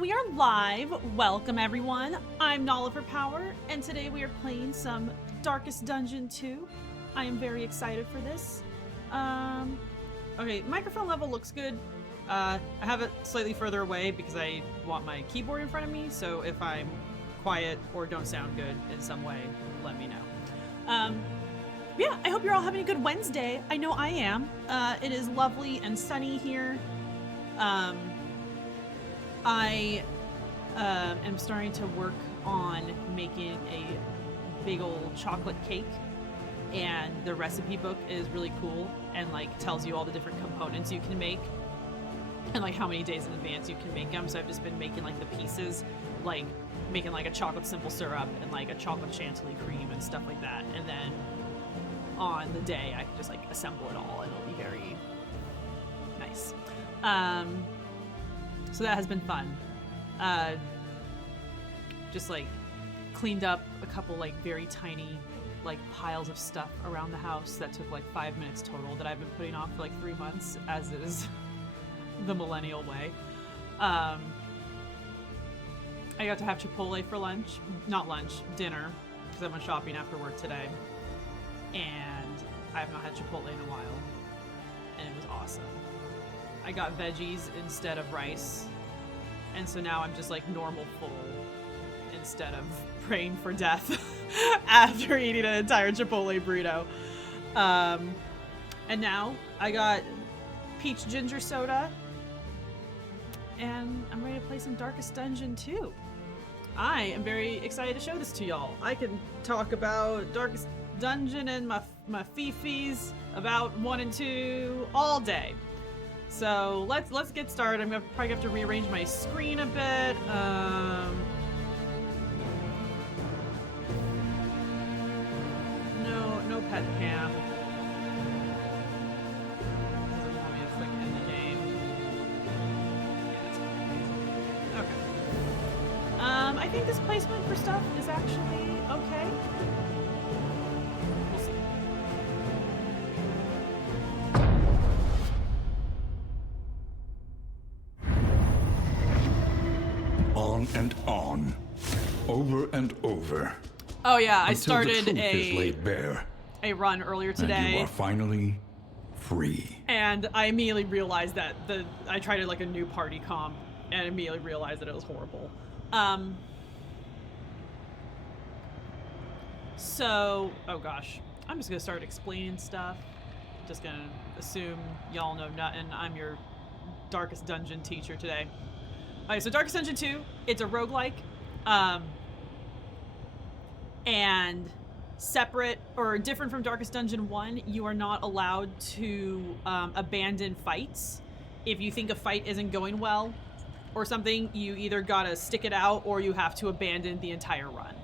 We are live. Welcome, everyone. I'm Nala for Power, and today we are playing some Darkest Dungeon 2. I am very excited for this. Okay, microphone level looks good. I have it slightly further away because I want my keyboard in front of me, so if I'm quiet or don't sound good in some way, let me know. Yeah, I hope you're all having a good Wednesday. I know I am. It is lovely and sunny here. I am starting to work on making a big old chocolate cake, and the recipe book is really cool and like tells you all the different components you can make and like how many days in advance you can make them. So I've just been making like the pieces, like making like a chocolate simple syrup and like a chocolate chantilly cream and stuff like that, and then on the day I can just like assemble it all and it'll be very nice. So that has been fun. Just like cleaned up a couple like very tiny like piles of stuff around the house that took like 5 minutes total that I've been putting off for like 3 months, as is the millennial way. I got to have Chipotle for lunch. Not lunch, dinner, because I went shopping after work today. And I have not had Chipotle in a while. And it was awesome. I got veggies instead of rice, and so now I'm just like normal full instead of praying for death after eating an entire Chipotle burrito. And now I got peach ginger soda, and I'm ready to play some Darkest Dungeon 2. I am very excited to show this to y'all. I can talk about Darkest Dungeon and my fifis about 1 and 2 all day. So let's get started. I'm gonna probably have to rearrange my screen a bit. No pet cam. Doesn't want me to click end the game. Yeah, okay. I think this placement for stuff is actually okay. We'll see. On and on, over and over. Oh yeah, I until started the truth is laid bare, a run earlier and today. you are finally free. And I immediately realized that I tried like a new party comp and immediately realized that it was horrible. So, oh gosh, I'm just gonna start explaining stuff. Just gonna assume y'all know nothing. I'm your Darkest Dungeon teacher today. Okay, so Darkest Dungeon 2, it's a roguelike. And separate or different from Darkest Dungeon 1, you are not allowed to abandon fights. If you think a fight isn't going well or something, you either gotta stick it out or you have to abandon the entire run.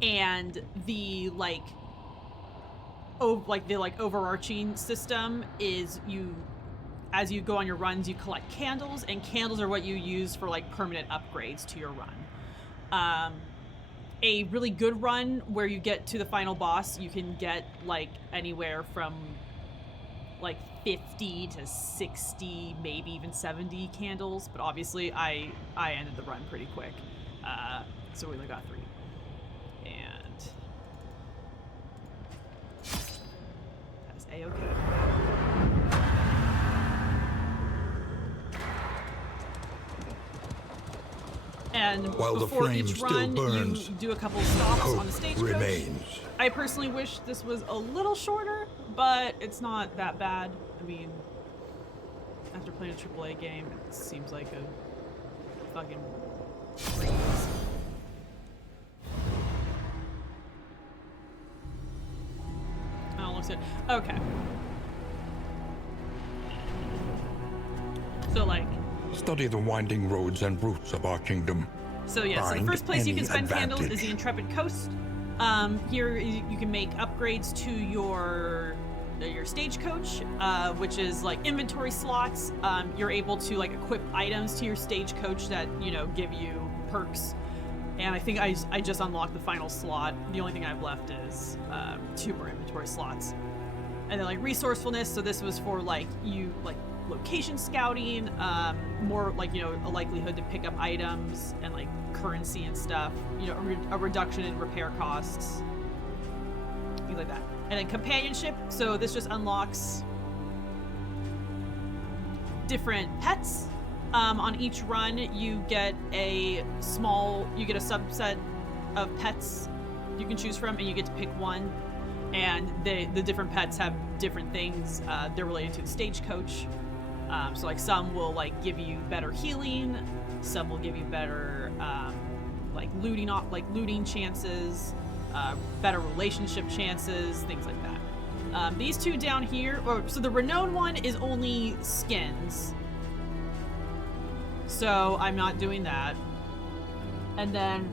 And the overarching system is as you go on your runs, you collect candles, and candles are what you use for like permanent upgrades to your run. A really good run where you get to the final boss, you can get like anywhere from like 50 to 60, maybe even 70 candles, but obviously I ended the run pretty quick. So we only got 3. And that is A-okay. And while the before flame each still run, burns, you do a couple stops hope on the stagecoach. remains. I personally wish this was a little shorter, but it's not that bad. I mean, after playing a AAA game, it seems like a fucking breeze. Oh, looks good. Okay. So, like... Study the winding roads and routes of our kingdom. So yeah, so the Find first place you can any spend candles is advantage. the Intrepid Coast. Here you can make upgrades to your stagecoach, which is like inventory slots. You're able to like equip items to your stagecoach that, you know, give you perks. And I think I just unlocked the final slot. The only thing I've left is 2 more inventory slots. And then like resourcefulness, so this was for like you like location scouting, more like, you know, a likelihood to pick up items and like currency and stuff, you know, a reduction in repair costs, things like that. And then companionship, so this just unlocks different pets. On each run, you get a subset of pets you can choose from, and you get to pick one. And the different pets have different things. They're related to the stagecoach. So like some will like give you better healing, some will give you better like looting chances, better relationship chances, things like that. These two down here, so the renowned one is only skins. So I'm not doing that. And then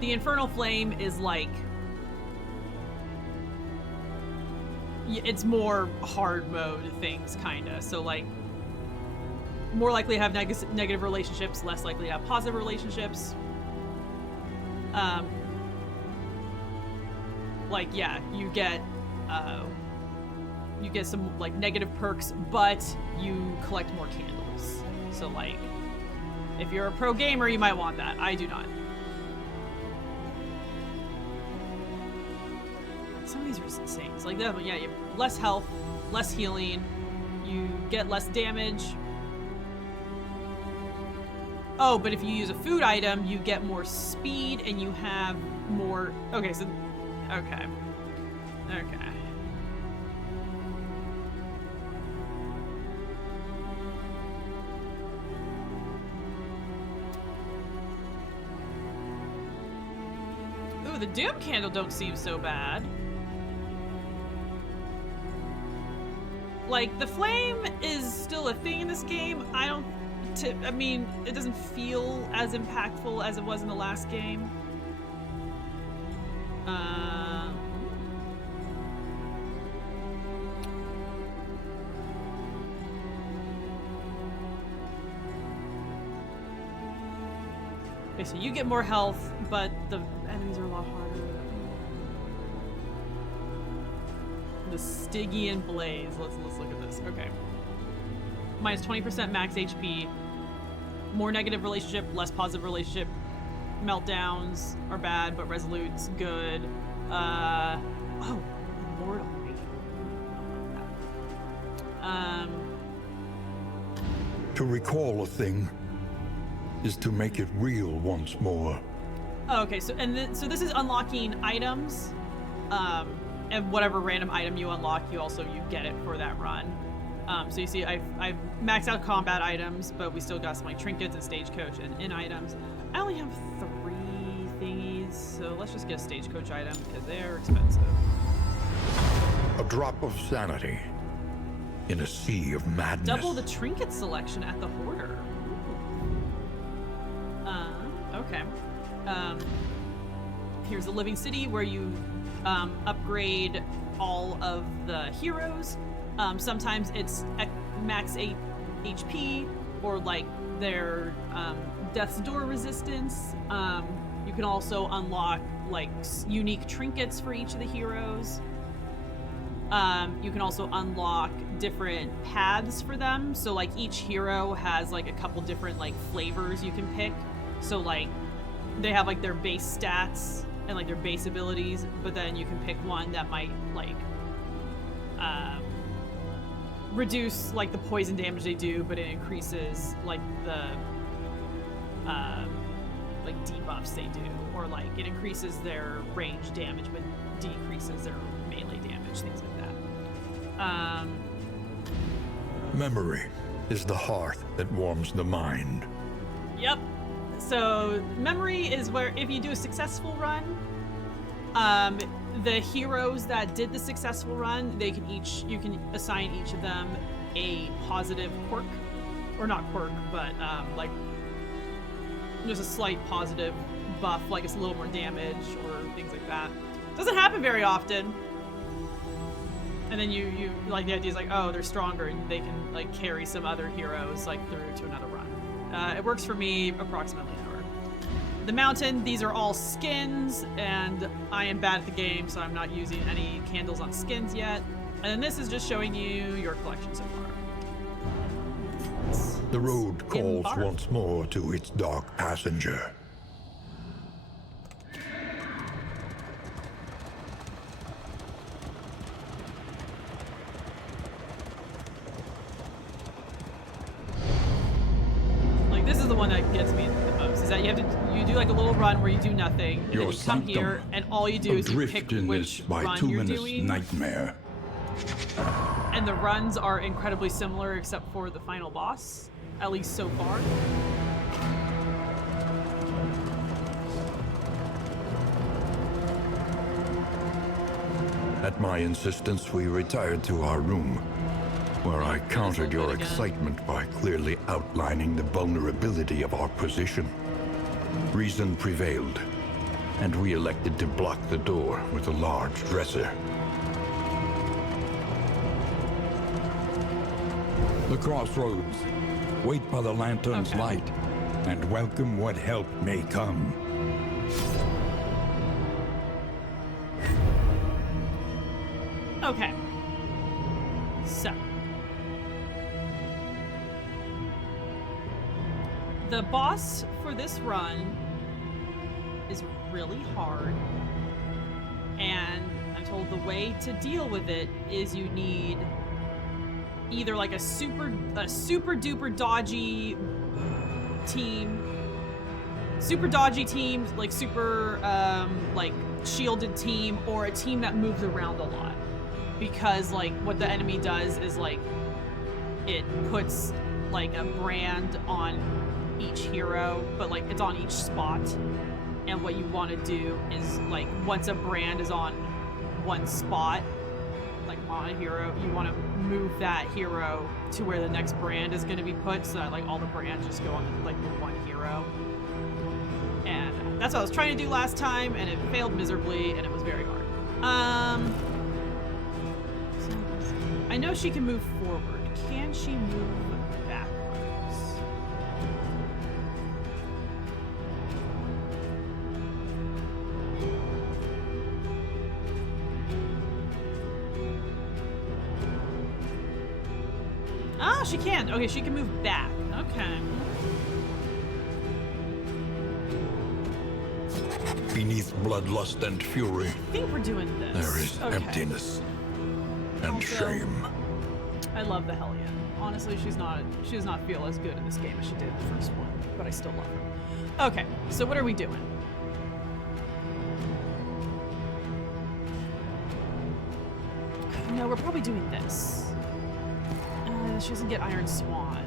the Infernal Flame is like, it's more hard mode things, kinda. So like, more likely to have negative relationships, less likely to have positive relationships. Like, yeah, you get some like negative perks, but you collect more candles. So like, if you're a pro gamer, you might want that. I do not. Some of these are just insane. It's like, yeah, you have less health, less healing, you get less damage. Oh, but if you use a food item, you get more speed and you have more... Okay, so... Okay. Okay. Ooh, the Doom Candle don't seem so bad. Like, the flame is still a thing in this game. I mean, it doesn't feel as impactful as it was in the last game. Okay, so you get more health, but the enemies are a lot harder. The Stygian Blaze. Let's look at this. Okay. Minus 20% max HP. More negative relationship, less positive relationship. Meltdowns are bad, but Resolute's good. Oh, Immortal. To recall a thing is to make it real once more. Oh, okay, so this is unlocking items. And whatever random item you unlock, you get it for that run. So you see, I've maxed out combat items, but we still got some like trinkets and stagecoach and in items. I only have 3 thingies, so let's just get a stagecoach item because they're expensive. A drop of sanity in a sea of madness. Double the trinket selection at the Hoarder. Okay. Here's the Living City where you upgrade all of the heroes. Sometimes it's max 8 HP, or like their Death's Door resistance. You can also unlock like unique trinkets for each of the heroes. You can also unlock different paths for them. So like each hero has like a couple different like flavors you can pick. So like they have like their base stats and like their base abilities, but then you can pick one that might like reduce like the poison damage they do, but it increases like the like debuffs they do, or like it increases their range damage but decreases their melee damage, things like that. Memory is the hearth that warms the mind. Yep. So memory is where if you do a successful run, the heroes that did the successful run, you can assign each of them a positive quirk, or not quirk, but like just a slight positive buff, like it's a little more damage or things like that. Doesn't happen very often. And then you like, the idea is like, oh, they're stronger and they can like carry some other heroes like through to another run. It works for me approximately an hour. The mountain, these are all skins, and I am bad at the game, so I'm not using any candles on skins yet. And then this is just showing you your collection so far. The road calls Embark. once more to its dark passenger. Like, this is the one that gets me the most, is that you do like a little run where you do nothing, and then Your you come here, sanctum, and all you do is you pick adrift in which this run you're bituminous doing. nightmare. And the runs are incredibly similar except for the final boss, at least so far. At my insistence, we retired to our room, where I countered your again. excitement by clearly outlining the vulnerability of our position. Reason prevailed, and we elected to block the door with a large dresser. The crossroads. Wait by the lantern's Okay. light, and welcome what help may come. Okay. So. The boss for this run is really hard. And I'm told the way to deal with it is you need either like a super duper dodgy team, like super like shielded team, or a team that moves around a lot. Because like what the enemy does is like it puts like a brand on each hero, but like it's on each spot. And what you want to do is like once a brand is on one spot, like on a hero, you want to move that hero to where the next brand is going to be put, so that like all the brands just go on like the one hero. And that's what I was trying to do last time, and it failed miserably, and it was very hard. I know she can move forward. Can she move backwards? Ah, she can. Okay, she can move back. Okay. Beneath bloodlust and fury, I think we're doing this. there is Okay. emptiness and Also- shame. I love the Hellion. Honestly, she does not feel as good in this game as she did in the first one, but I still love her. Okay, so what are we doing? No, we're probably doing this. She doesn't get Iron Swan.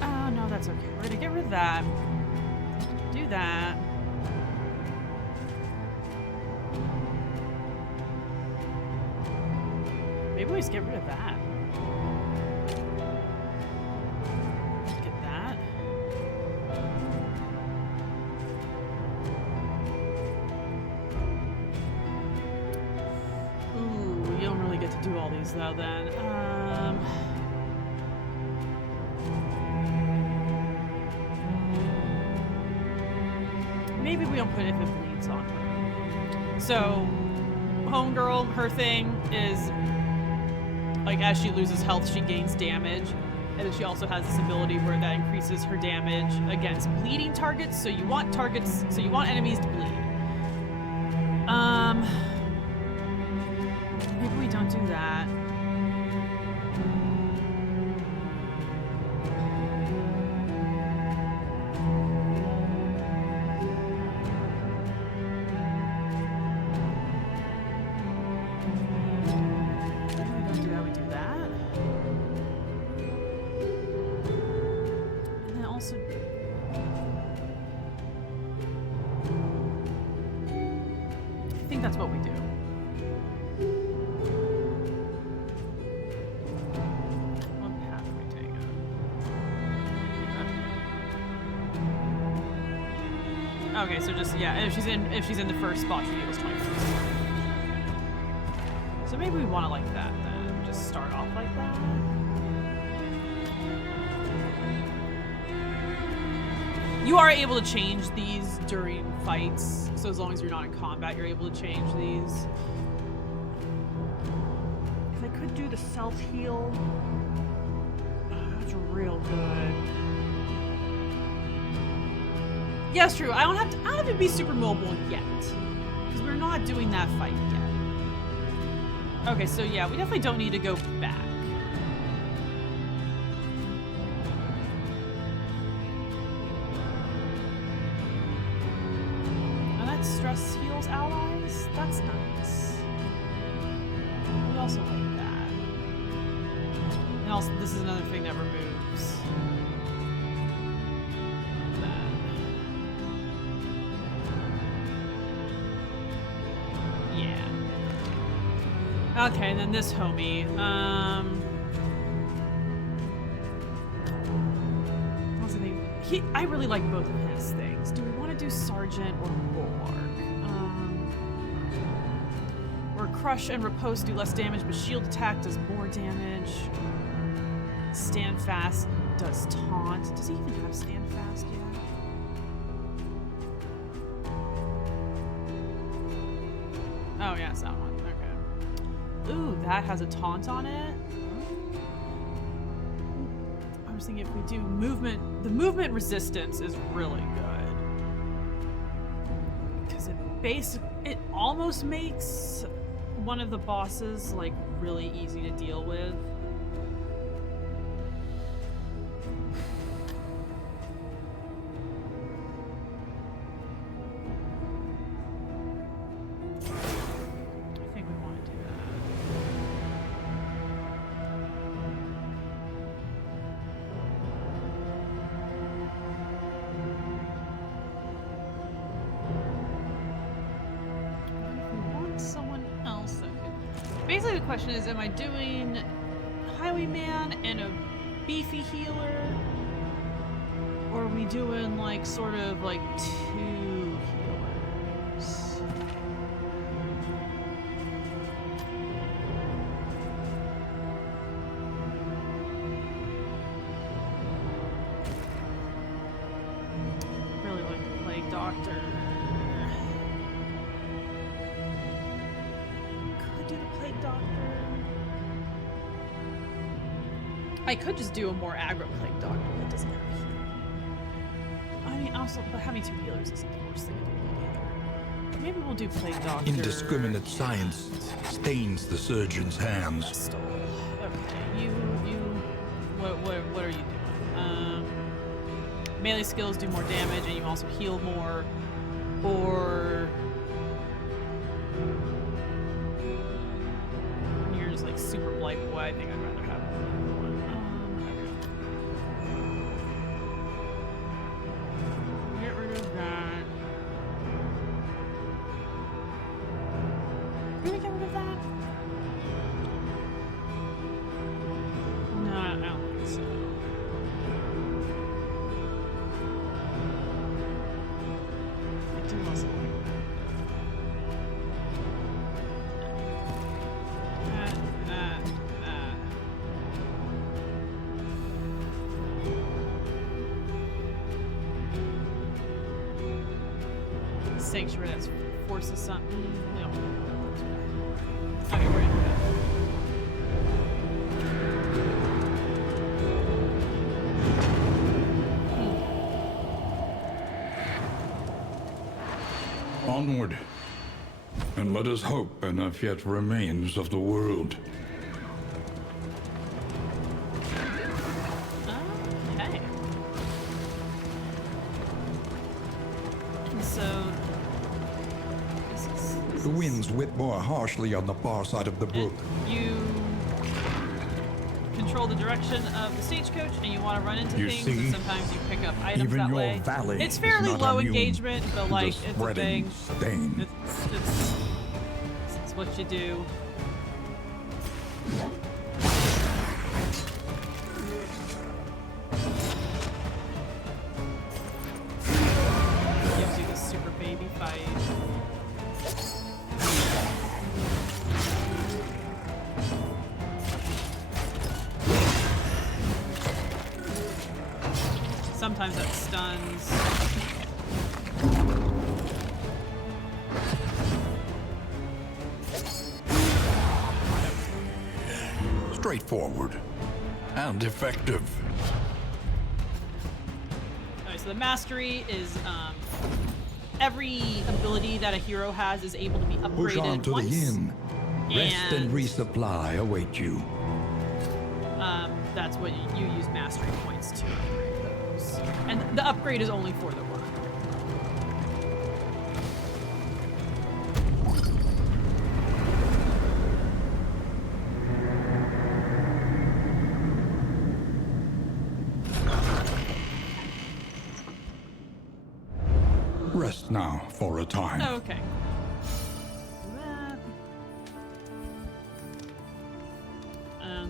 Oh, no, that's okay. We're gonna get rid of that. Do that. Maybe we just get rid of that. Get that. Ooh, you don't really get to do all these though then. Maybe we don't put if it bleeds on her. So, homegirl, her thing is like as she loses health, she gains damage. And then she also has this ability where that increases her damage against bleeding targets. So you want enemies to bleed. Maybe we don't do that. That's what we do. What path are we taking? Okay, so just if she's in the first spot, she deals 20%. So maybe we want to like that then. Just start off like that. You are able to change these during fights, so as long as you're not in combat, you're able to change these. If I could do the self-heal, that's real good. Yeah, it's true. I don't have to be super mobile yet, because we're not doing that fight yet. Okay, so yeah, we definitely don't need to go back. Stress heals allies. That's nice. We also like that. And also, this is another thing that removes that. Yeah. Okay, and then this homie. What's the thing? I really like both of his things. Do we want to do Sergeant or Bulwark? Or Crush and Riposte do less damage, but Shield Attack does more damage. Stand Fast does Taunt. Does he even have Stand Fast yet? Oh, yeah, it's that one. Okay. Ooh, that has a Taunt on it. I was thinking if we do movement, the movement resistance is really good. Because it almost makes one of the bosses like really easy to deal with. I think we want to do that. Someone else that could... Basically the question is, am I doing Highwayman and a beefy healer? Or are we doing like sort of like 2 healers? Really like the Plague Doctor. I could just do a more aggro Plague Doctor that doesn't have a heal. I mean, also, but having 2 healers isn't the worst thing in the world either. Maybe we'll do Plague Doctor. Indiscriminate science stains the surgeon's hands. Okay, what are you doing? Melee skills do more damage, and you also heal more. Or you're just like super blight boy. I think I'd rather have one. Okay. Get rid of that. Can we get rid of that? No, I don't think so. I do also like Sanctuary, that's forces something. No. Okay, we're gonna do that. Onward, and let us hope enough yet remains of the world. Okay. And so the winds whip more harshly on the far side of the brook. You control the direction of the stagecoach, and you want to run into You things, see? and sometimes you pick up items Even that your way. valley It's is fairly not low immune engagement, but to like the it's a spreading thing. stain. It's what you do. Gives you the super baby fight. sometimes that stuns. Straightforward and effective. Alright, so the mastery is every ability that a hero has is able to be upgraded Push on to once. the inn. Rest and resupply await you. That's what you use mastery points to upgrade those. And the upgrade is only for the run. Rest now for a time. Okay.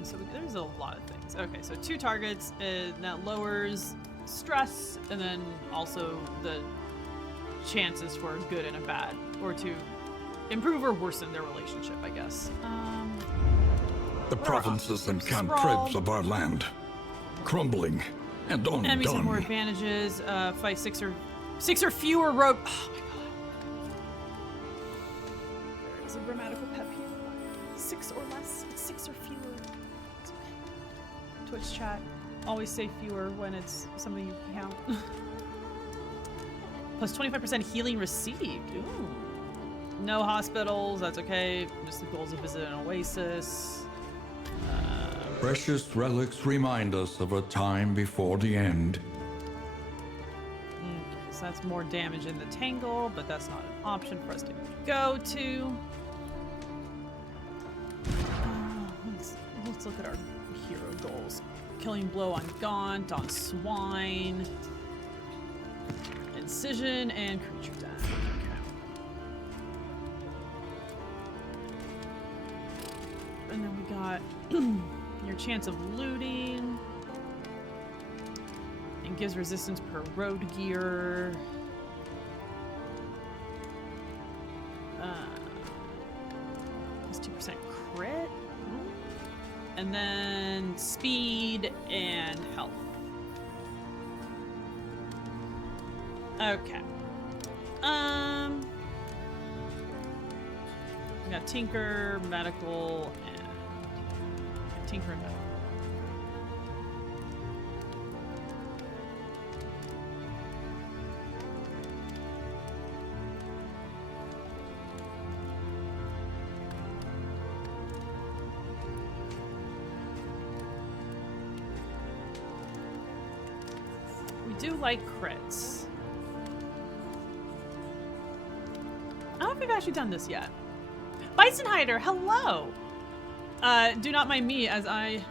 So there's a lot of things. Okay, so 2 targets, that lowers stress, and then also the chances for a good and a bad, or to improve or worsen their relationship, I guess. The provinces and cantreds of our land, crumbling and undone. Enemies have more advantages. Fight 6 or fewer road. Oh my god. There is a grammatical pet peeve. 6 or less. It's 6 or fewer. It's okay. Twitch chat. Always say fewer when it's something you can count. Plus 25% healing received. Ooh. No hospitals. That's okay. Just the goals of visit an oasis. Precious relics remind us of a time before the end. So that's more damage in the tangle, but that's not an option for us to go to. Let's look at our hero goals. Killing blow on Gaunt, on Swine, Incision, and creature death. Okay. And then we got your chance of looting. And gives resistance per road gear. Plus 2% crit. And then speed and health. Okay. We got Tinker, Medical, and Tinker and Medical. Do like crits. I don't know if we've actually done this yet. Bison Hider, hello! Do not mind me as I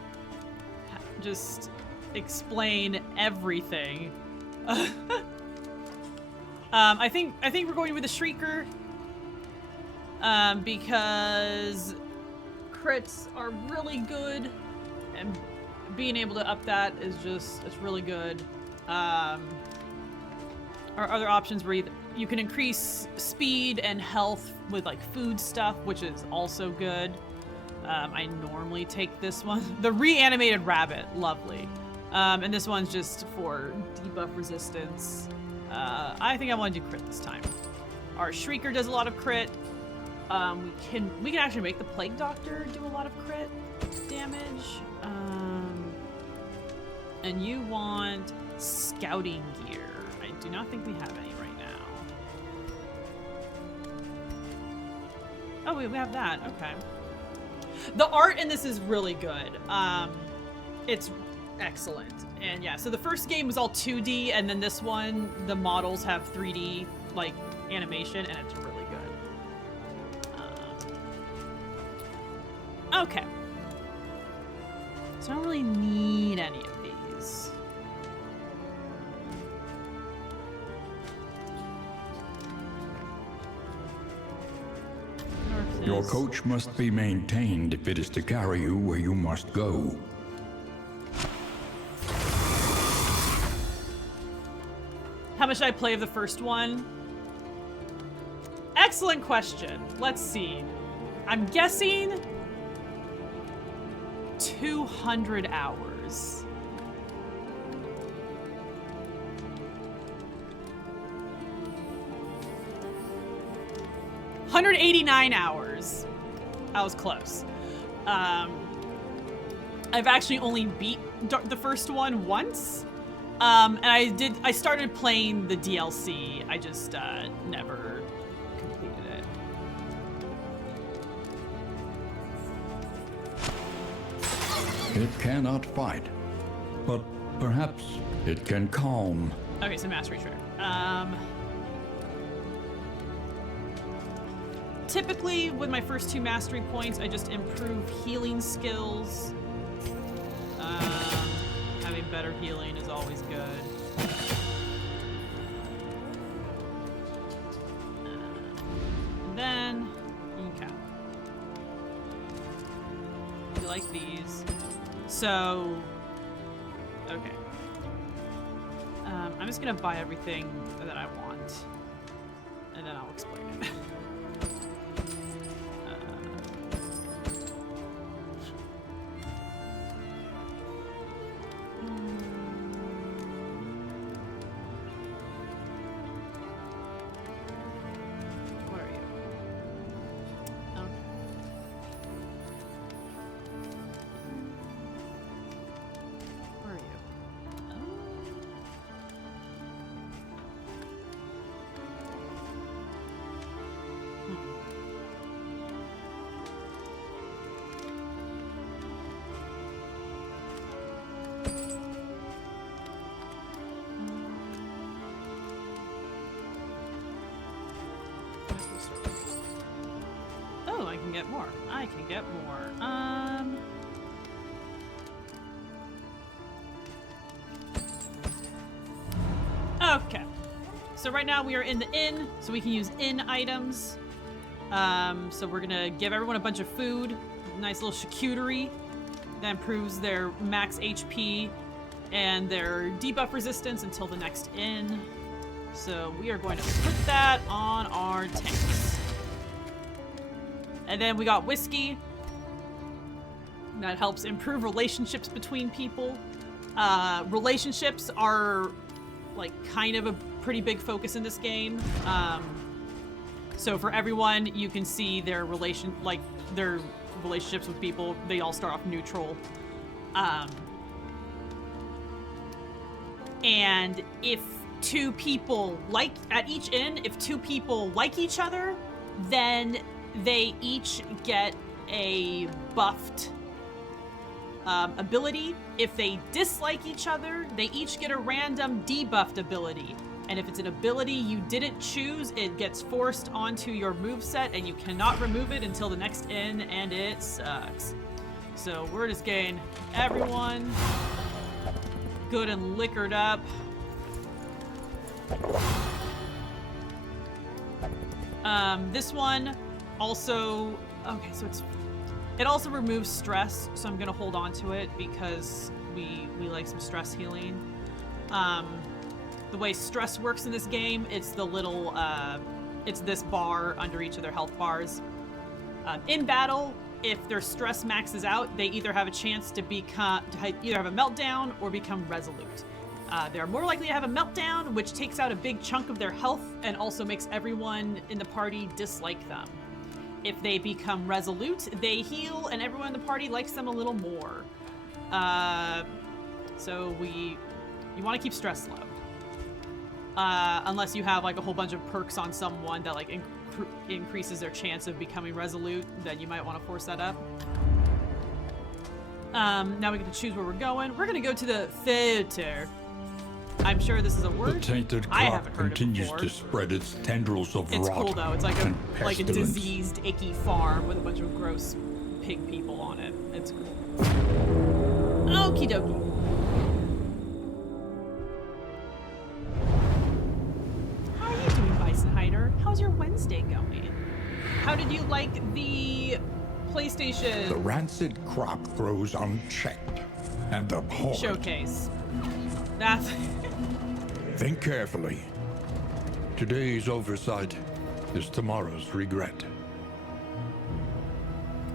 just explain everything. I think we're going with the Shrieker because crits are really good, and being able to up that is it's really good. Our other options were you can increase speed and health with like food stuff, which is also good. I normally take this one. The reanimated rabbit, lovely. And this one's just for debuff resistance. I think I want to do crit this time. Our Shrieker does a lot of crit. We can actually make the Plague Doctor do a lot of crit damage. And you want scouting gear. I do not think we have any right now. Oh, wait, we have that. Okay. The art in this is really good. It's excellent. And yeah, so the first game was all 2D, and then this one, the models have 3D like animation, and it's really good. Okay. So I don't really need any of these. Your coach must be maintained if it is to carry you where you must go. How much did I play of the first one? Excellent question. Let's see. I'm guessing 200 hours. 189 hours. I was close. I've actually only beat the first one once. And I started playing the DLC. I just never completed it. It cannot fight, but perhaps it can calm. Okay, so mastery trigger. Typically, with my first 2 mastery points, I just improve healing skills. Having better healing is always good. And then, okay. You like these. So, okay. I'm just gonna buy everything that I want, and then I'll explain it. What are you? Okay. Where are you? Oh, I can get more. I can get more. Okay. So right now we are in the inn, so we can use inn items. So we're gonna give everyone a bunch of food, nice little charcuterie that improves their max HP and their debuff resistance until the next inn. So we are going to put that on our tanks. And then we got whiskey. That helps improve relationships between people. Relationships are like kind of a pretty big focus in this game. So for everyone, you can see their relationships with people. They all start off neutral. And if 2 people at each inn, if 2 people like each other, then they each get a buffed ability. If they dislike each other, they each get a random debuffed ability. And if it's an ability you didn't choose, it gets forced onto your moveset and you cannot remove it until the next inn, and it sucks. So we're just getting everyone good and liquored up. This one also, okay, so it also removes stress, so I'm gonna hold on to it because we like some stress healing. The way stress works in this game, it's the little, it's this bar under each of their health bars. In battle, if their stress maxes out, they either have a chance to either have a meltdown or become resolute. They're more likely to have a meltdown, which takes out a big chunk of their health and also makes everyone in the party dislike them. If they become resolute, they heal and everyone in the party likes them a little more. So you want to keep stress low. Unless you have like a whole bunch of perks on someone that like increases their chance of becoming resolute, then you might want to force that up. Now we get to choose where we're going. We're going to go to the theater. I'm sure this is a word. The tainted I crop haven't heard it continues before. to spread its tendrils of It's rot cool though. It's like and a pestilence. diseased, icky farm with a bunch of gross pig people on it. It's cool. Okie dokie. How are you doing, Bison Hider? How's your Wednesday going? How did you like the PlayStation The rancid crop grows unchecked and abhorrent. showcase? That's Think carefully. Today's oversight is tomorrow's regret.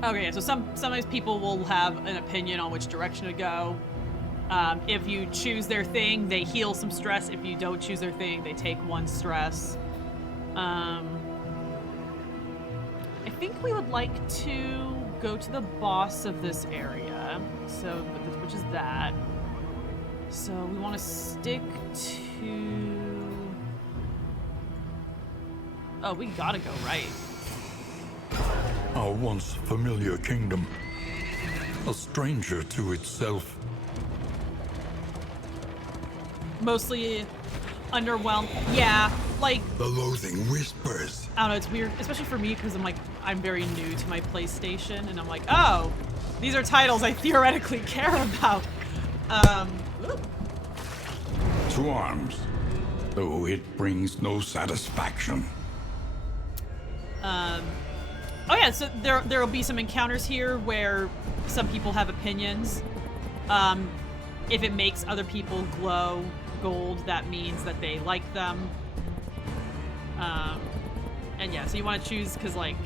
okay. Yeah, so sometimes people will have an opinion on which direction to go. If you choose their thing, they heal some stress. If you don't choose their thing, they take 1 stress. think we would like to go to the boss of this area. So, which is that. So we want to stick to... Oh, we gotta go right. Our once familiar kingdom. A stranger to itself. Mostly underwhelmed. Yeah, like... The loathing whispers. I don't know, it's weird, especially for me, because I'm very new to my PlayStation, and I'm like, oh, these are titles I theoretically care about. To arms, though it brings no satisfaction. Oh yeah, so there will be some encounters here where some people have opinions. If it makes other people glow gold, that means that they like them. And yeah, so you want to choose, because like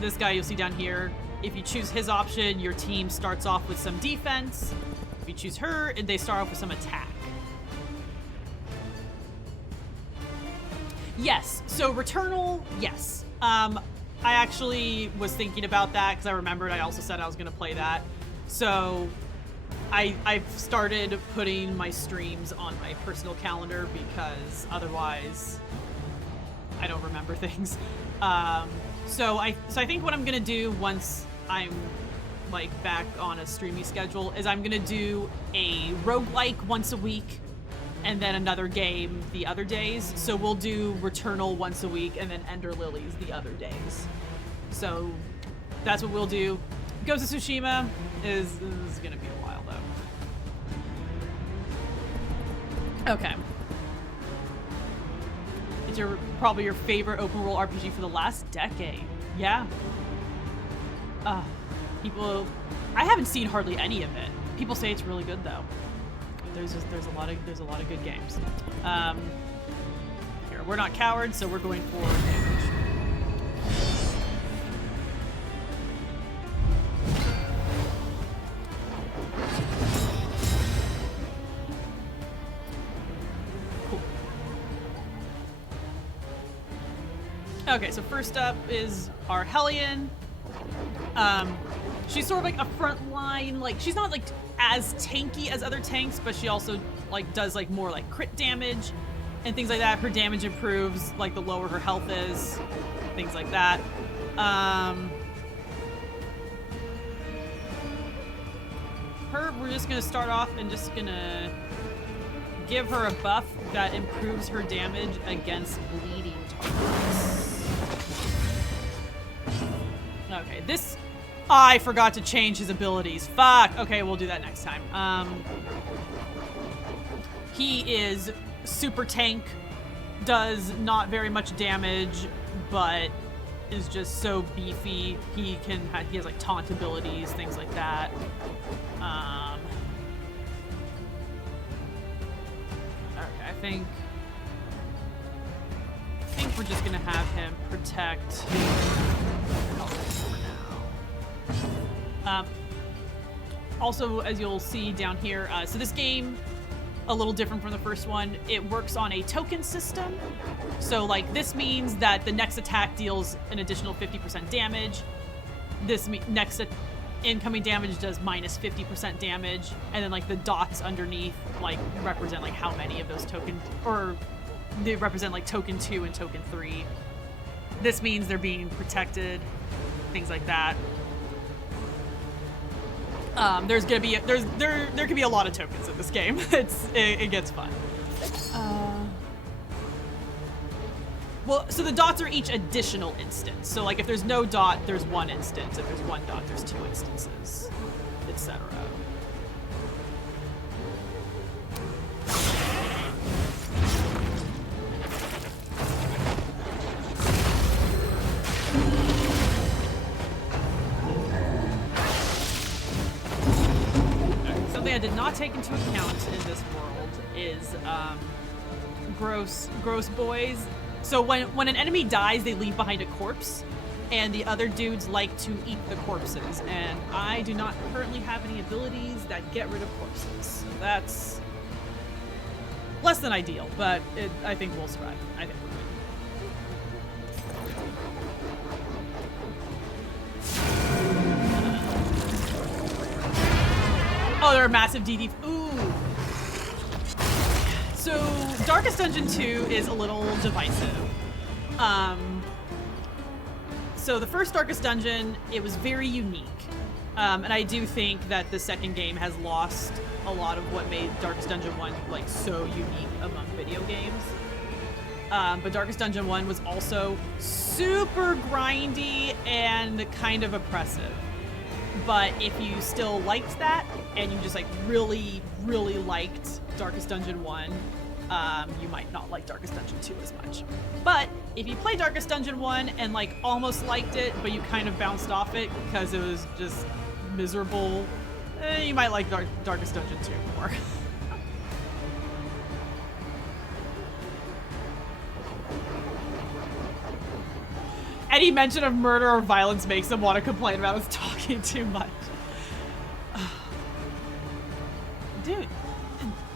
this guy you'll see down here, if you choose his option, your team starts off with some defense. If you choose her, they start off with some attack. Yes, so Returnal, yes. I actually was thinking about that because I remembered I also said I was going to play that. So I've started putting my streams on my personal calendar because otherwise I don't remember things. So I think what I'm going to do once I'm like back on a streaming schedule is I'm going to do a roguelike once a week and then another game the other days. So we'll do Returnal once a week and then Ender Lilies the other days. So that's what we'll do. Ghost of Tsushima is gonna be a while though. Okay. It's probably your favorite open world RPG for the last decade. Yeah. People, I haven't seen hardly any of it. People say it's really good though. There's a lot of good games. Here, we're not cowards, so we're going for damage. Cool. Okay, so first up is our Hellion. She's sort of like a frontline, like she's not like as tanky as other tanks, but she also like does like more like crit damage and things like that. Her damage improves like the lower her health is, things like that. Her, we're just gonna start off and just gonna give her a buff that improves her damage against bleeding targets. Okay, this, I forgot to change his abilities. Fuck. Okay, we'll do that next time. He is super tank, does not very much damage, but is just so beefy. He has like taunt abilities, things like that. Okay, I think we're just gonna have him protect for now. Also, as you'll see down here, so this game, a little different from the first one, it works on a token system. So like this means that the next attack deals an additional 50% damage. This next incoming damage does minus 50% damage, and then like the dots underneath like represent like how many of those tokens, or they represent like token 2 and token 3. This means they're being protected, things like that. There's gonna be there could be a lot of tokens in this game. It gets fun. Well, so the dots are each additional instance. So like if there's no dot, there's one instance. If there's one dot, there's 2 instances, etc. Something I did not take into account in this world is gross boys. So when an enemy dies, they leave behind a corpse, and the other dudes like to eat the corpses, and I do not currently have any abilities that get rid of corpses. So that's less than ideal, but I think we'll survive. I think we're Oh, they're a massive DD. Ooh. So Darkest Dungeon 2 is a little divisive. So the first Darkest Dungeon, it was very unique. And I do think that the second game has lost a lot of what made Darkest Dungeon 1 like so unique among video games. But Darkest Dungeon 1 was also super grindy and kind of oppressive. But if you still liked that and you just like really, really liked Darkest Dungeon 1, you might not like Darkest Dungeon 2 as much. But if you play Darkest Dungeon 1 and like almost liked it, but you kind of bounced off it because it was just miserable, you might like Darkest Dungeon 2 more. Any mention of murder or violence makes them want to complain about us talking too much. Dude,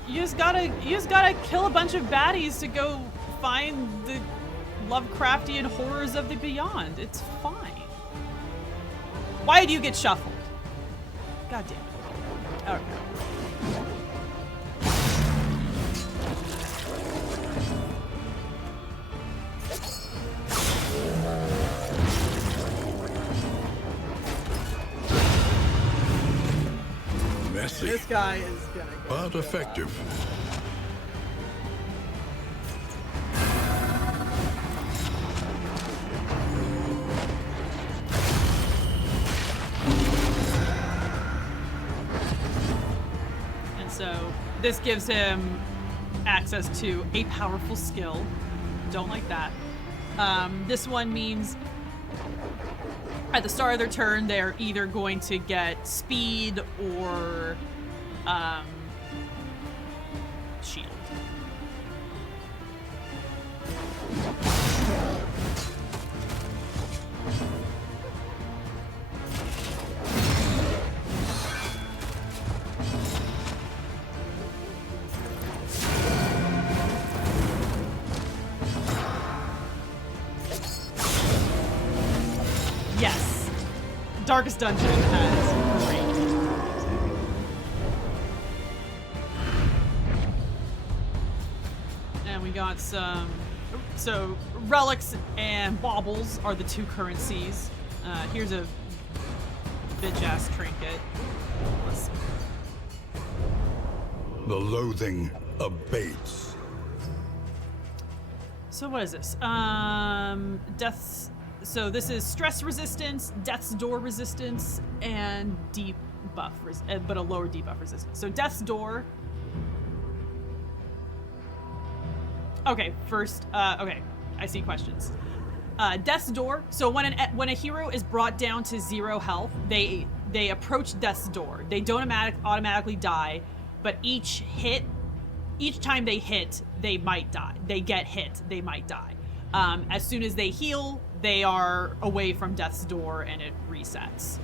you just gotta kill a bunch of baddies to go find the Lovecraftian horrors of the beyond. It's fine. Why do you get shuffled? God damn it. Okay. Messy, This guy is gonna go. but effective. And so this gives him access to a powerful skill. Don't like that. This one means at the start of their turn, they're either going to get speed or shield. Yes. Darkest Dungeon has great music. And we got some... So, relics and baubles are the two currencies. Here's a bitch-ass trinket. Let's... The loathing abates. So what is this? Death's... So this is stress resistance, death's door resistance, and debuff, but a lower debuff resistance. So death's door. Okay, first. Okay, I see questions. Death's door. So when a hero is brought down to 0 health, they approach death's door. They don't automatically die, but each time they hit, they might die. They get hit, they might die. As soon as they heal, they are away from death's door and it resets.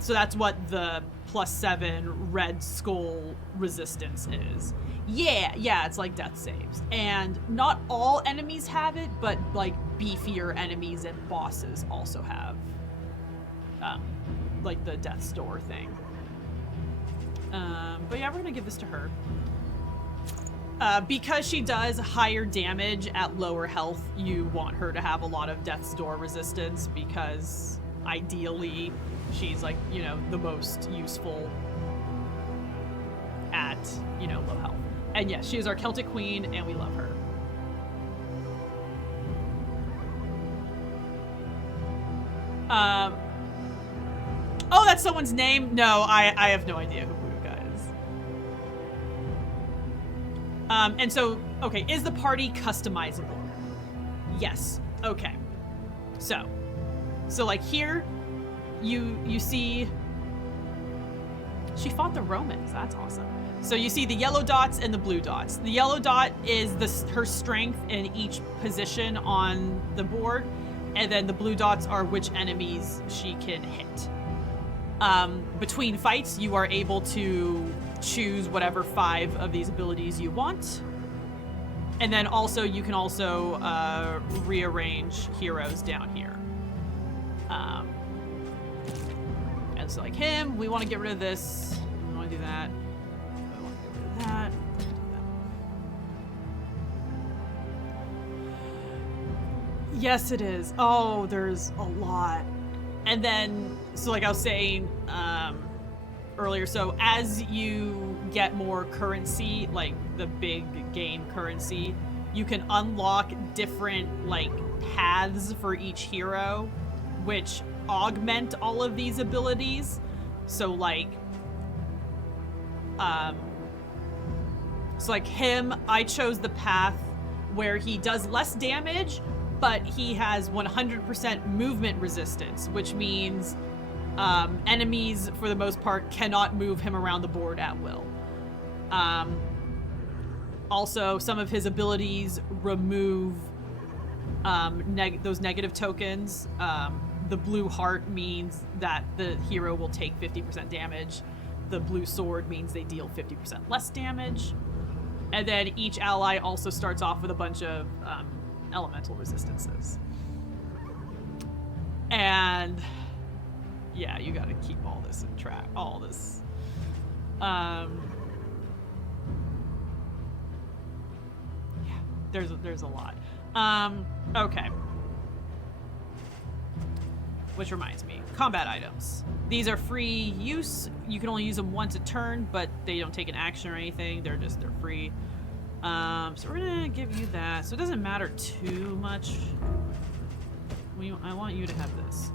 So that's what the +7 red skull resistance is. Yeah, it's like death saves. And not all enemies have it, but like beefier enemies and bosses also have like the death's door thing. But yeah, we're gonna give this to her. Because she does higher damage at lower health, you want her to have a lot of death's door resistance because ideally she's like, you know, the most useful at, you know, low health. And yes, she is our Celtic queen and we love her. Oh, that's someone's name? No, I have no idea who Buka is. And so, okay, is the party customizable? Yes. Okay. So like here, you see, she fought the Romans. That's awesome. So you see the yellow dots and the blue dots. The yellow dot is her strength in each position on the board, and then the blue dots are which enemies she can hit. Between fights, you are able to choose whatever 5 of these abilities you want. And then also, you can also rearrange heroes down here. And so like him, we want to get rid of this. We want want to do that. I want to do that. Yes, it is. Oh, there's a lot. And then, so like I was saying earlier, so as you get more currency, like the big game currency, you can unlock different like paths for each hero, which augment all of these abilities. So like, him, I chose the path where he does less damage, but he has 100% movement resistance, which means enemies, for the most part, cannot move him around the board at will. Also, some of his abilities remove those negative tokens. The blue heart means that the hero will take 50% damage. The blue sword means they deal 50% less damage. And then each ally also starts off with a bunch of elemental resistances. And yeah, you gotta keep all this in track, all this. Yeah, there's a lot. Okay. Which reminds me, combat items. These are free use. You can only use them once a turn, but they don't take an action or anything. They're free. So we're gonna give you that. So it doesn't matter too much. I want you to have this.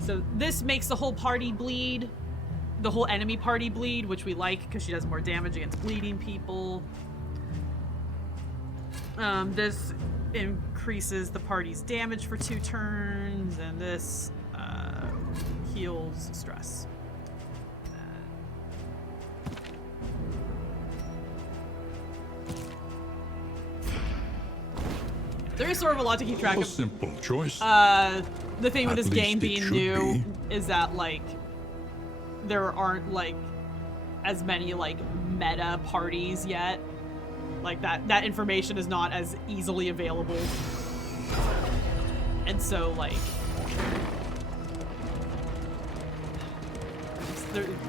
So this makes the whole party bleed. The whole enemy party bleed, which we like because she does more damage against bleeding people. This increases the party's damage for 2 turns, and this heals stress. There is sort of a lot to keep track of. A simple choice. The thing with this game being new is that, like, there aren't, like, as many, like, meta parties yet. Like, that information is not as easily available. And so, like,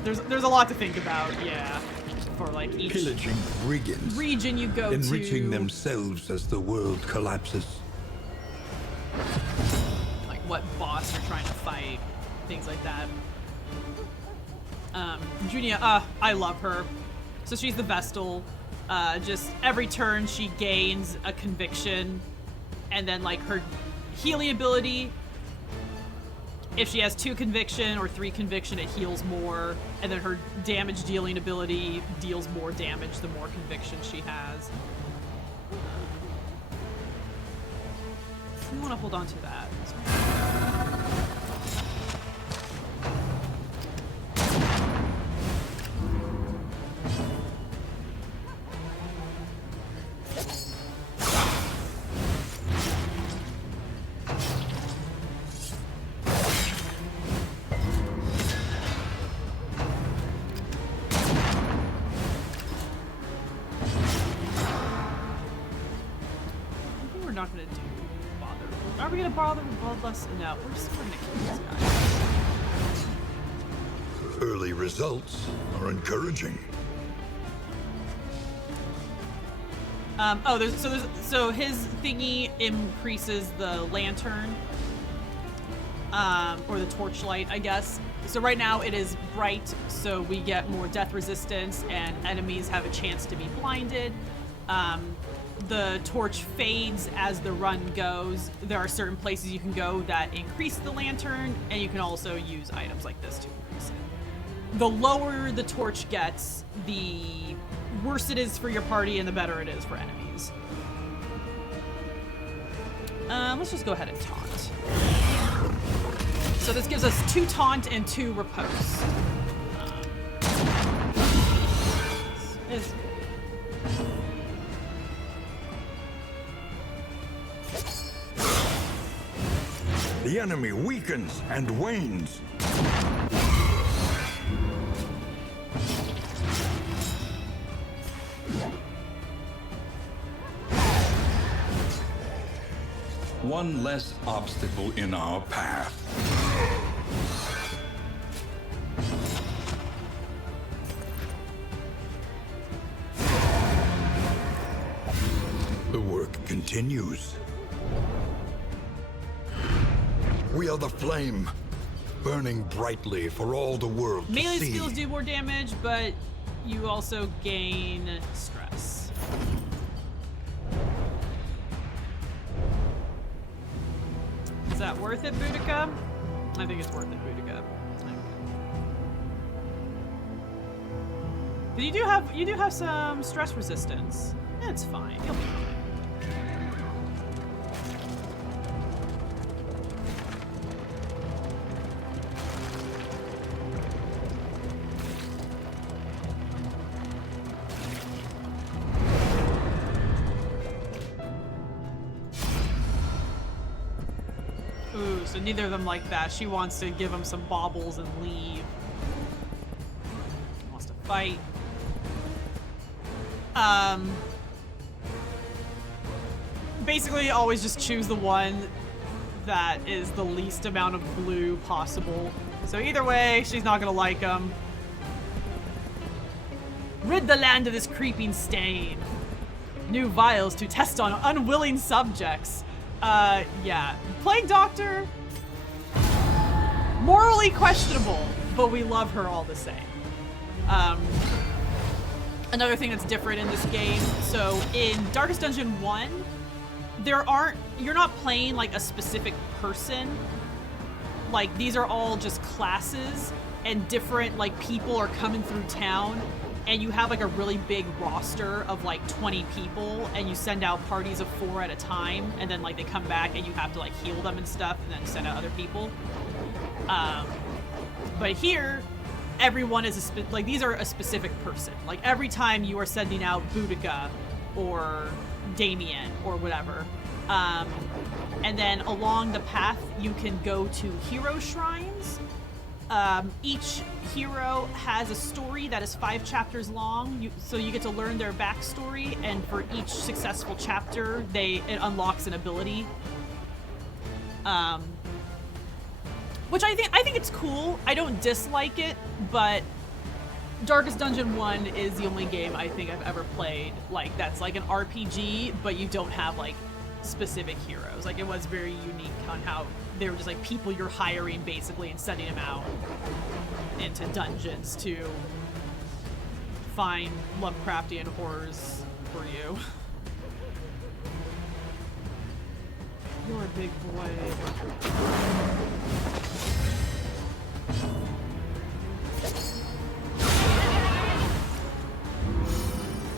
there's a lot to think about, yeah. For, like, each pillaging brigands, region you go enriching to. themselves as the world collapses. Like, what boss you're trying to fight, things like that. Junia, I love her. So she's the Vestal. Just every turn she gains a conviction, and then like her healing ability, if she has 2 conviction or 3 conviction, it heals more, and then her damage dealing ability deals more damage the more conviction she has. You want to hold on to that. Not gonna bother. Are we gonna bother with Bloodlust? No, we're gonna kill these guys. Early results are encouraging. So his thingy increases the lantern, or the torchlight, I guess. So right now it is bright, so we get more death resistance, and enemies have a chance to be blinded. The torch fades as the run goes. There are certain places you can go that increase the lantern, and you can also use items like this to increase it. The lower the torch gets, the worse it is for your party and the better it is for enemies. Let's just go ahead and taunt. So this gives us 2 taunt and 2 riposte. It's The enemy weakens and wanes. One less obstacle in our path. work continues. We are the flame, burning brightly for all the world to Melee see. skills do more damage, but you also gain stress. Is that worth it, Boudica? I think it's worth it, Boudica. But you do have some stress resistance. It's fine. You'll be fine. Ooh, so neither of them like that. She wants to give him some baubles and leave. Wants to fight. Basically always just choose the one that is the least amount of blue possible. So either way, she's not gonna like him. Rid the land of this creeping stain. New vials to test on unwilling subjects. Yeah. Plague Doctor, morally questionable, but we love her all the same. Another thing that's different in this game, so in Darkest Dungeon 1, you're not playing like a specific person. Like these are all just classes and different like people are coming through town and you have like a really big roster of like 20 people and you send out parties of 4 at a time and then like they come back and you have to like heal them and stuff and then send out other people. But here, everyone is like these are a specific person. Like every time you are sending out Boudica or Damien or whatever. And then along the path you can go to hero shrines. Each hero has a story that is 5 chapters long, so you get to learn their backstory, and for each successful chapter, it unlocks an ability. Which I think it's cool. I don't dislike it, but Darkest Dungeon 1 is the only game I think I've ever played like that's like an RPG, but you don't have like specific heroes. Like it was very unique on how they were just like people you're hiring basically and sending them out into dungeons to find Lovecraftian horrors for you. You're a big boy.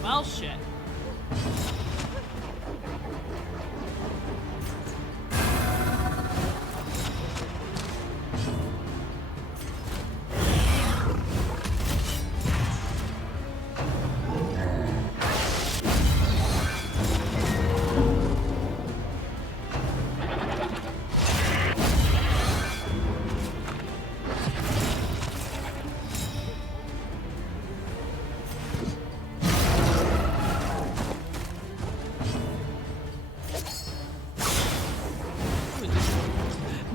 Well, shit.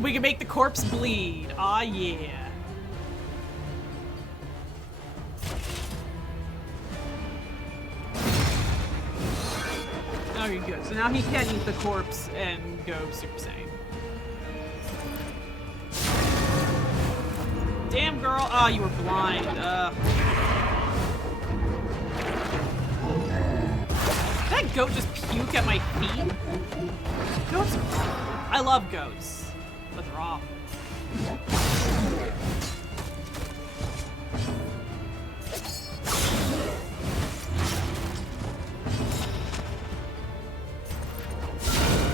We can make the corpse bleed. Aw, yeah. Okay, good. So now he can't eat the corpse and go Super Saiyan. Damn, girl. Ah, you were blind. Did that goat just puke at my feet? Goats are... I love goats. But they're awful.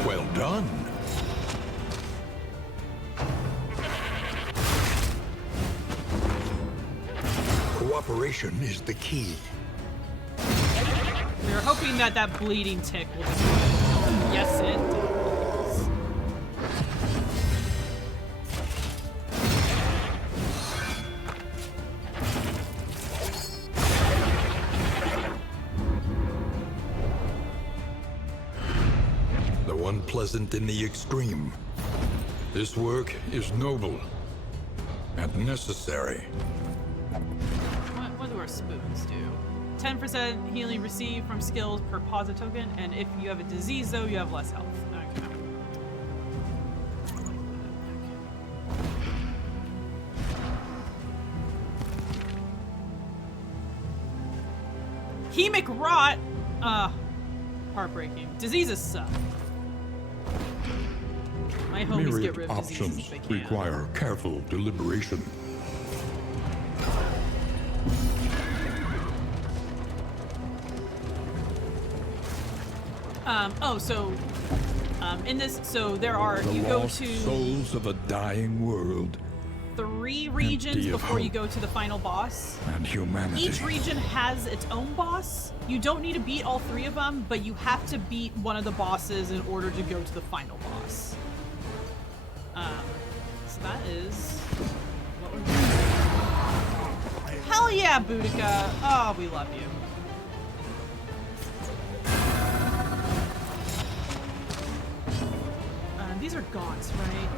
Well done. Cooperation is the key. We were hoping that that bleeding tick will just... Yes, it does. Unpleasant in the extreme. This work is noble and necessary. What do our spoons do? 10% healing received from skills per positive token, and if you have a disease, though, you have less health. Okay. Hemic rot. Heartbreaking. Diseases suck. My homies get rid Myriad of diseases options if they can. require careful deliberation. In this, so there are, The you go lost to souls of a dying world 3 regions empty of before you hope. go to the final boss. and humanity. Each region has its own boss. You don't need to beat all 3 of them, but you have to beat one of the bosses in order to go to the final boss. So that is what we're doing. Hell yeah, Boudica! Oh, we love you. These are gaunts, right?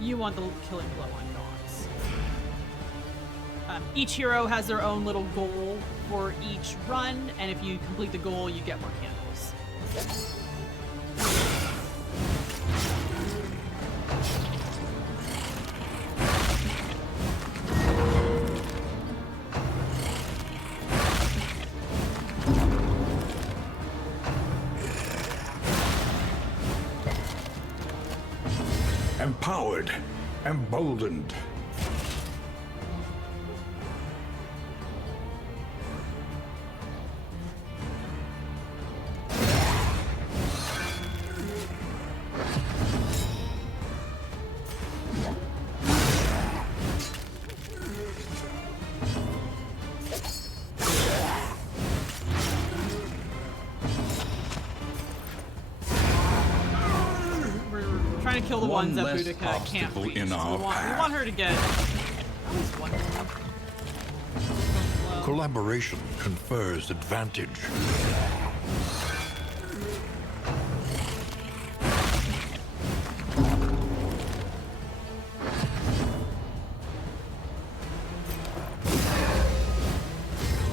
You want the killing blow on gaunts. Each hero has their own little goal for each run, and if you complete the goal, you get more candles. Empowered, emboldened. Trying to kill the One ones that less Boudica can't obstacle reach. in So our we path. want her to get at least one more. Collaboration confers advantage.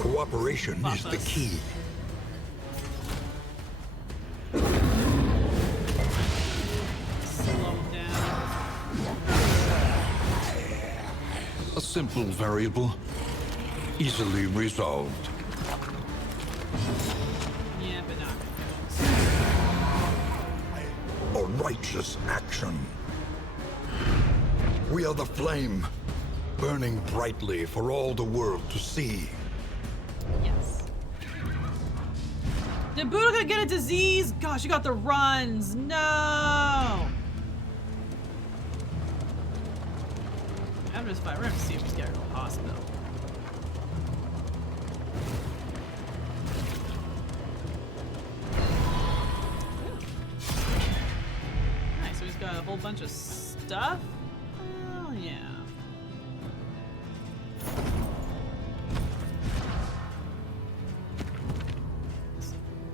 Cooperation is the key. Slow him down. A simple variable, easily resolved. Yeah, but not. A righteous action. We are the flame, burning brightly for all the world to see. Yes. Did Boudica get a disease? Gosh, you got the runs. No. I'm just fine. We're gonna see if we can get her to the hospital. Nice. So he's got a whole bunch of stuff. Oh yeah.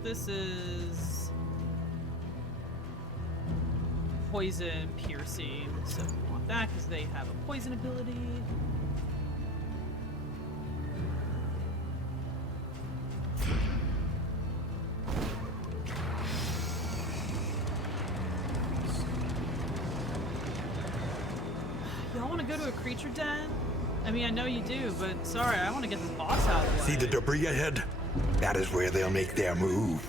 This is poison piercing, so we want that because they have a poison ability. Y'all want to go to a creature den? I mean, I know you do, but sorry, I want to get this boss out of the way. See the debris ahead? That is where they'll make their move.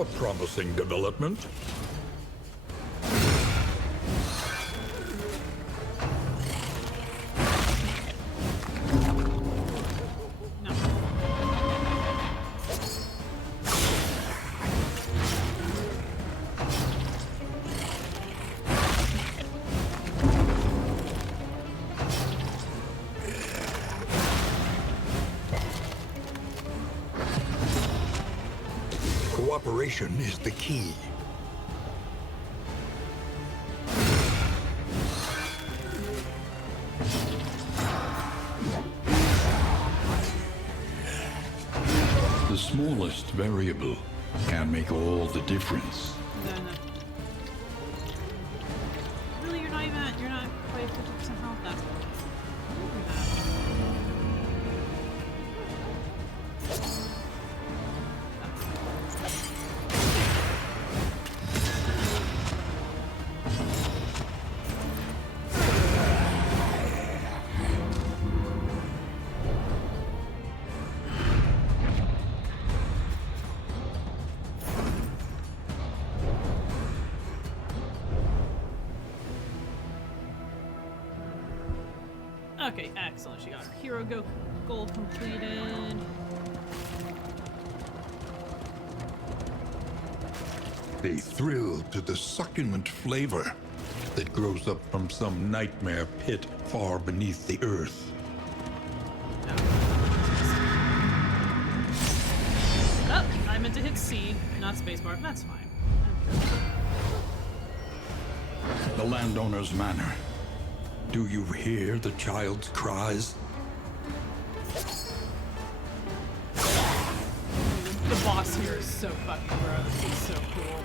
A promising development. No. Cooperation is the key. The smallest variable can make all the difference. No. Really, you're not quite 50% health. That's okay, excellent. She got her hero goal completed. They thrill to the succulent flavor that grows up from some nightmare pit far beneath the earth. Oh, I meant to hit C, not spacebar. That's fine. The landowner's manor. Do you hear the child's cries? The boss here is so fucking gross. He's so cool.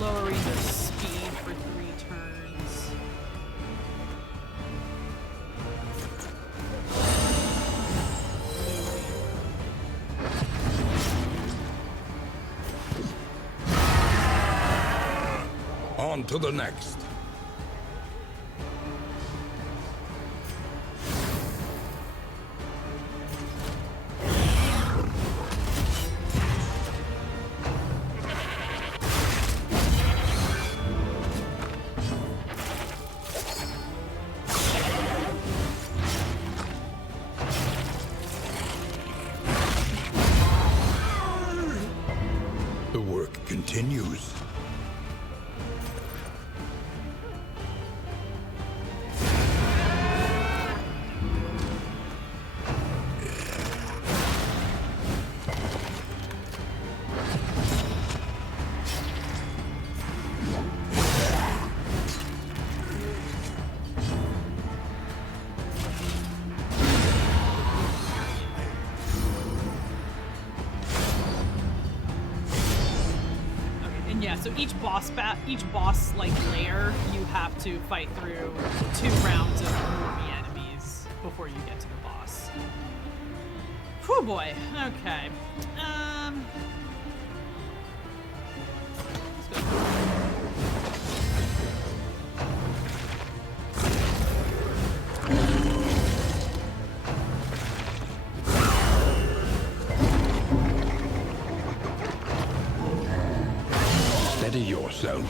Lowering the speed for 3 turns. On to the next. The work continues. And yeah, so each boss like layer, you have to fight through 2 rounds of normie enemies before you get to the boss. Whew, boy. Okay. Let's go. Steady yourself.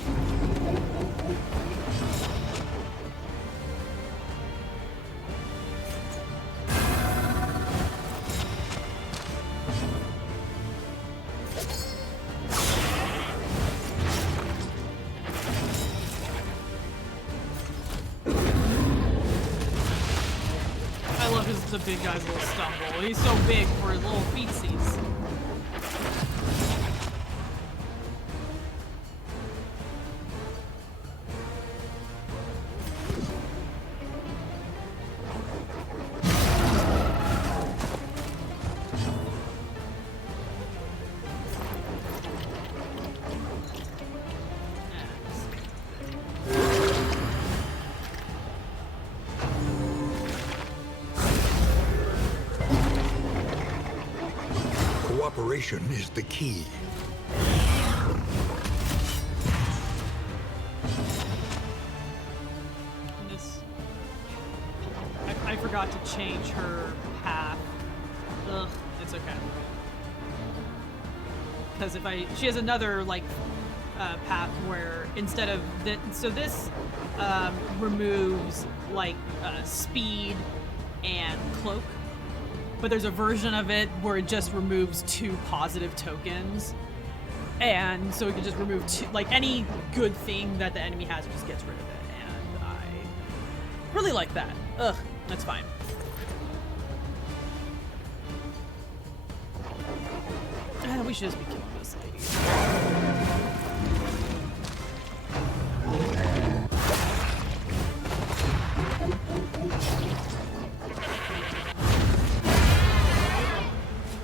I love the big guy's little stumble. He's so big for his little feetsies. Cooperation is the key. I forgot to change her path. Ugh, it's okay. Because she has another like path where instead of this removes like speed and cloak, but there's a version of it where it just removes 2 positive tokens, and so it can just remove 2, like any good thing that the enemy has, it just gets rid of it, and I really like that. Ugh, that's fine. We should just be killing this lady.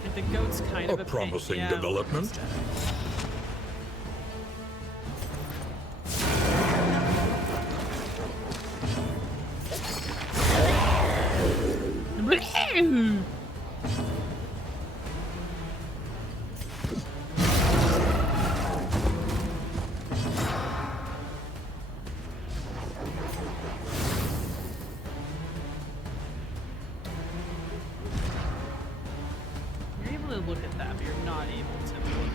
And the goat's kind of A promising development. You're able to look at that, but you're not able to move.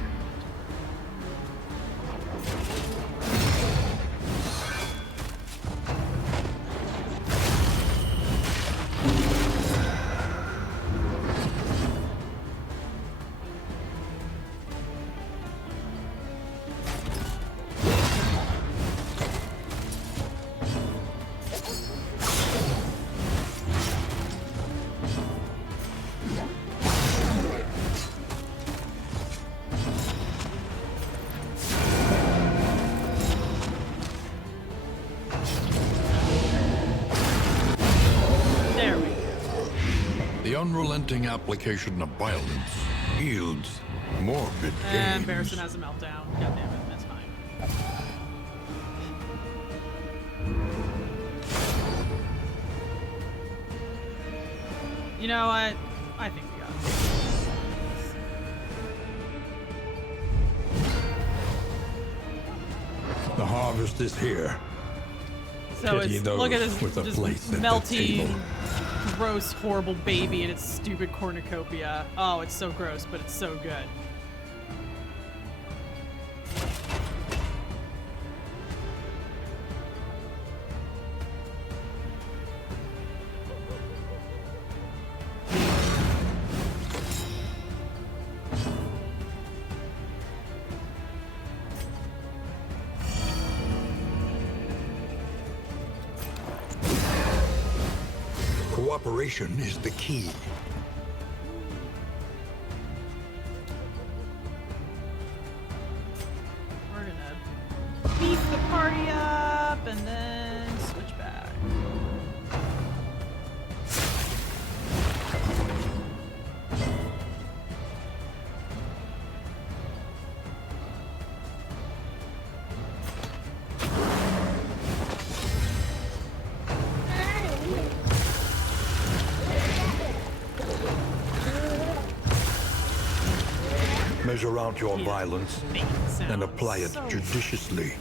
The unrelenting application of violence yields morbid gains. Barrison has a meltdown. God damn it, that's fine. You know what? I think we got it. The harvest is here. So Pity it's those look at this with a just place at the melty, table. gross, horrible baby and its stupid cornucopia. Oh, it's so gross, but it's so good. Cooperation is the key. We're gonna beef the party up and then switch back. Measure out your Yeah. violence Making sounds and apply it so judiciously.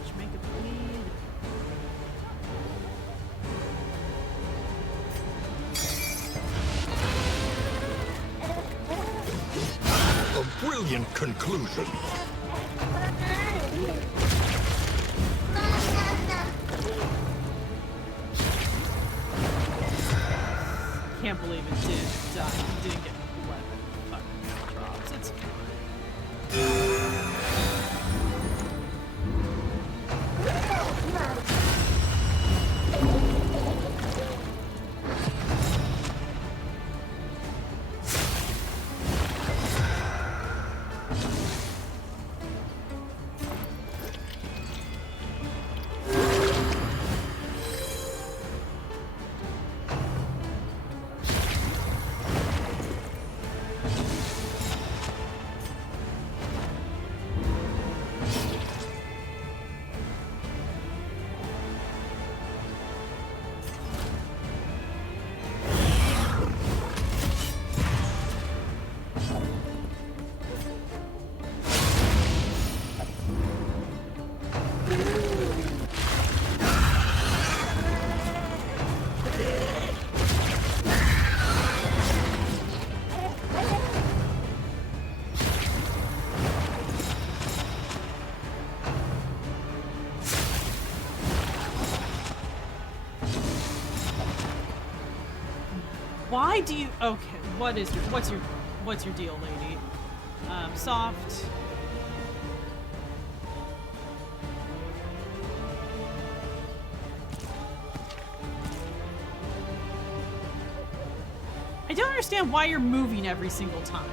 Just make it bleed. A brilliant conclusion. Can't believe it did die. It didn't get weapon fucking drops. It's fine. Why do you? Okay, what's your deal, lady? Soft. I don't understand why you're moving every single time.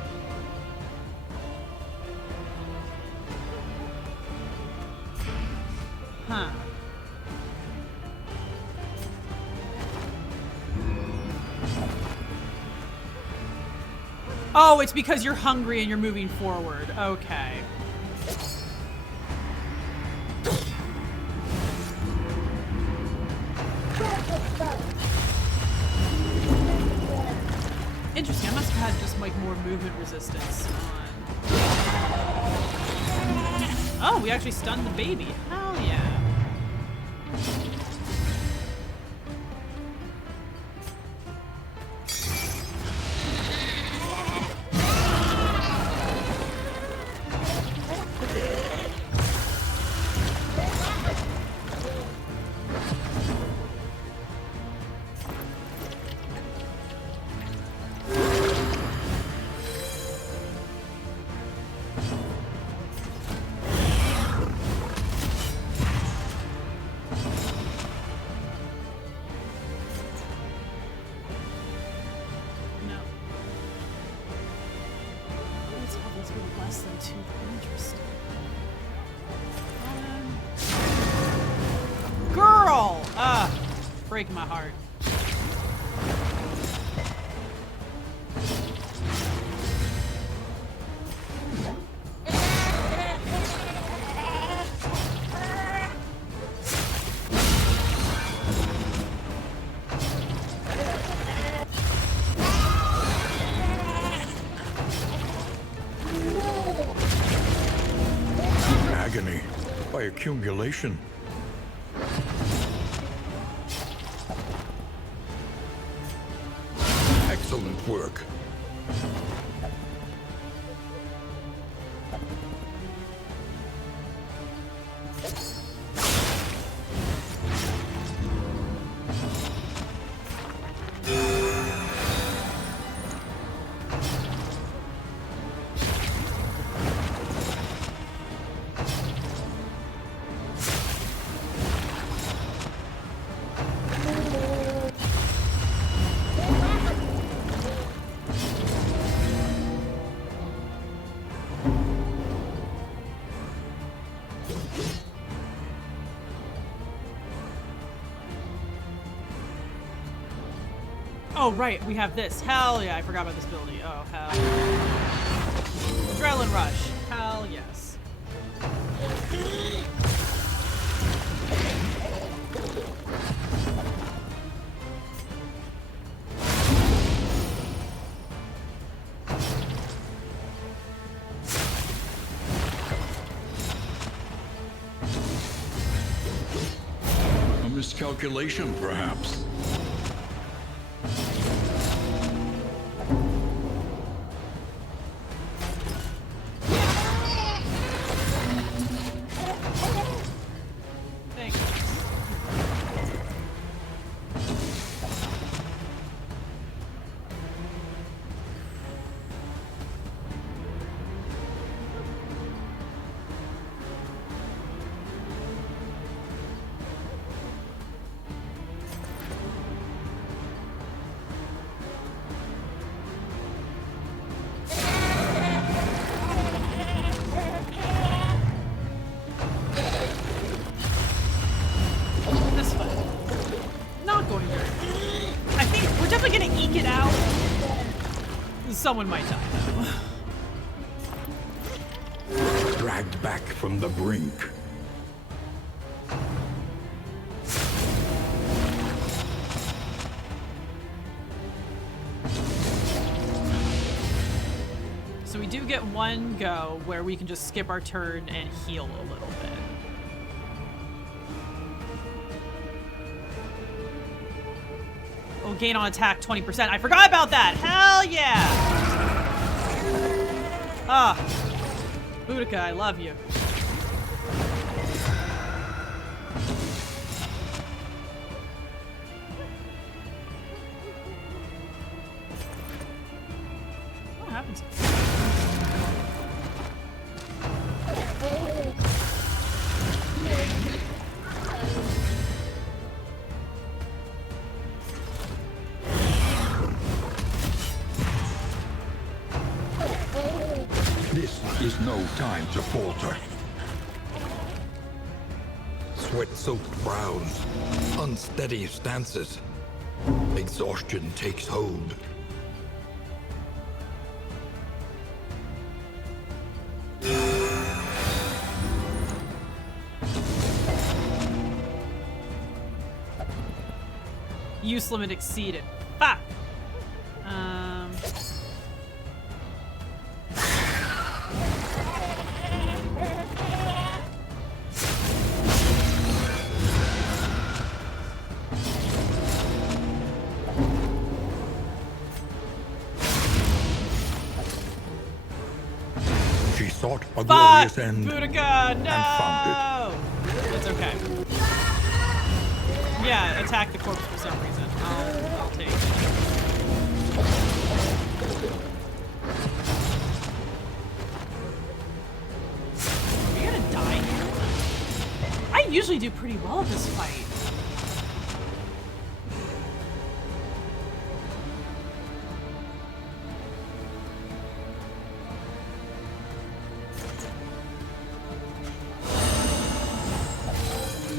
Huh. Oh, it's because you're hungry and you're moving forward. Okay. Interesting. I must have had just like more movement resistance on. Oh, we actually stunned the baby. Hell yeah. Breaking my heart. Agony by accumulation. Excellent work. Oh, right, we have this. Hell yeah, I forgot about this ability. Oh, hell yeah. Adrenaline rush. Hell yes. A miscalculation, perhaps. Someone might die, though. Dragged back from the brink. So we do get one go where we can just skip our turn and heal a little bit. We'll gain on attack 20%. I forgot about that! Hell yeah! Ah. Boudica, I love you. This is no time to falter. Sweat-soaked brows, unsteady stances. Exhaustion takes hold. Use limit exceeded. Fuck! She sought a glorious Fuck! end Boudica, no! and found it. It's okay. Yeah, attack the corpse for some reason. I'll take it. Are we gonna die here? I usually do pretty well at this fight.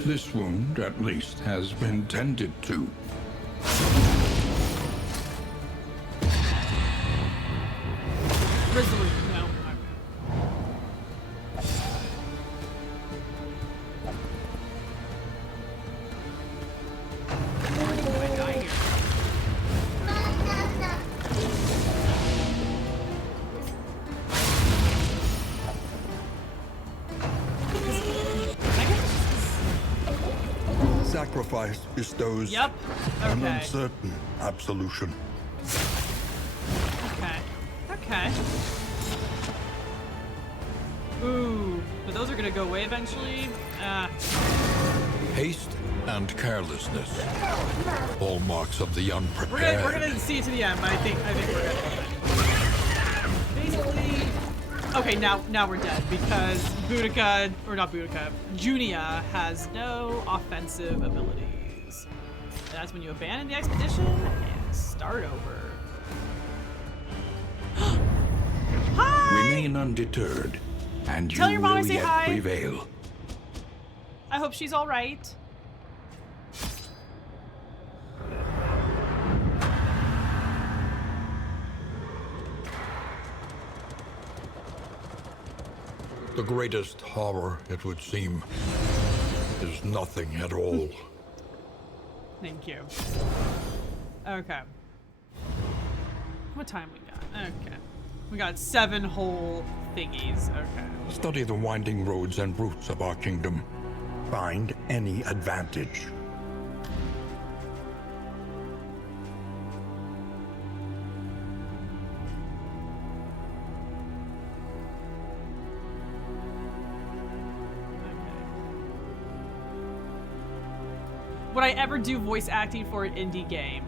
This wound, at least, has been tended to. Resolute, no. I die here. Sacrifice bestows Yep. an Okay. uncertain absolution. Okay. Okay. Ooh, but those are gonna go away eventually. Haste and carelessness, hallmarks of the We're unprepared. gonna see it to the end, but I think we're gonna. Basically, okay, now we're dead because Boudica, or not Boudica, Junia has no offensive abilities. And that's when you abandon the expedition and start over. Hi! Remain undeterred, and Tell you your mom I will say yet hi. prevail. I hope she's all right. The greatest horror, it would seem, is nothing at all. Thank you. Okay. What time we got? Okay. We got 7 whole thingies. Okay. Study the winding roads and routes of our kingdom. Find any advantage. Would I ever do voice acting for an indie game?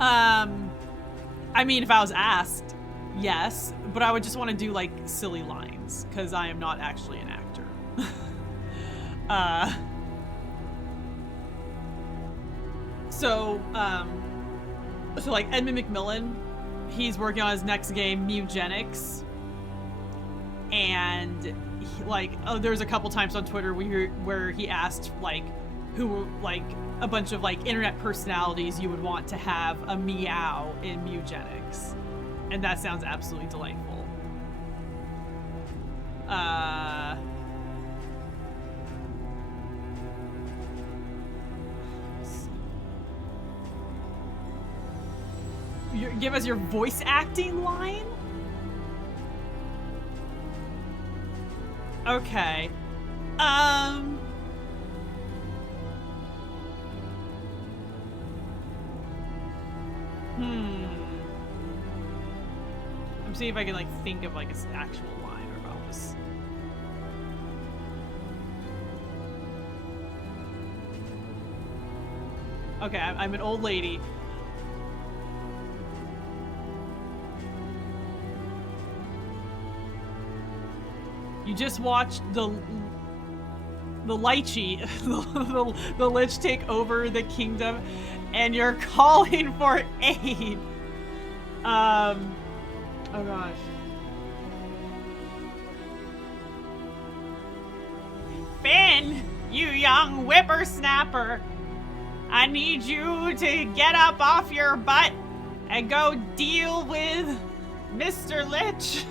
I mean, if I was asked, yes, but I would just want to do like silly lines because I am not actually an actor. So like Edmund McMillan, he's working on his next game, Mugenics, and there's a couple times on Twitter where he asked like who like a bunch of like internet personalities you would want to have a meow in Mugenics, and that sounds absolutely delightful. Give us your voice acting line? Okay. I'm seeing if I can like think of like an actual line, or if I'll just. Okay, I'm an old lady. You just watched the lychee, the lich take over the kingdom, and you're calling for aid. Oh gosh. Finn, you young whippersnapper. I need you to get up off your butt and go deal with Mr. Lich.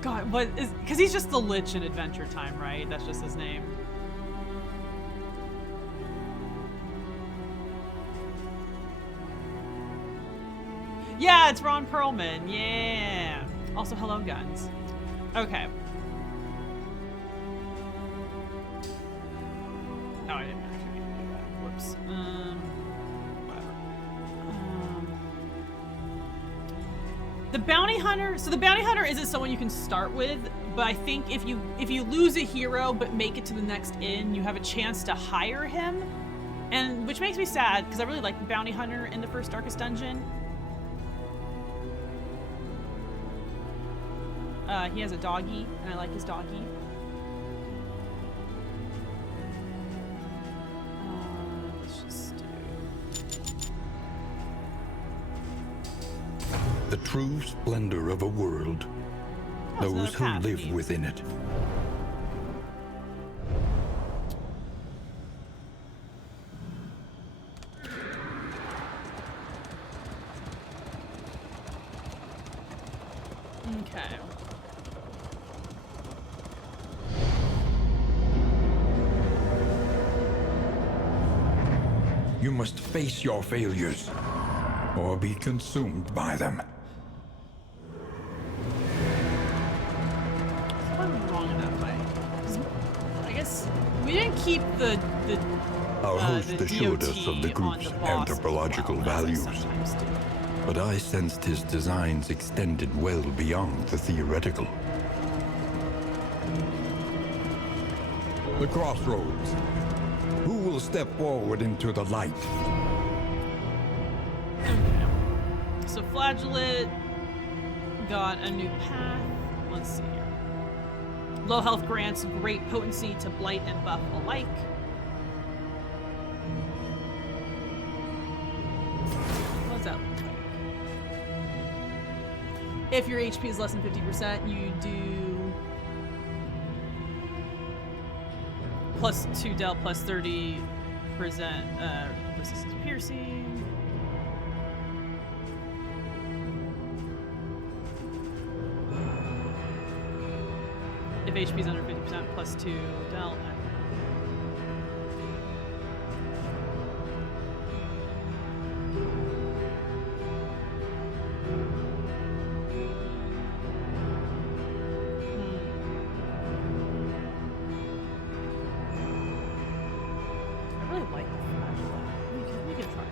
God, what is... Because he's just the Lich in Adventure Time, right? That's just his name. Yeah, it's Ron Perlman. Yeah. Also, hello, guns. Okay. Oh, I didn't actually do that. Whoops. Whatever. The bounty hunter. So the bounty hunter isn't someone you can start with, but I think if you lose a hero but make it to the next inn, you have a chance to hire him, and which makes me sad because I really like the bounty hunter in the first Darkest Dungeon. He has a doggy, and I like his doggy. Let's just do... The true splendor of a world. Oh, Those who live within it. Okay. You must face your failures, or be consumed by them. I'm wrong in that way. 'Cause I guess we didn't keep the Our host the assured DOT us of the on group's the boss anthropological as well, as I values, sometimes do. but I sensed his designs extended well beyond the theoretical. The crossroads. Who will step forward into the light? Okay. So Flagellate got a new path. Let's see here. Low health grants great potency to blight and buff alike. What does that look like? If your HP is less than 50%, you do +2 del plus 30% resistance piercing. If HP is under 50%, +2 del. I really like the flashlight. We can try it.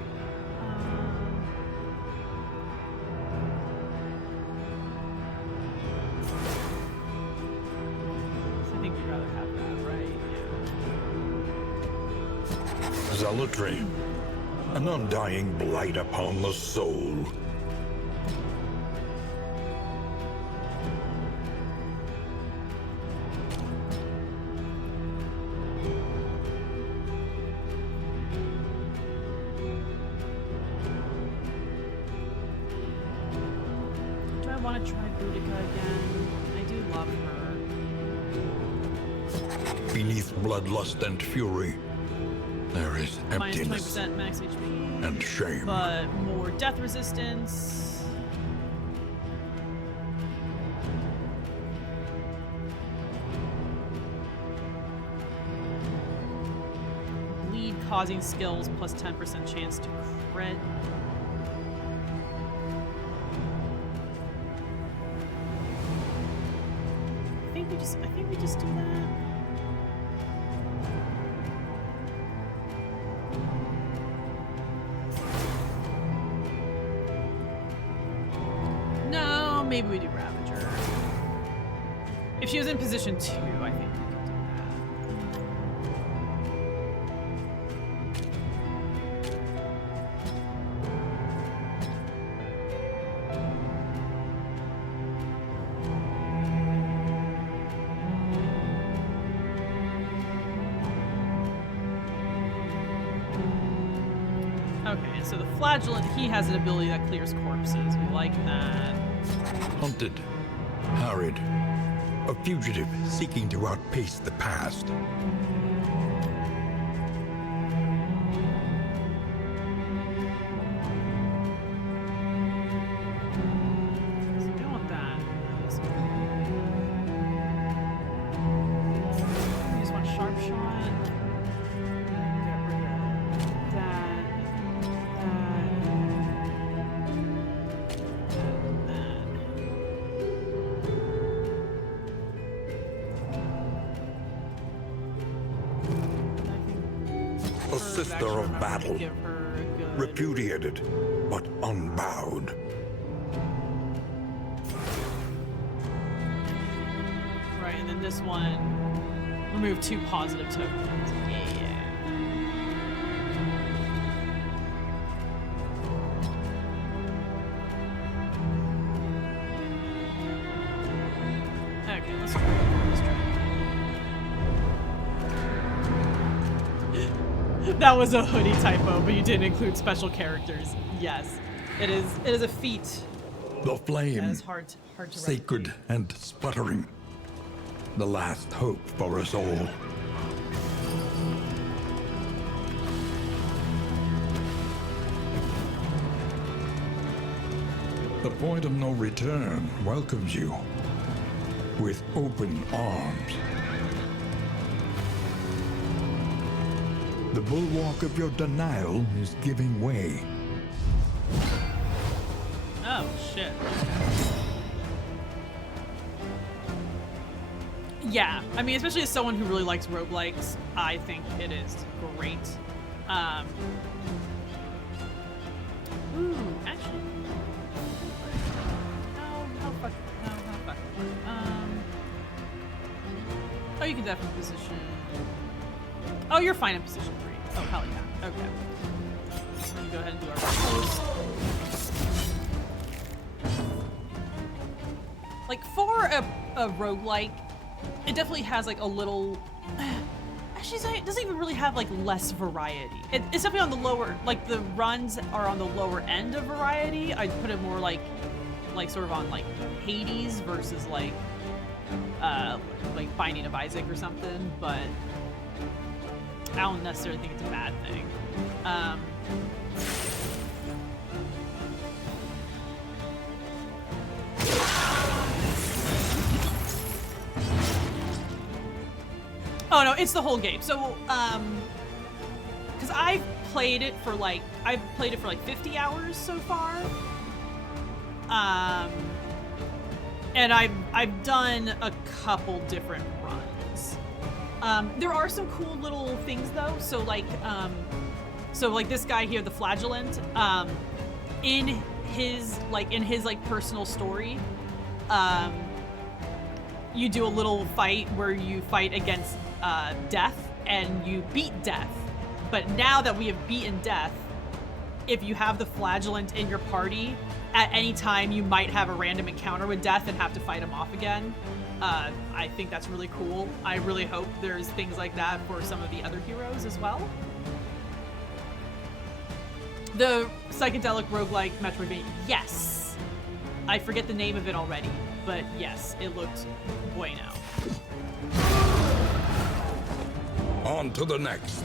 I think we'd rather have that, right? Yeah. Zealotry, an undying blight upon the soul. Do I want to try Boudica again? I do love her. Beneath bloodlust and fury, there is Minus emptiness 20% max HP. and shame. But more death resistance. Bleed causing skills plus 10% chance to crit. I think we just do that. No, maybe we do Ravager. If she was in position 2, I think we could do that. Okay, so the flagellant, he has an ability that clears corpses. We like that. Hunted, harried, a fugitive seeking to outpace the past. So we don't want that. We just want sharp shot. Get rid of that. A sister of battle, Give her a good... repudiated, but unbowed. Right, and then this one, remove 2 positive tokens. Yeah. Okay, let's try it. Let's try it. That was a hoodie typo, but you didn't include special characters. Yes, it is a feat. The That flame, is hard to sacred and sputtering. The last hope for us all. The point of no return welcomes you with open arms. The bulwark of your denial is giving way. Oh, shit. Yeah, I mean, especially as someone who really likes roguelikes, I think it is great. Ooh, actually... No, fuck. Oh, you can definitely position... Oh, you're fine in position 3. Oh, hell yeah. Okay. So let me go ahead and do our post. Like, for a roguelike, it definitely has, like, a little... Actually, it doesn't even really have, like, less variety. It's definitely on the lower... Like, the runs are on the lower end of variety. I'd put it more, like sort of on, like, Hades versus, like Binding of Isaac or something, but I don't necessarily think it's a bad thing. Oh no, it's the whole game. So, because I've played it for like 50 hours so far. And I've done a couple different runs. There are some cool little things though. So like this guy here, the flagellant, in his personal story, you do a little fight where you fight against death and you beat death. But now that we have beaten death, if you have the flagellant in your party, at any time you might have a random encounter with death and have to fight him off again. I think that's really cool. I really hope there's things like that for some of the other heroes as well. The psychedelic roguelike Metroidvania, yes. I forget the name of it already, but yes, it looked bueno. On to the next.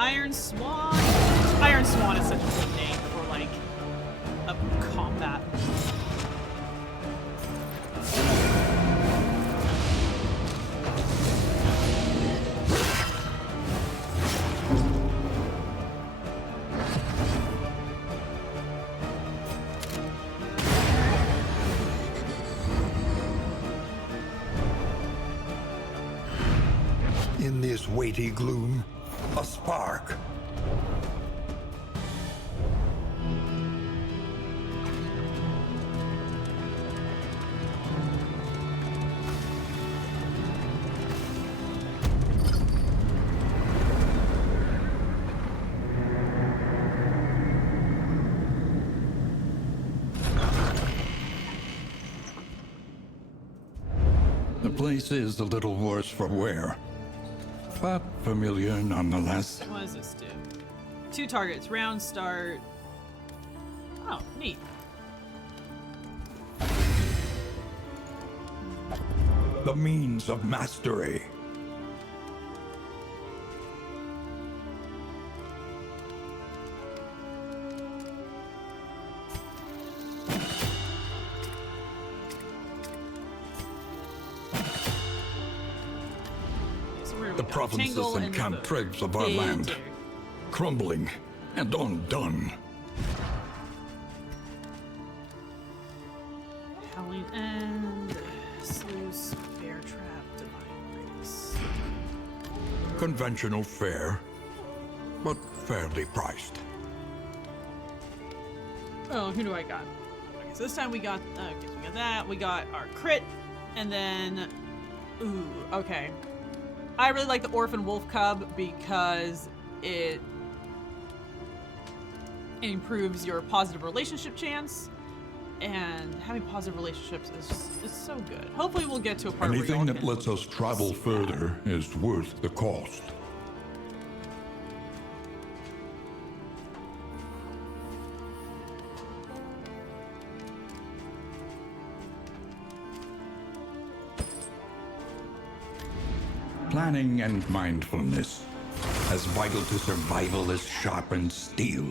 Iron Swan is such a cool in this weighty gloom? A spark. The place is a little worse for wear, but familiar nonetheless. What does this do? 2 targets, round start. Oh, neat. The means of mastery. The provinces and cantrips of our land, crumbling and undone. Howling End, Sluice, Bear Trap, Divine Grace. Conventional fare, but fairly priced. Oh, who do I got? Okay, so this time we got, okay, so we got that. We got our crit, and then, ooh, okay. I really like the Orphan Wolf Cub because it improves your positive relationship chance, and having positive relationships is so good. Hopefully we'll get to a part Anything where that lets us travel further is worth the cost. Planning and mindfulness, as vital to survival as sharpened steel.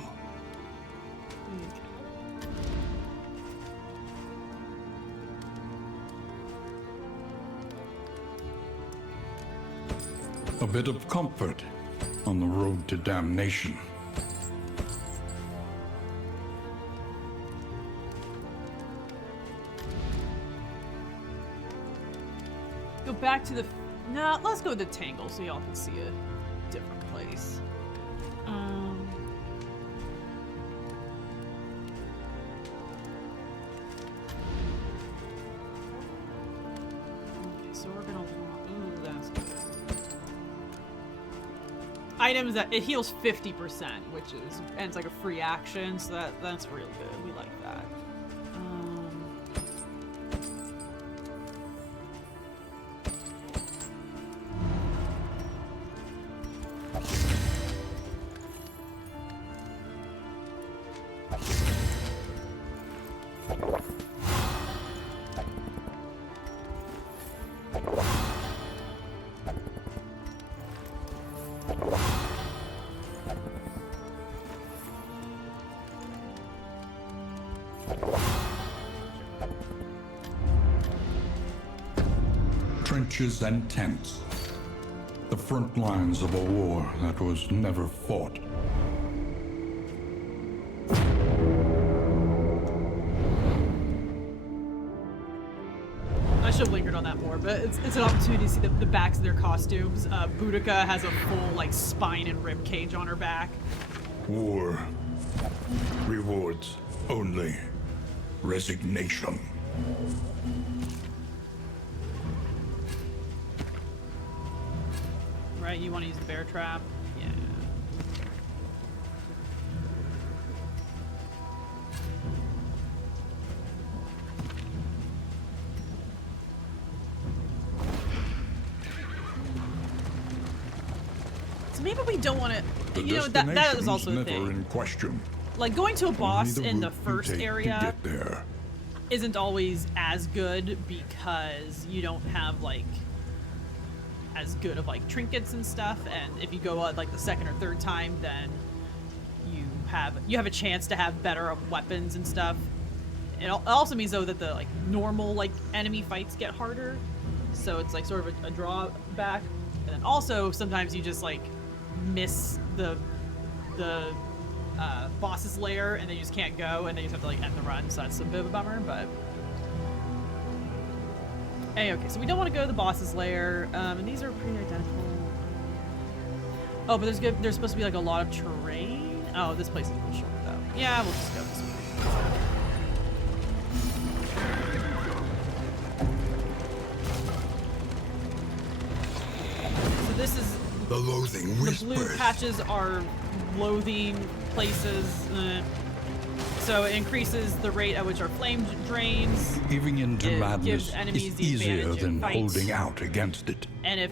A bit of comfort on the road to damnation. Go back to the... Nah, let's go to the Tangle so y'all can see a different place. Okay, so we're gonna want... Ooh, that's good. Items that... It heals 50%, which is... And it's like a free action, so that's real good. We like that. Trenches and tents. The front lines of a war that was never fought. I should have lingered on that more, but it's an opportunity to see the backs of their costumes. Boudica has a full like spine and rib cage on her back. War. Rewards only resignation. Right, you want to use the bear trap? Yeah. So maybe we don't want to, you know, that is also a never thing. in question. Like going to a boss Only in the route you first take to area get there. isn't always as good because you don't have like as good of like trinkets and stuff, and if you go like the second or third time, then you have a chance to have better weapons and stuff. It also means though that the like normal like enemy fights get harder, so it's like sort of a drawback. And then also sometimes you just like miss the boss's lair and then you just can't go, and then you just have to like end the run, so that's a bit of a bummer. But hey, okay, so we don't want to go to the boss's lair, and these are pretty identical. Oh, but there's supposed to be like a lot of terrain. Oh, this place is real short though. Yeah, we'll just go this way. So this is The loathing the whispers. blue patches are loathing places. So it increases the rate at which our flame drains. Giving in to It madness gives enemies is the easier advantage in than fight. holding out against it. And if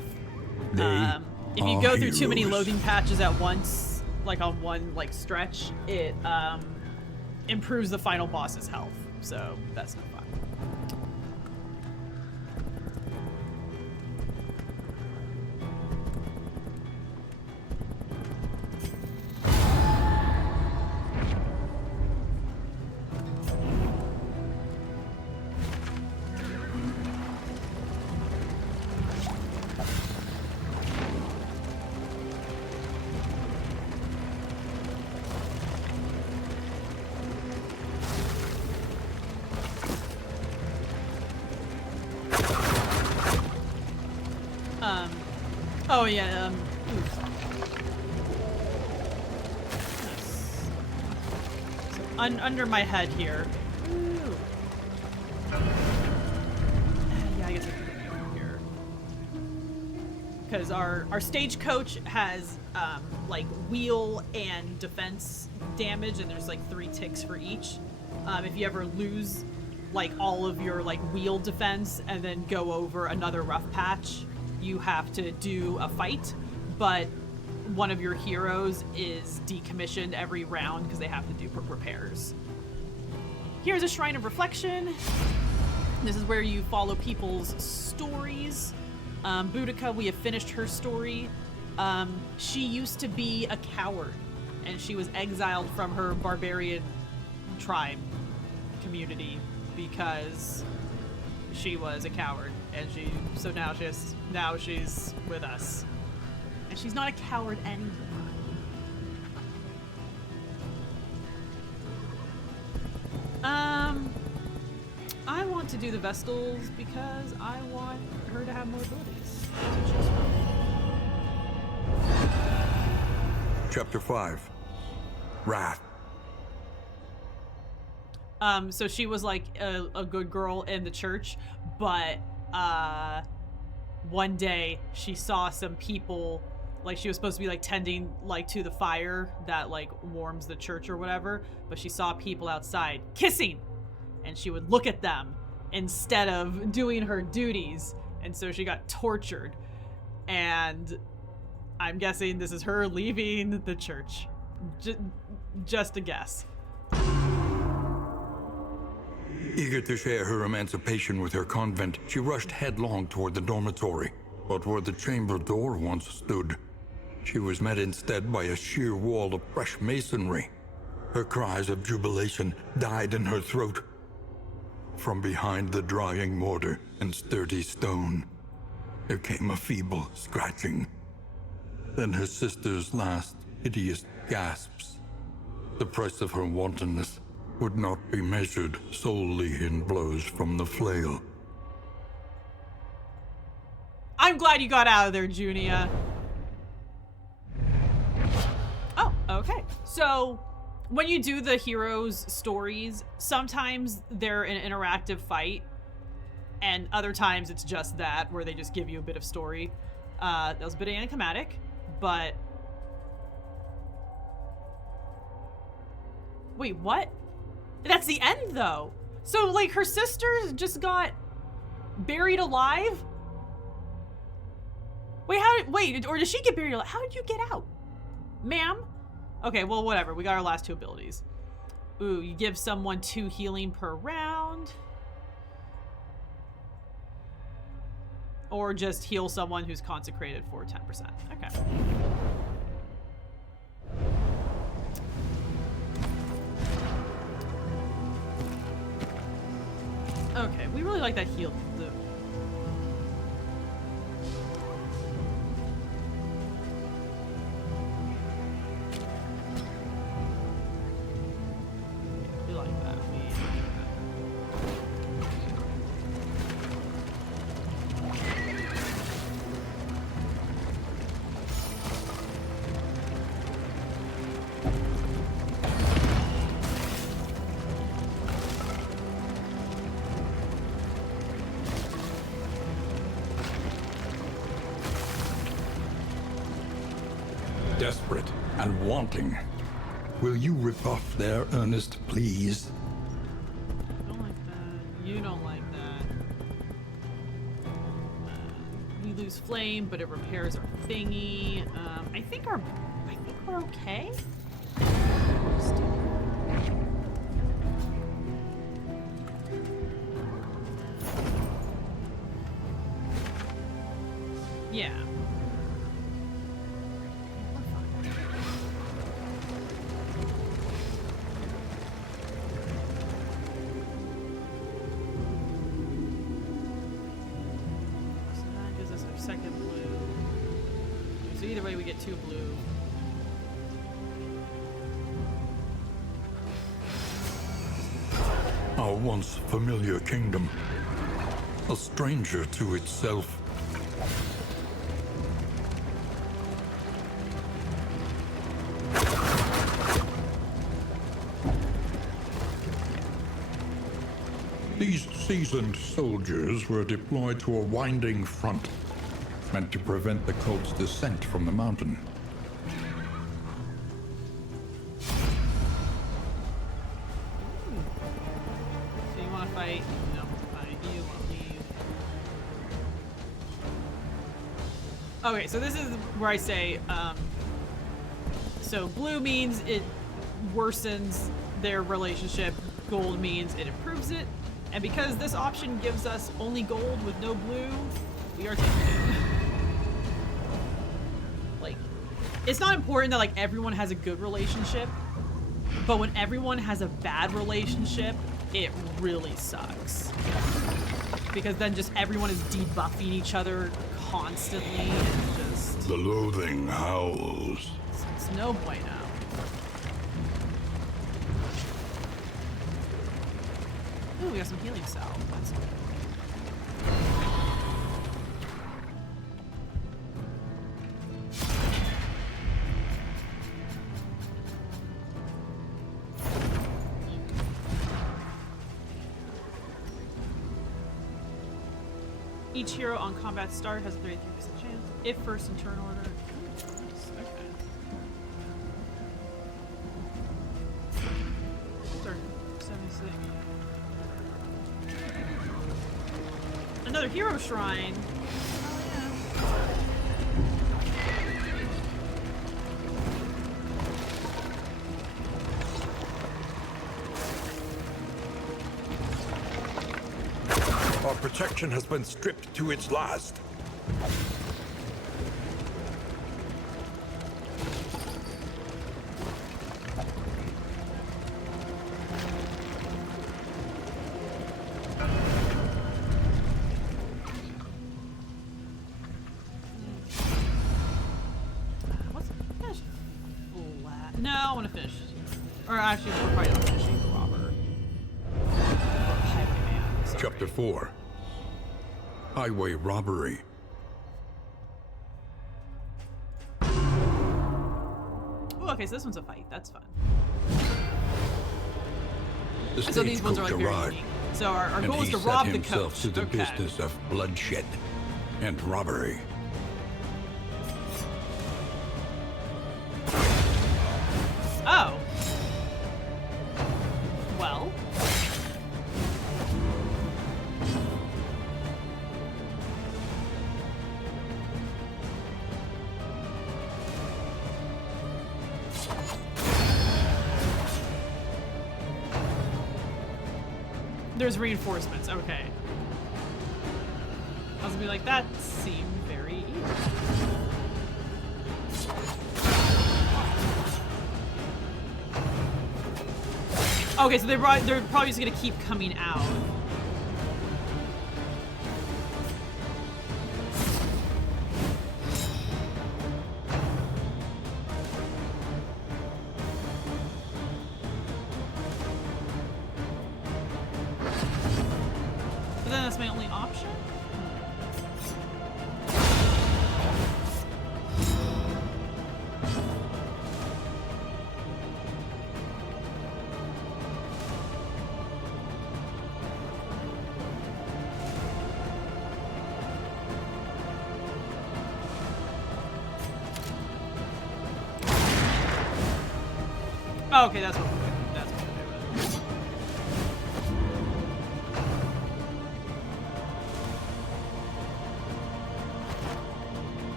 They you are go through too many heroes. loathing patches at once, like on one like stretch, it improves the final boss's health. So that's no fun. Oh yeah. Oof. So under my head here. Ooh. Yeah, I guess I can get over here. Because our stagecoach has like wheel and defense damage, and there's like 3 ticks for each. If you ever lose like all of your like wheel defense and then go over another rough patch, you have to do a fight, but one of your heroes is decommissioned every round because they have to do repairs. Here's a Shrine of Reflection. This is where you follow people's stories. Boudica, we have finished her story. She used to be a coward, and she was exiled from her barbarian tribe community because she was a coward, and so now she's with us, and she's not a coward anymore. I want to do the Vestals because I want her to have more abilities. That's what she's from. Chapter 5. Wrath. So she was like a good girl in the church, but one day she saw some people, like she was supposed to be like tending like to the fire that like warms the church or whatever, but she saw people outside kissing, and she would look at them instead of doing her duties, and so she got tortured. And I'm guessing this is her leaving the church. Just a guess. Eager to share her emancipation with her convent, she rushed headlong toward the dormitory. But where the chamber door once stood, she was met instead by a sheer wall of fresh masonry. Her cries of jubilation died in her throat. From behind the drying mortar and sturdy stone, there came a feeble scratching. Then her sister's last hideous gasps. The price of her wantonness would not be measured solely in blows from the flail. I'm glad you got out of there, Junia. Oh, okay. So when you do the heroes' stories, sometimes they're an interactive fight, and other times it's just that, where they just give you a bit of story. That was a bit anticlimactic, but... Wait, what? That's the end, though. So, like, her sister just got buried alive? Wait, or did she get buried alive? How did you get out? Ma'am? Okay, well, whatever. We got our last 2 abilities. Ooh, you give someone 2 healing per round. Or just heal someone who's consecrated for 10%. Okay. Okay, we really like that heal. We like that. desperate and wanting. Will you rebuff their earnest pleas? I don't like that. You don't like that. We lose flame, but it repairs our thingy. I think we're okay. Yeah. Second blue. So either way we get 2 blue. Our once familiar kingdom, a stranger to itself. These seasoned soldiers were deployed to a winding front, meant to prevent the cult's descent from the mountain. So you want to fight? No, fight. You want to leave. Okay, so this is where I say, so blue means it worsens their relationship, gold means it improves it, and because this option gives us only gold with no blue, we are taking it. Like, it's not important that like everyone has a good relationship, but when everyone has a bad relationship, it really sucks. Because then just everyone is debuffing each other constantly and just... The loathing howls. It's no bueno. Ooh, we got some healing salve. That's good. Each hero on combat start has a 33% chance if first in turn order. Ooh, nice. Okay. Turn 76. Another hero shrine. Oh, Our protection has been stripped to its last. what's finish? No, I want to finish. Or actually, we're probably not finishing the robber. Highwayman. Sorry. Chapter 4. Highway robbery. Oh, okay, so this one's a fight. That's fun. The So these ones are like stagecoach very arrived, unique. So our and goal is he to set rob the himself coach. to the Okay. business of bloodshed and robbery. Oh. Well. There's reinforcements, okay. I was gonna be like, that seemed very easy. Okay, so they're probably just gonna keep coming out. But then that's my only option? Oh, okay, that's what we're doing. That's what we're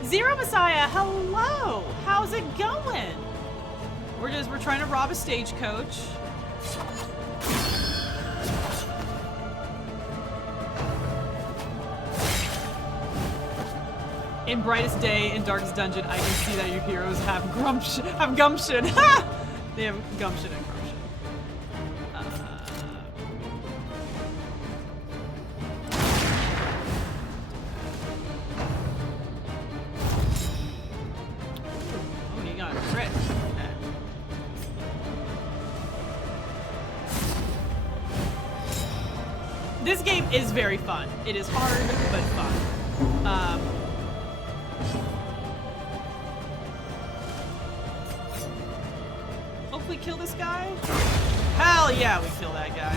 doing. Zero Messiah, hello! How's it going? We're trying to rob a stagecoach. In Brightest Day, in Darkest Dungeon, I can see that your heroes have gumption. They have gumption and gumption. Oh, you got a crit. Okay. This game is very fun. It is hard, but fun. Hopefully kill this guy. Hell yeah, we kill that guy.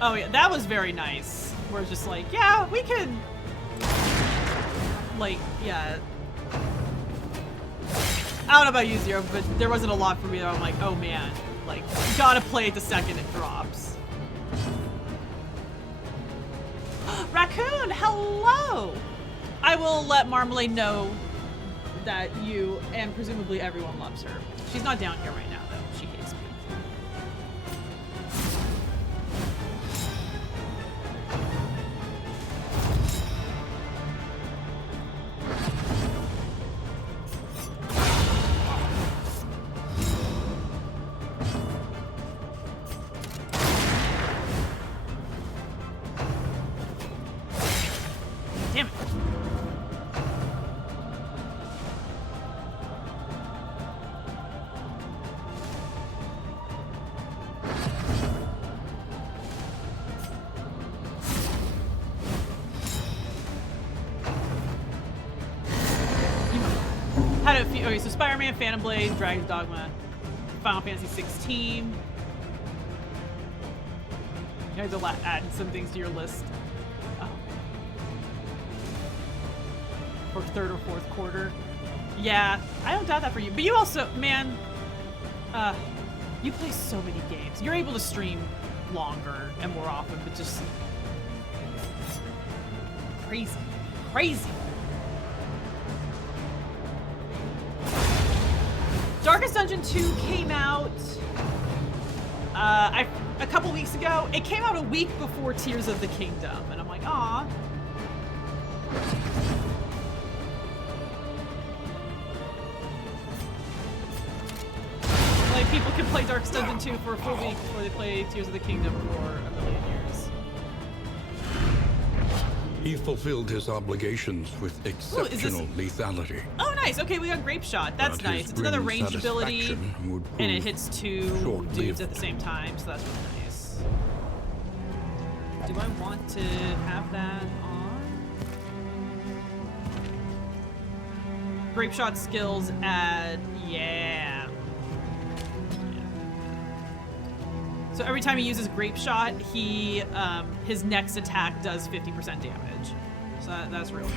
Oh yeah, that was very nice. We're just like, yeah, we can. Like, yeah. I don't know about you, Zero, but there wasn't a lot for me that I'm like, oh man, like, gotta play it the second it drops. Raccoon, hello! I will let Marmalade know that you and presumably everyone loves her. She's not down here right now, though. She hates me. Damn it. How did it feel? Okay, so Spider-Man, Phantom Blade, Dragon's Dogma, Final Fantasy 16. You have to add some things to your list. For third or fourth quarter. Yeah, I don't doubt that for you. But you also, man, you play so many games. You're able to stream longer and more often, but just crazy. Crazy. Darkest Dungeon 2 came out a couple weeks ago. It came out a week before Tears of the Kingdom, and I'm like, aw. Like, people can play Darkest Dungeon 2 for a full week before they play Tears of the Kingdom for a million years. He fulfilled his obligations with exceptional lethality. Oh, nice. Okay, we got Grape Shot. That's But nice. his It's another grim ranged ability, satisfaction would and it prove hits two short-lived. dudes at the same time, so that's really nice. Do I want to have that on? Grape Shot skills add... Yeah. So every time he uses Grape Shot, he his next attack does 50% damage. So that's real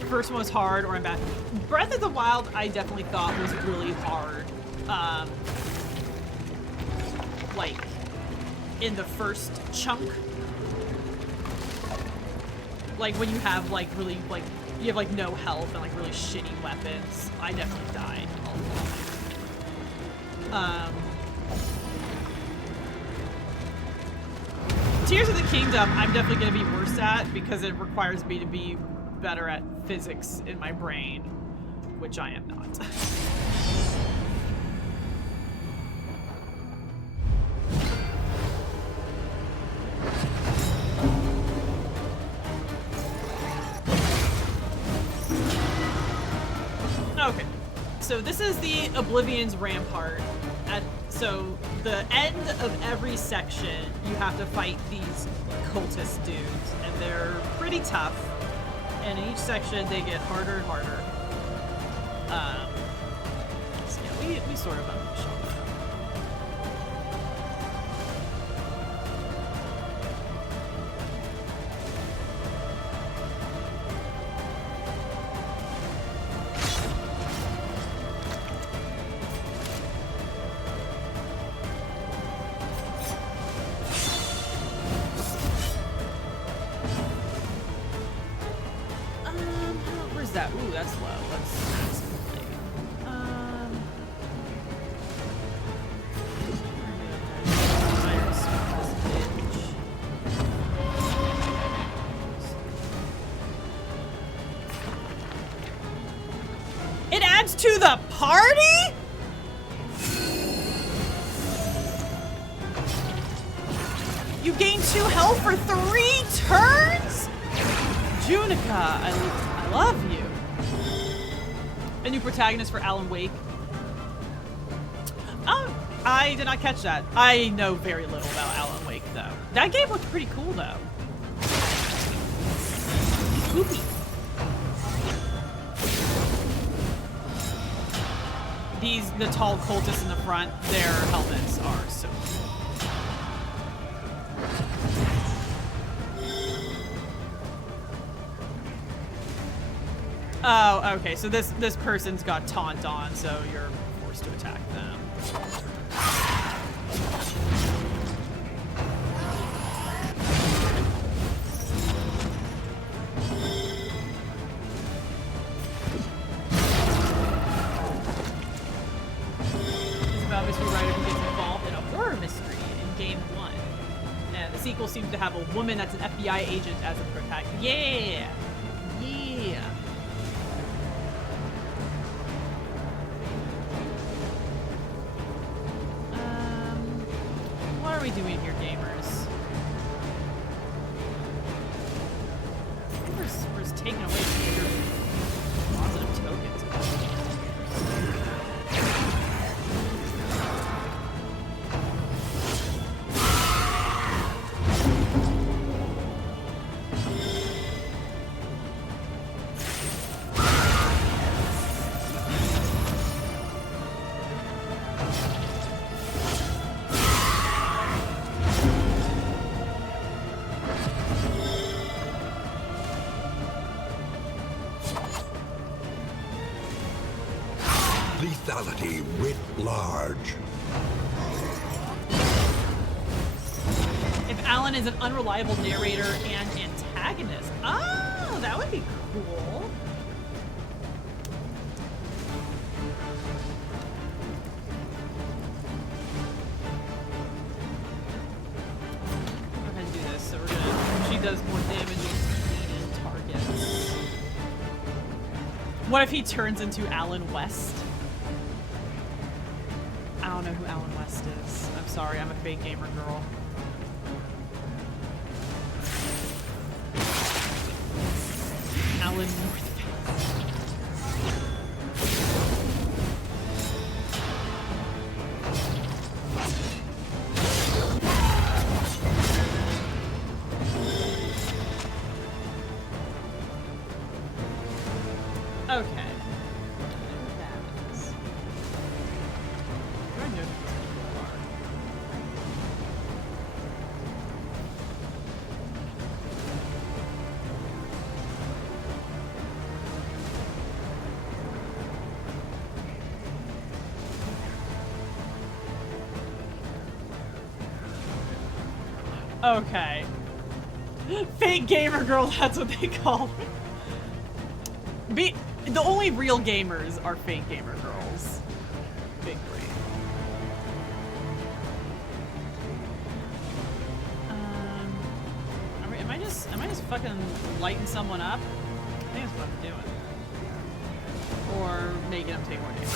good. First one was hard, or I'm back. Breath of the Wild, I definitely thought was really hard. Like, in the first chunk. Like, when you have, like, really, like, you have, like, no health and, like, really shitty weapons. I definitely died a lot. Tears of the Kingdom, I'm definitely going to be worse at because it requires me to be better at physics in my brain, which I am not. Okay, so this is the Oblivion's Rampart. So the end of every section, you have to fight these cultist dudes, and they're pretty tough. And in each section, they get harder and harder. So yeah, we sort of show that. Where's that? Ooh, that's low. Let's play. It adds to the party? You gain 2 health for 3 turns? Junica, I love you. A new protagonist for Alan Wake. Oh, I did not catch that. I know very little about Alan Wake, though. That game looked pretty cool, though. Poopy. The tall cultists in the front, their helmets are so cool. Oh, okay. So this person's got taunt on, so you're forced to attack them. It's about mystery writer who gets involved in a horror mystery in game 1. And the sequel seems to have a woman that's an FBI agent as a protagonist. Yeah! Yeah! What are we doing here, gamers? We're just taking away some of your positive tokens. Lethality writ large. If Alan is an unreliable narrator and antagonist. Oh, that would be cool. Go ahead and do this. So she does more damage against leading targets. What if he turns into Alan West? I don't know who Alan West is. I'm sorry, I'm a fake gamer girl. Alan Northface. Okay. Okay. Fake gamer girl, that's what they call me. The only real gamers are fake gamer girls. Big brain. Am I just fucking lighting someone up? I think that's what I'm doing. Or making them take more damage.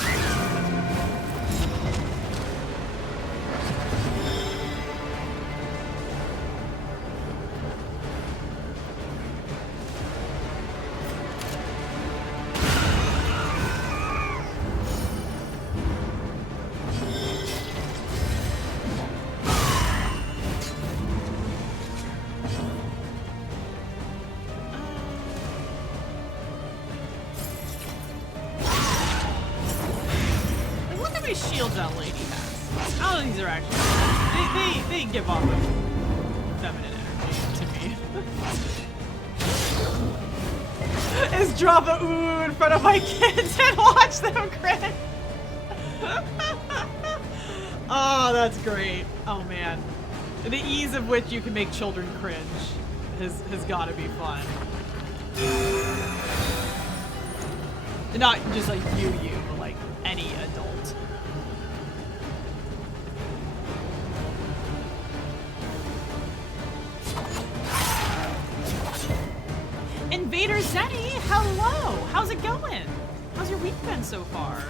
many shields that lady has? I don't think these are actually. They give off a feminine energy to me. Is drop a ooh in front of my kids and watch them cringe. Oh, that's great. Oh man, the ease of which you can make children cringe has got to be fun. Not just like you, but like any adult. Invader Zenny, hello! How's it going? How's your week been so far?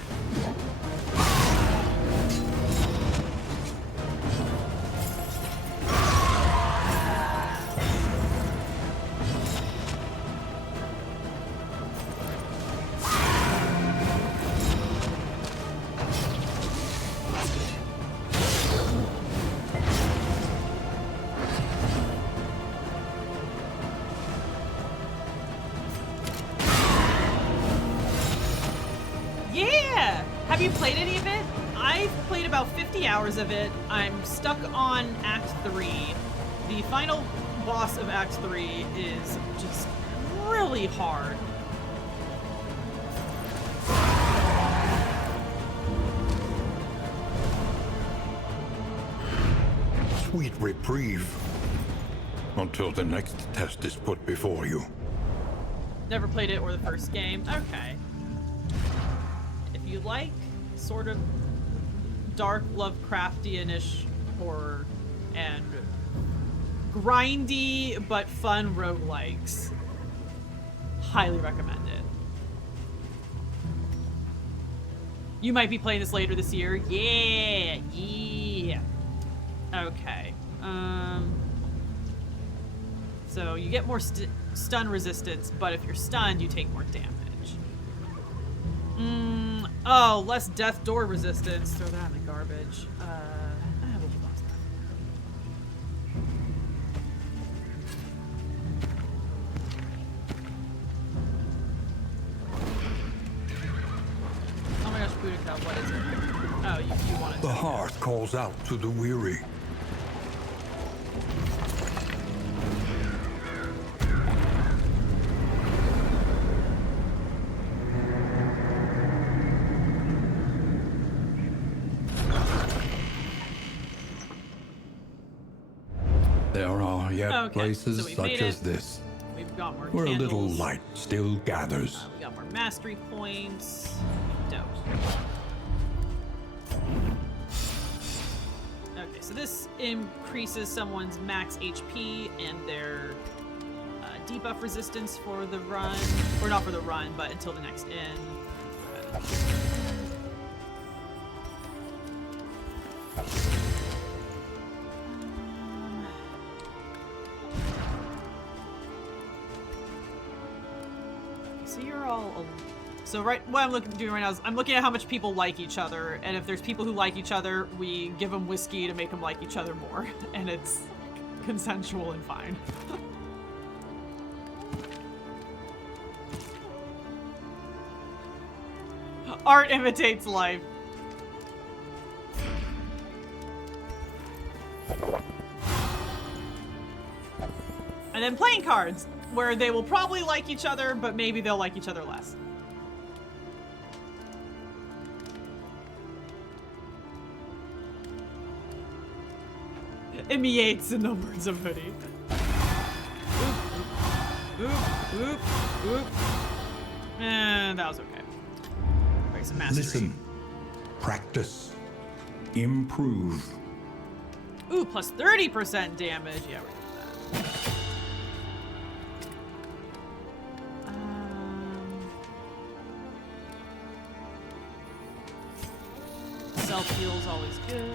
Have you played any of it? I've played about 50 hours of it. I'm stuck on Act 3. The final boss of Act 3 is just really hard. Sweet reprieve. Until the next test is put before you. Never played it or the first game. Okay. If you like sort of dark Lovecraftian-ish horror and grindy but fun roguelikes, highly recommend it. You might be playing this later this year. Yeah. Okay. So you get more stun resistance, but if you're stunned, you take more damage. Oh, less death door resistance. Throw that in the garbage. I have a box. Oh my gosh, Boudica, what is it? Oh, you wanted to. The hearth calls out to the weary. There are yet places so such as this, We've got more where candles. a little light still gathers. We got more mastery points. Dope. Okay, so this increases someone's max HP and their debuff resistance for the run. Or not for the run, but until the next end. So you're all... So what I'm doing right now is I'm looking at how much people like each other, and if there's people who like each other, we give them whiskey to make them like each other more, and it's consensual and fine. Art imitates life. And then playing cards, where they will probably like each other, but maybe they'll like each other less. Amy Yates in the words of Hoodie. Oop. And that was okay. Break some mastery. Listen, practice, improve. Ooh, plus 30% damage. Yeah, we're doing that. Self-heal's always good.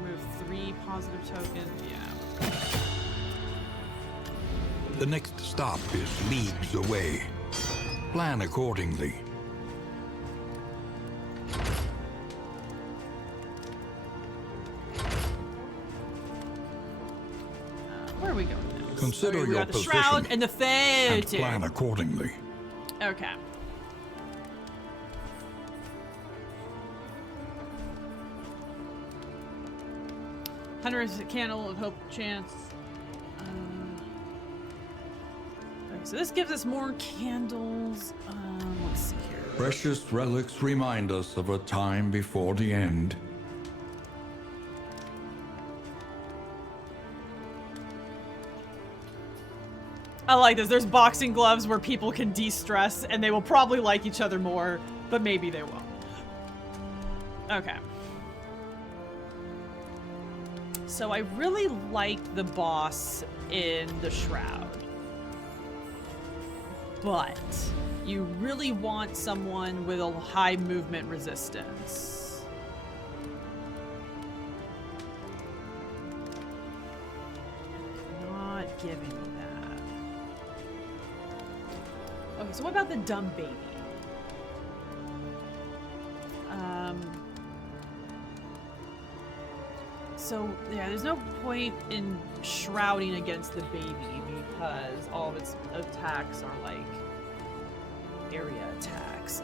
Remove 3 positive tokens. Yeah. The next stop is leagues away. Plan accordingly. we going now? Consider we your got the position shroud and the and photo. plan accordingly. Okay. Hunter's Candle of Hope Chance. Okay, so this gives us more candles. Let's see here. Precious relics remind us of a time before the end. I like this. There's boxing gloves where people can de-stress and they will probably like each other more, but maybe they won't. Okay. So I really like the boss in the Shroud. But you really want someone with a high movement resistance. Not giving me that. Okay, so what about the dumb baby? So, yeah, there's no point in shrouding against the baby because all of its attacks are, like, area attacks.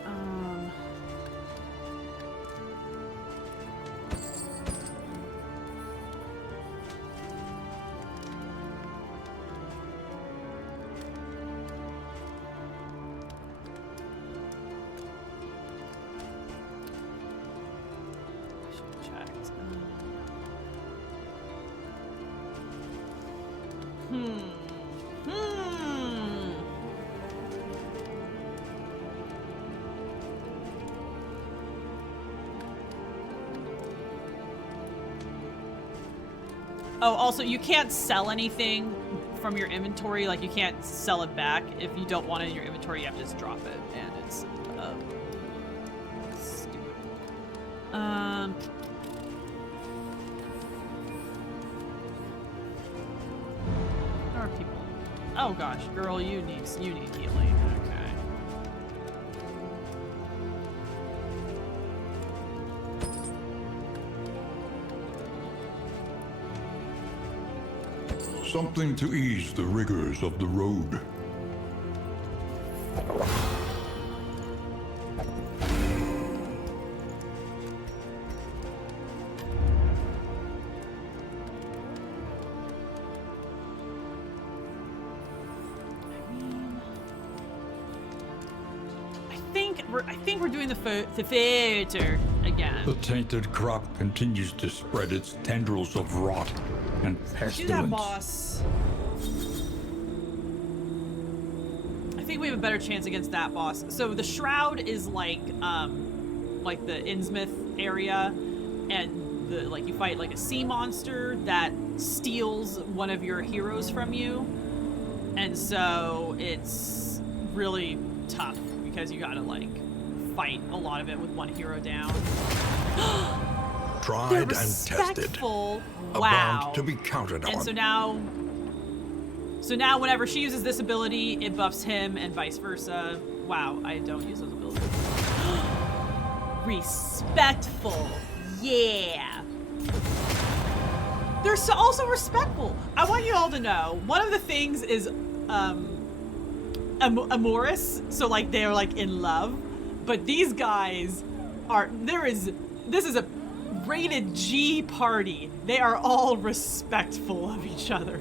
Oh, also, you can't sell anything from your inventory. Like, you can't sell it back. If you don't want it in your inventory, you have to just drop it. And it's, stupid. There are people. Oh, gosh. Girl, you need healing. Okay. Something to ease the rigors of the road. I think we're doing the theater again. The tainted crop continues to spread its tendrils of rot and pestilence. Do that, boss. I think we have a better chance against that boss. So the Shroud is like the Innsmouth area, and you fight like a sea monster that steals one of your heroes from you, and so it's really tough because you gotta like fight a lot of it with one hero down. Tried They're and tested. Wow. A bond to be counted And on. so now whenever she uses this ability, it buffs him and vice versa. Wow, I don't use those abilities. Respectful. Yeah. They're also respectful. I want you all to know, one of the things is amorous, so like they're like in love, but these guys are, this is a rated G party. They are all respectful of each other.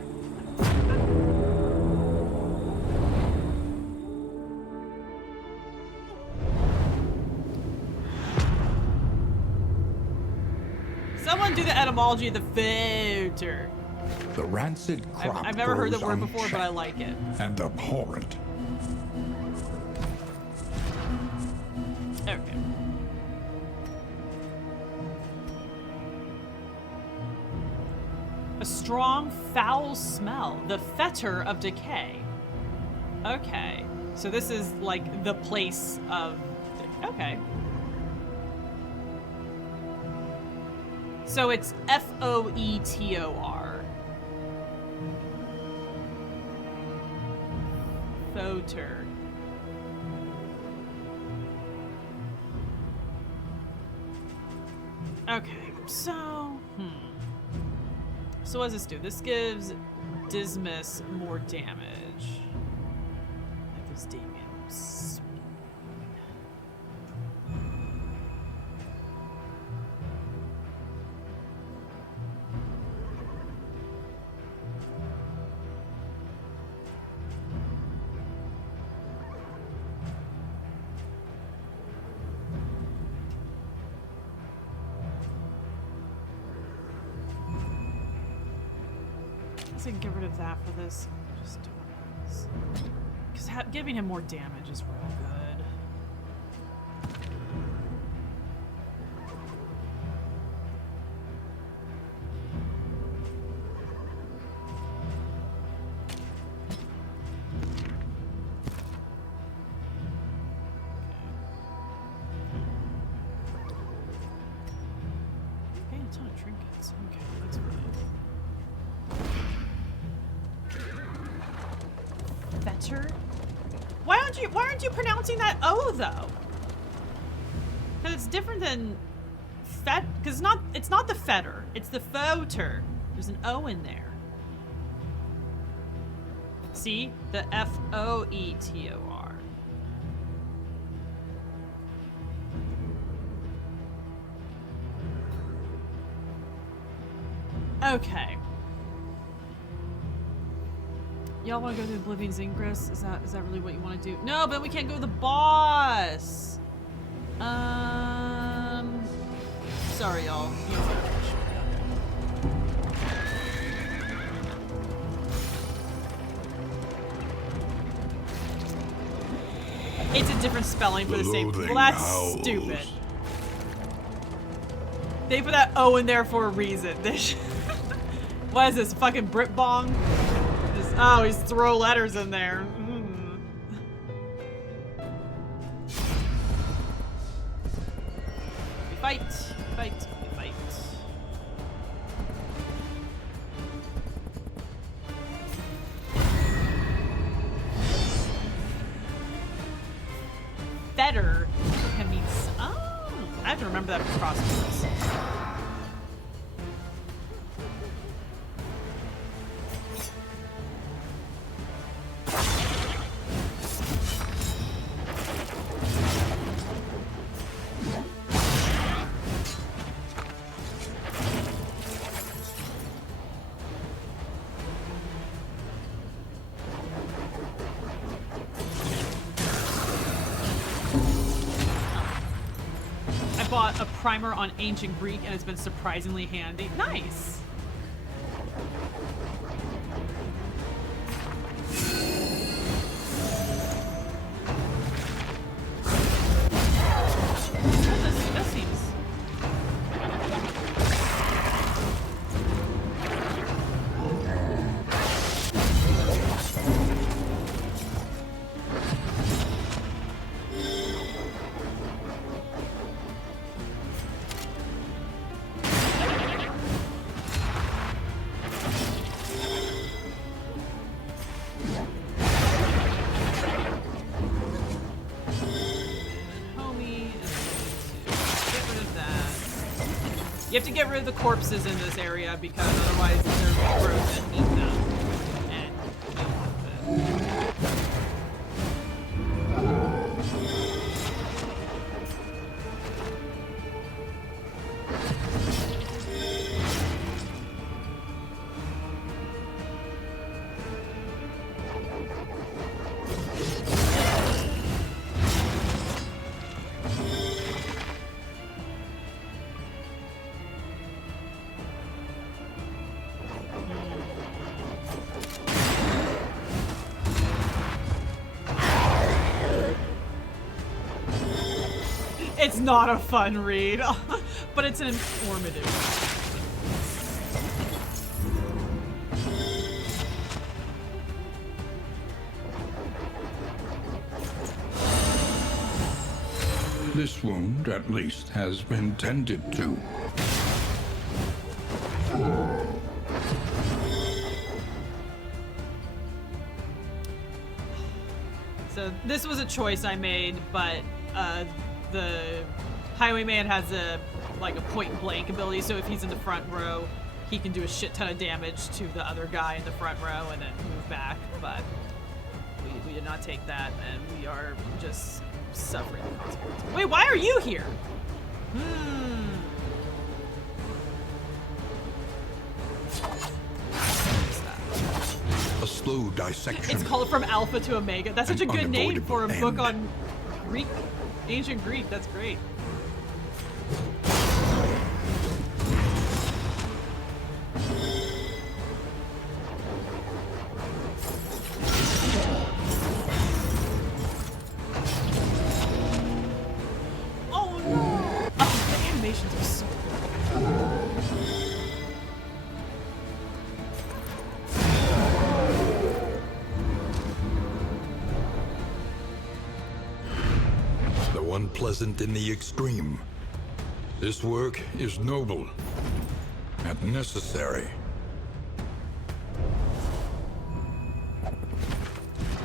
Someone do the etymology of the filter. The rancid crop I've never heard the grows word before, but I unchecked like it. and abhorrent. Okay. A strong, foul smell. The fetor of decay. Okay. So this is like the place of... Okay. So it's F-O-E-T-O-R. Foter. Okay, so, So what does this do? This gives Dismas more damage. Like those Damians. I can get rid of that for this. Just do this. Because giving him more damage is real good. Okay, a ton of trinkets. Okay, that's really. Fetter? Why aren't you pronouncing that O though? Because it's different than fet. Because it's not the fetter. It's the foter. There's an O in there. See the Foetor. Okay. Y'all want to go to Oblivion's Ingress? Is that really what you want to do? No, but we can't go to the boss. Sorry, y'all. You don't have to. It's a different spelling for the same. Well, that's stupid. They put that O in there for a reason. What is this? Fucking Brit Bong? Oh, he's throw letters in there. Mm. We fight, we fight, we fight. Fetter can mean. Oh, I have to remember that for crosswords. Bought a primer on ancient Greek and it's been surprisingly handy. Nice. This seems. You have to get rid of the corpses in this area because otherwise they're gross and eat them. And you don't want that. It's not a fun read, but it's an informative. This wound, at least, has been tended to. So this was a choice I made, but the Highwayman has a point and blank ability, so if he's in the front row, he can do a shit ton of damage to the other guy in the front row and then move back, but we did not take that, and we are just suffering the consequences. Wait, why are you here? A slow dissection. It's called From Alpha to Omega. That's such a good name for a book on Greek, ancient Greek. That's great. Oh no! Oh, the animations are so good. Unpleasant in the extreme. This work is noble and necessary.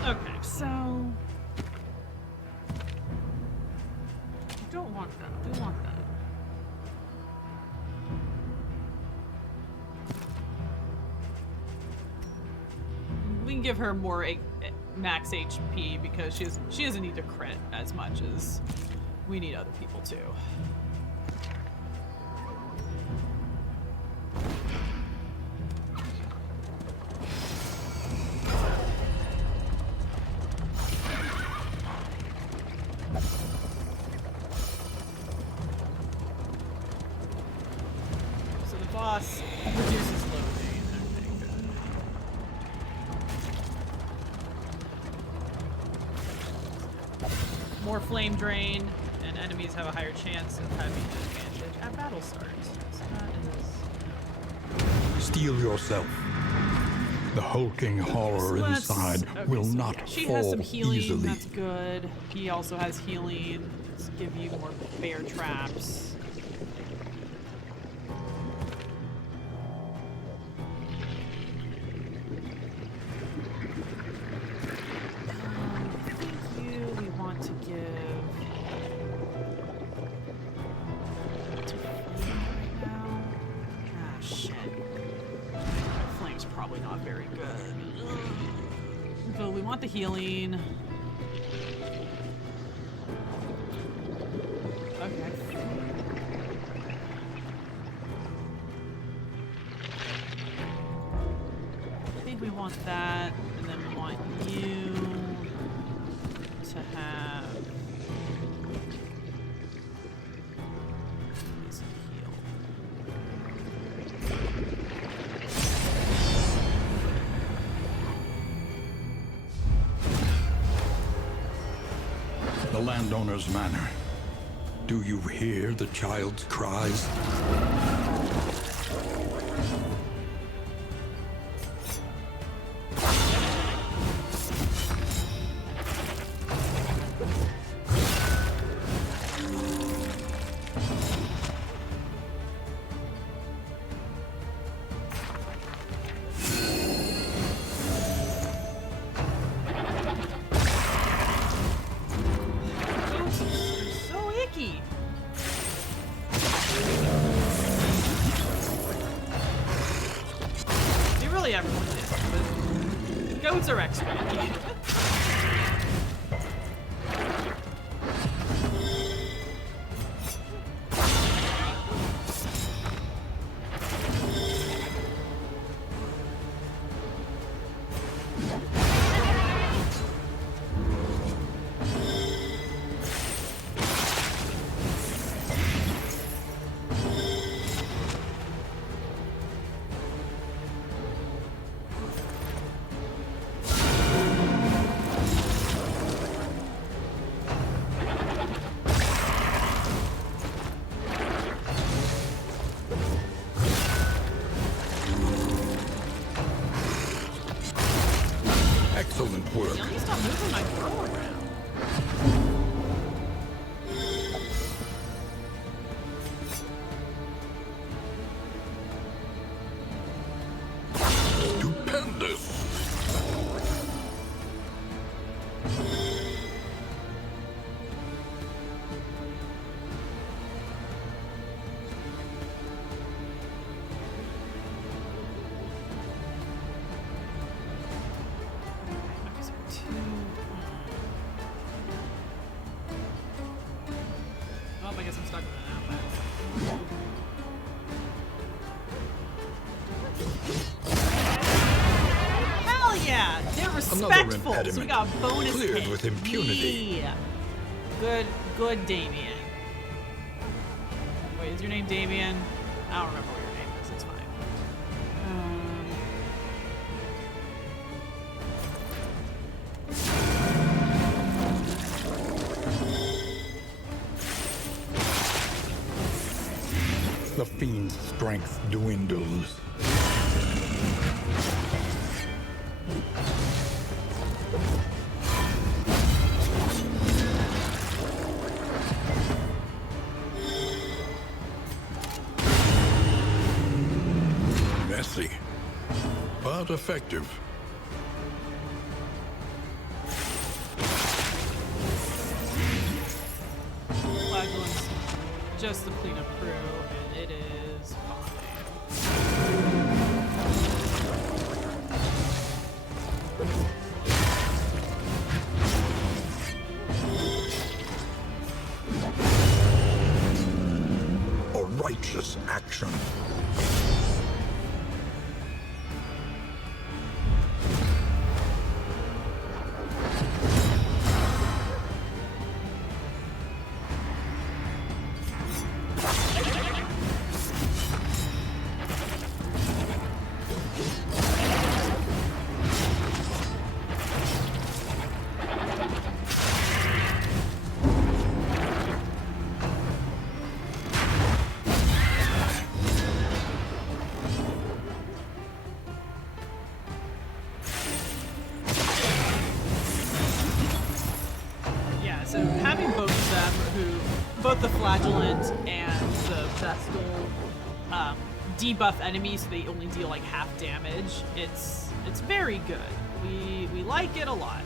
Okay, so we don't want that. We want that. We can give her more max HP because she doesn't need to crit as much as we need other people too. So the boss reduces loading, I think. More flame drain, and enemies have a higher chance of having an advantage at battle start. So that is... Steel yourself. The hulking horror So let's- inside okay, will so not yeah, she fall has some healing, easily. that's good. He also has healing. Let's give you more bear traps. I think you we want to give to flame right now. Ah shit. Flame's probably not very good. But we want the healing. Okay. I think we want that, and then we want you to have these heal. The landowner's manor. Do you hear the child's cries? So icky. Really everyone is, but goats are extra. guess I'm stuck with it now. Hell yeah! They're respectful. So we got a bonus cleared hit. with impunity. Yeah. Good, Damien. Wait, is your name Damien? I don't remember what your name is. It's fine. The fiend's strength dwindles. Messy, but effective. Flagellant's just the cleanup crew, and it is fine. A righteous action. Yeah, so having both of them, both the Flagellant and the Vestal, debuff enemies so they only deal like half damage, it's very good. We like it a lot.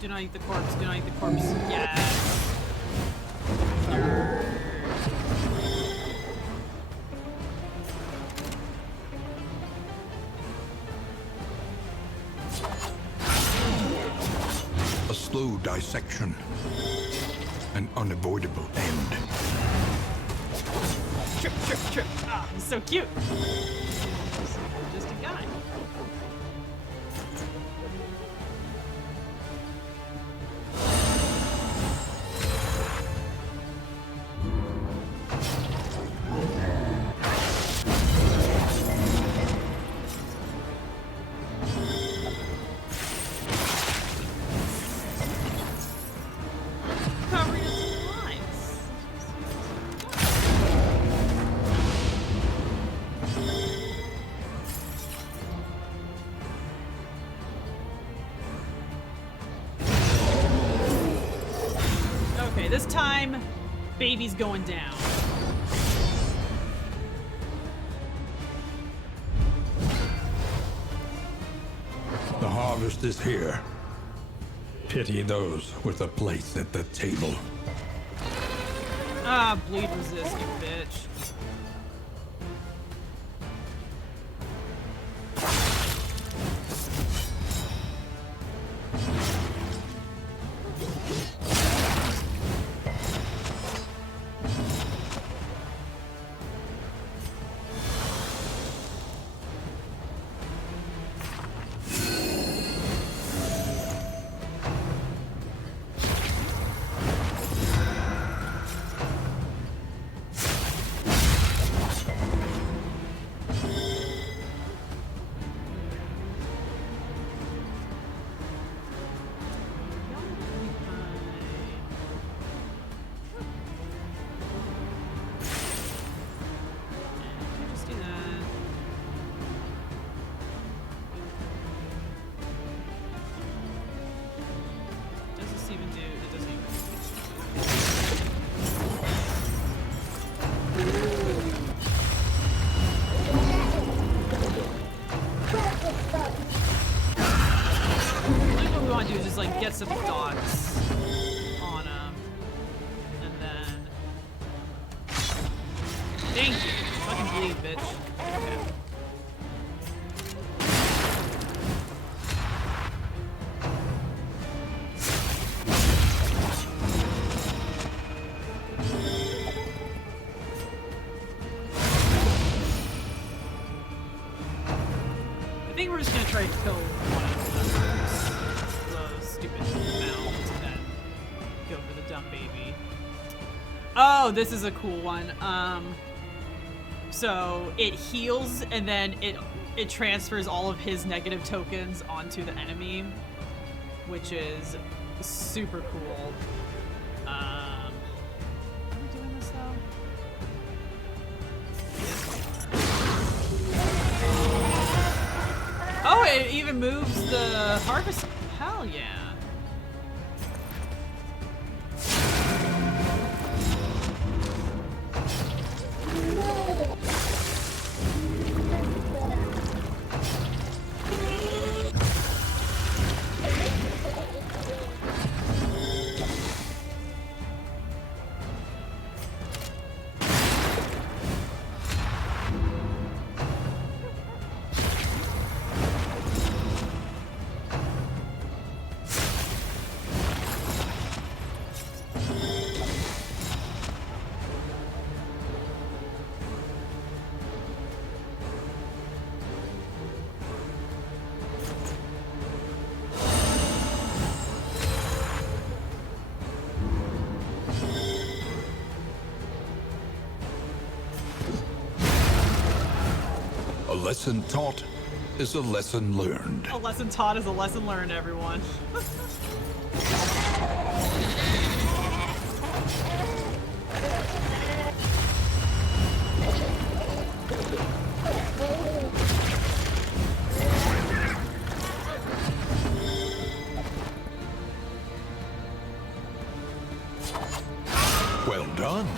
Do not eat the corpse. Do not eat the corpse. Yes. A slow dissection. An unavoidable end. Trip. Ah, he's so cute. Just a guy. Covering us in lines. Okay, this time, baby's going down. The harvest is here. Pity those with a place at the table. Ah, bleed resist, you bitch. Thank you. Fucking bleed, bitch. Okay. I think we're just gonna try to kill one of those stupid mounds and then go for the dumb baby. Oh, this is a cool one. So it heals and then it transfers all of his negative tokens onto the enemy, which is super cool. Are we doing this though? Oh, it even moves the harvest. Hell yeah. A lesson taught is a lesson learned. A lesson taught is a lesson learned, everyone. Well done.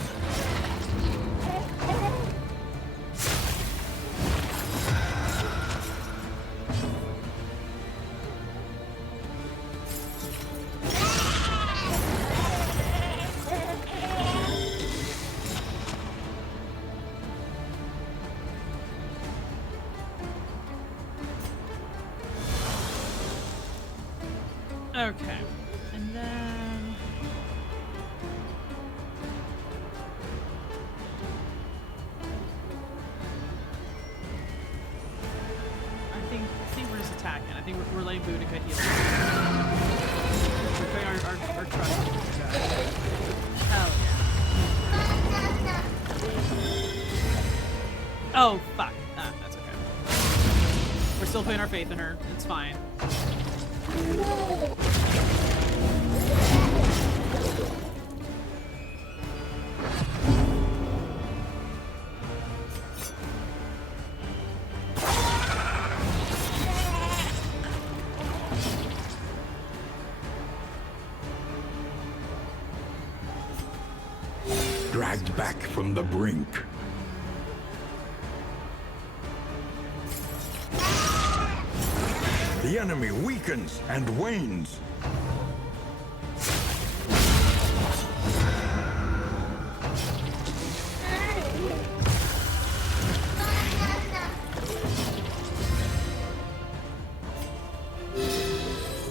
Okay, and then I think we're just attacking. I think we're letting Boudica heal. We're putting our trust in Boudica. Hell yeah. Oh fuck. That's okay. We're still putting our faith in her. It's fine. Dragged back from the brink. The enemy weakens and wanes.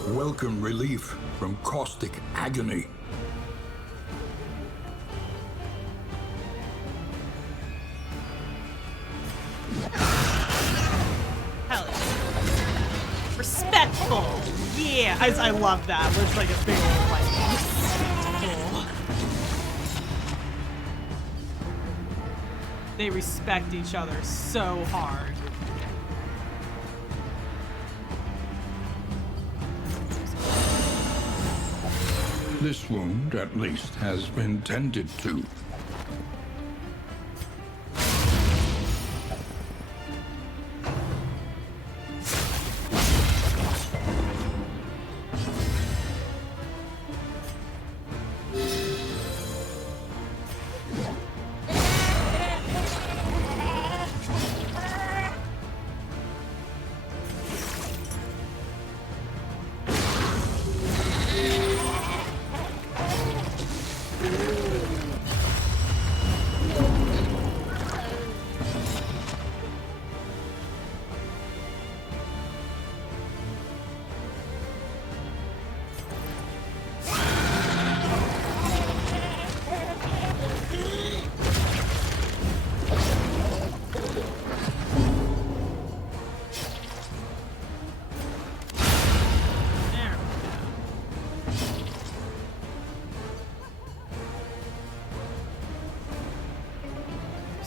Welcome relief from caustic agony. Hell yeah. Respectful. Yeah, I love that. It's like a big old like. Cool. They respect each other so hard. This wound, at least, has been tended to.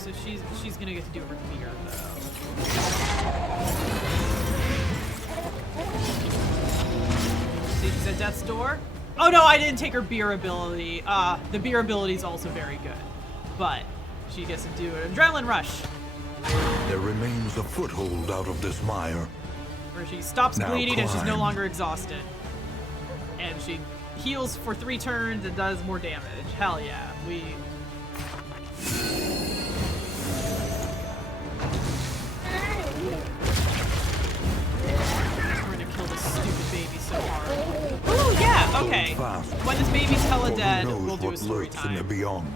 so she's gonna get to do her beer though. See, she's at death's door. Oh no, I didn't take her beer ability. The beer ability is also very good, but she gets to do an adrenaline rush, There remains a foothold out of this mire. where she stops Now bleeding and she's no climb. longer exhausted, and she heals for 3 turns and does more damage. Hell yeah, we. We're gonna kill this stupid baby so hard. Ooh, yeah, okay. Fast, When this baby's hella for dead, who knows we'll do a what story lurks in the time. beyond.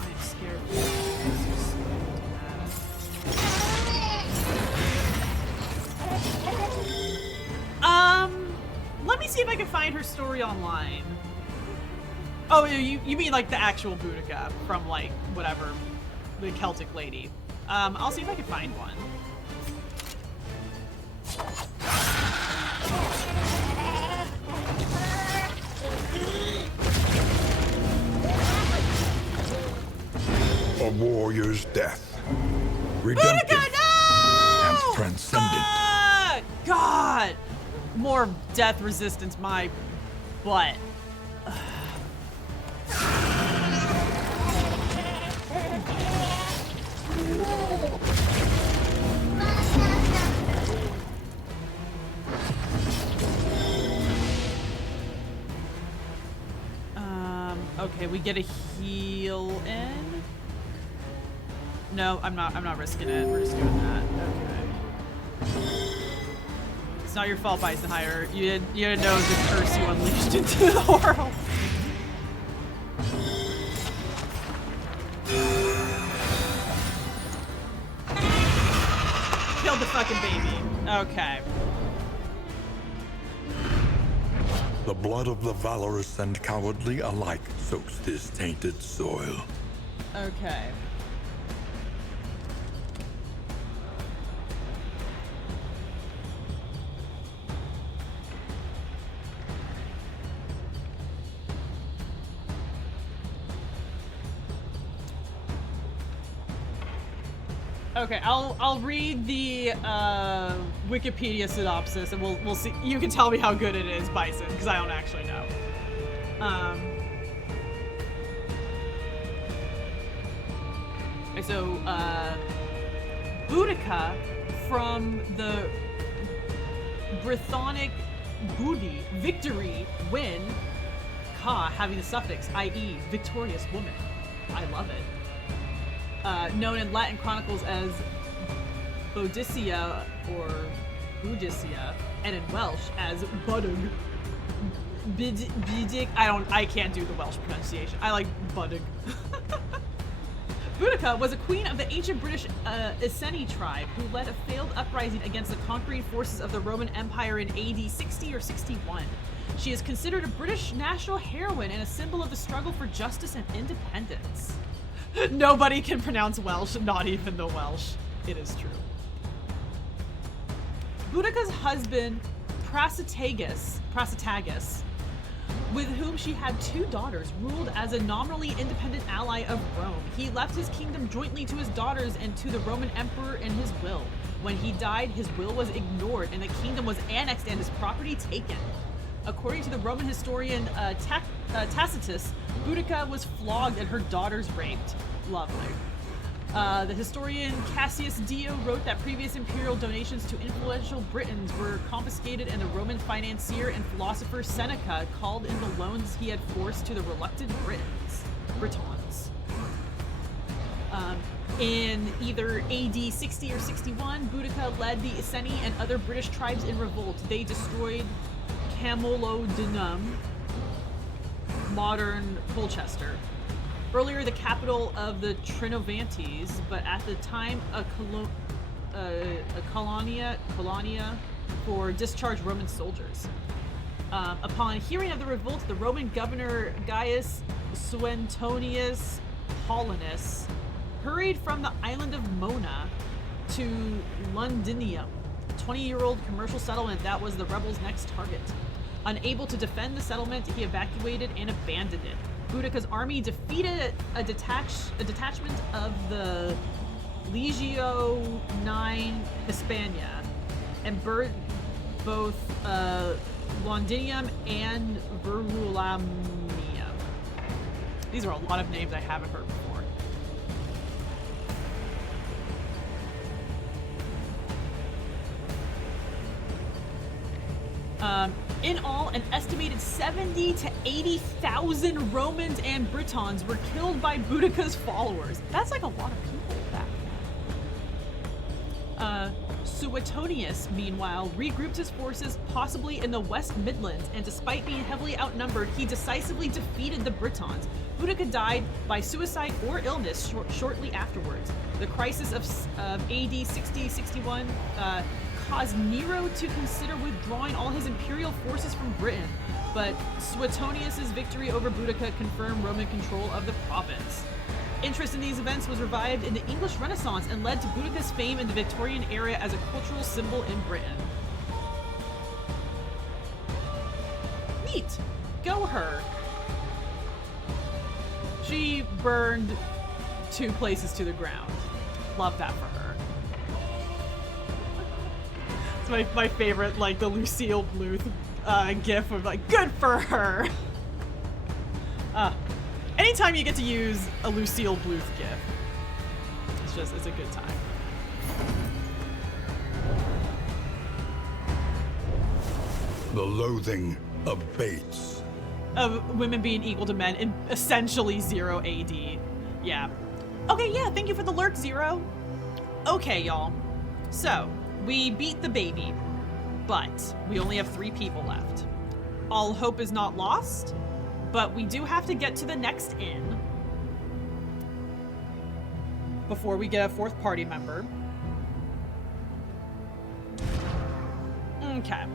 I'm scared. Let me see if I can find her story online. Oh, you mean like the actual Boudica from like whatever, the Celtic lady. I'll see if I can find one. A warrior's death. Redemptive Boudica, no! and transcendent. God! More death resistance, my butt. Okay, we get a heal in. No, I'm not risking it. We're just doing that. Okay. It's not your fault, Bison Hire. You didn't know the curse you unleashed into the world. Killed the fucking baby. Okay. The blood of the valorous and cowardly alike soaks this tainted soil. Okay. Okay, I'll read the Wikipedia synopsis and we'll see. You can tell me how good it is, Bison, because I don't actually know. So Boudica from the Brythonic Budi, victory, win, ka having the suffix, i.e. victorious woman. I love it. Known in Latin chronicles as Boudicca or Boudicca, and in Welsh as Budug. Bidig. I can't do the Welsh pronunciation. I like Budug. Boudica was a queen of the ancient British Iceni tribe who led a failed uprising against the conquering forces of the Roman Empire in AD 60 or 61. She is considered a British national heroine and a symbol of the struggle for justice and independence. Nobody can pronounce Welsh, not even the Welsh. It is true. Boudica's husband, Prasutagus, with whom she had 2 daughters, ruled as a nominally independent ally of Rome. He left his kingdom jointly to his daughters and to the Roman emperor in his will. When he died, his will was ignored and the kingdom was annexed and his property taken. According to the Roman historian Tacitus, Boudica was flogged and her daughters raped. Lovely. The historian Cassius Dio wrote that previous imperial donations to influential Britons were confiscated, and the Roman financier and philosopher Seneca called in the loans he had forced to the reluctant Britons. In either AD 60 or 61, Boudica led the Iceni and other British tribes in revolt. They destroyed Camulodunum, modern Colchester. Earlier, the capital of the Trinovantes, but at the time a colonia for discharged Roman soldiers. Upon hearing of the revolt, the Roman governor Gaius Suetonius Paulinus hurried from the island of Mona to Londinium, a 20-year-old commercial settlement that was the rebels' next target. Unable to defend the settlement, he evacuated and abandoned it. Boudica's army defeated a detachment of the Legio IX Hispania and burned both Londinium and Verulamium. These are a lot of names I haven't heard before. In all, an estimated 70 to 80,000 Romans and Britons were killed by Boudica's followers. That's like a lot of people back then. Suetonius, meanwhile, regrouped his forces possibly in the West Midlands, and despite being heavily outnumbered, he decisively defeated the Britons. Boudica died by suicide or illness shortly afterwards. The crisis of AD 60-61 caused Nero to consider withdrawing all his imperial forces from Britain, but Suetonius' victory over Boudica confirmed Roman control of the province. Interest in these events was revived in the English Renaissance and led to Boudica's fame in the Victorian era as a cultural symbol in Britain. Neat! Go her! She burned 2 places to the ground. Love that for her. It's my favorite, like, the Lucille Bluth gif of, like, good for her. Anytime you get to use a Lucille Bluth gif, it's a good time. The loathing abates. Of women being equal to men in essentially 0 AD. Yeah. Okay, yeah, thank you for the lurk, Zero. Okay, y'all. So, we beat the baby, but we only have 3 people left. All hope is not lost, but we do have to get to the next inn before we get a 4th party member. Okay.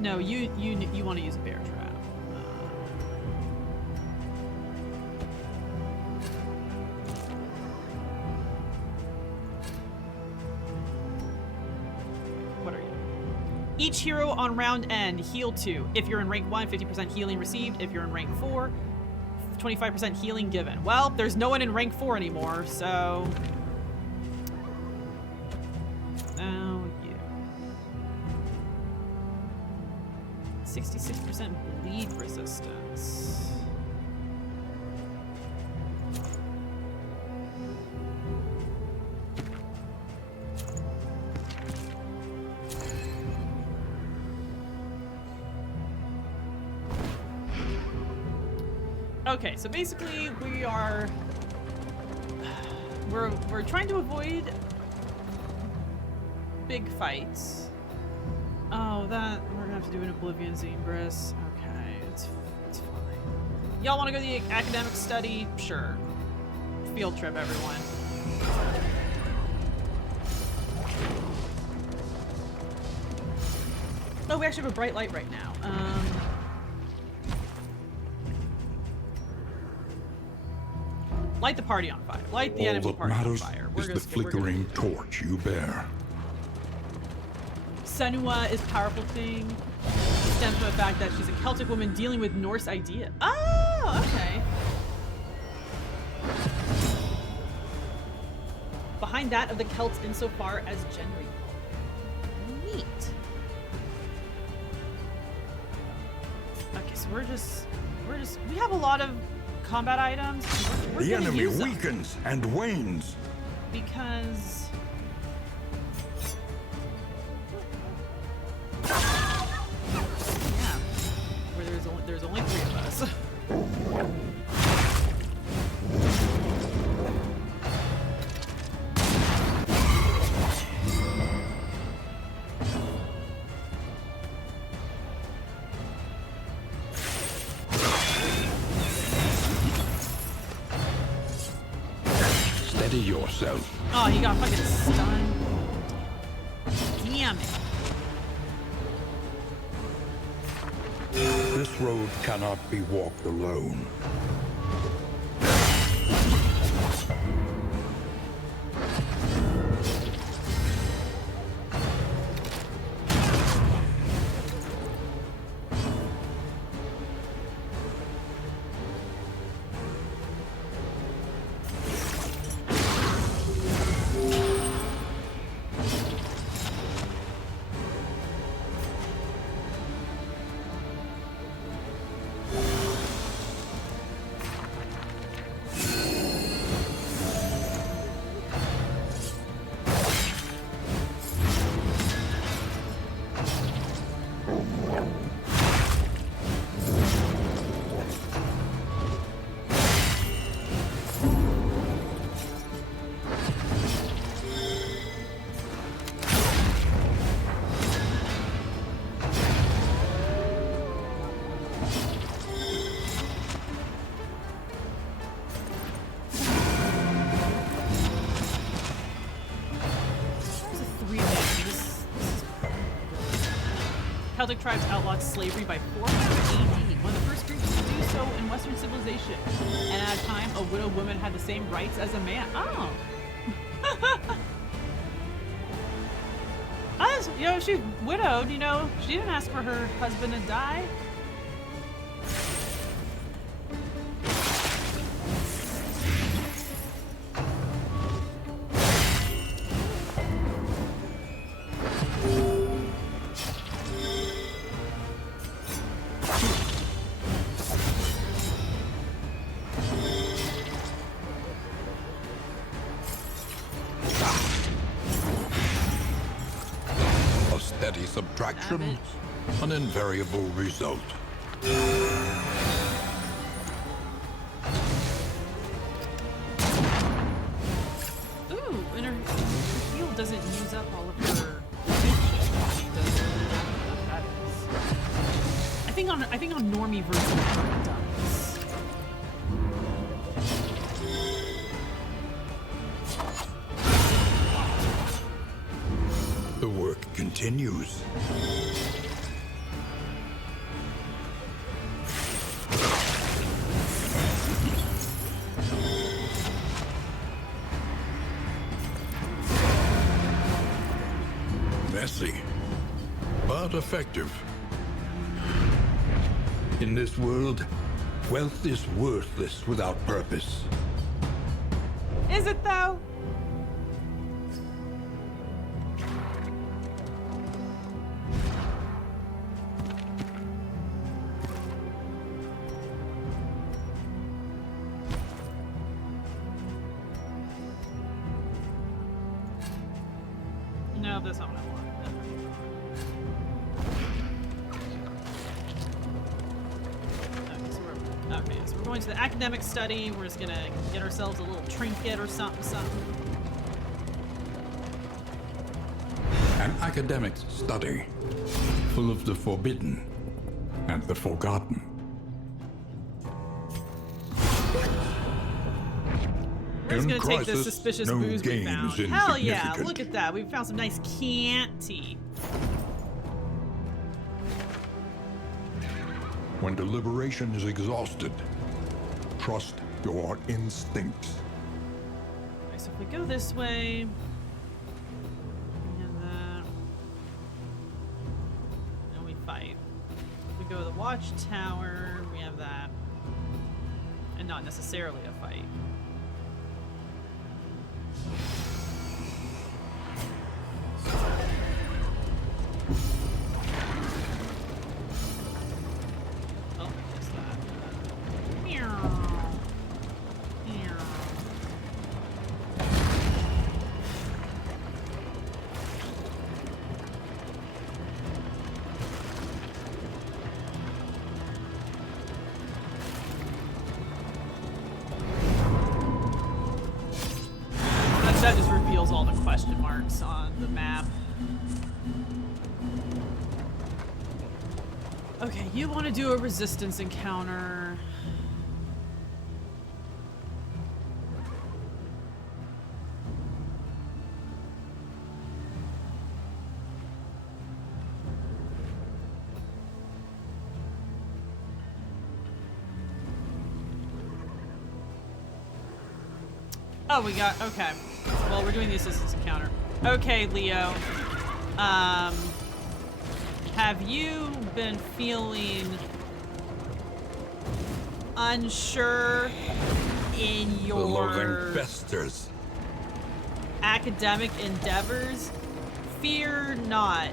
No, you want to use a bear trap. What are you? Each hero on round end, heal 2. If you're in rank 1, 50% healing received. If you're in rank 4, 25% healing given. Well, there's no one in rank 4 anymore, so... Now you. 66% bleed resistance. Okay, so basically we're trying to avoid big fights. Oh, that we're gonna have to do an Oblivion Zebras. Okay, it's fine. Y'all want to go to the academic study? Sure. Field trip, everyone. Oh, we actually have a bright light right now. Light the party on fire. Light the enemy party on fire. Is the flickering torch you bear. Senua is powerful thing. Stems from the fact that she's a Celtic woman dealing with Norse idea. Oh, okay. Behind that of the Celts insofar as gender equality. Neat. Okay, so we have a lot of combat items. We're The enemy use them weakens and wanes. because yeah, where there's only 3 of us. Steady yourself. Oh, he got fucking stunned. Damn it. This road cannot be walked alone. Celtic tribes outlawed slavery by 400 AD, one of the first groups to do so in Western civilization. And at a time, a widowed woman had the same rights as a man. Oh. You know, she's widowed, you know, she didn't ask for her husband to die. Steady subtraction, Damage. an invariable result. Ooh, and her heal doesn't use up all of her HP, does it? That is. I think on normie version it does. The work continues. Messy, but effective. In this world, wealth is worthless without purpose. Is it though? No, that's not what I want. Okay, so we're going to the academic study. We're just gonna get ourselves a little trinket or something. An academic study, full of the forbidden and the forgotten. We're just In gonna take this crisis, suspicious no booze we gain found. is Hell yeah, insignificant. look at that. We found some nice Chianti. When deliberation is exhausted, trust your instincts. Okay, so if we go this way, we have that, and we fight. If we go to the watchtower, we have that, and not necessarily a fight. Oh, what's that? Meow. Meow. That just reveals all the question marks on the map. Okay, you want to do a resistance encounter. Oh, we got, okay. Well, we're doing the assistance encounter. Okay, Leo. Have you been feeling unsure in The your loathing festers. academic endeavors? Fear not.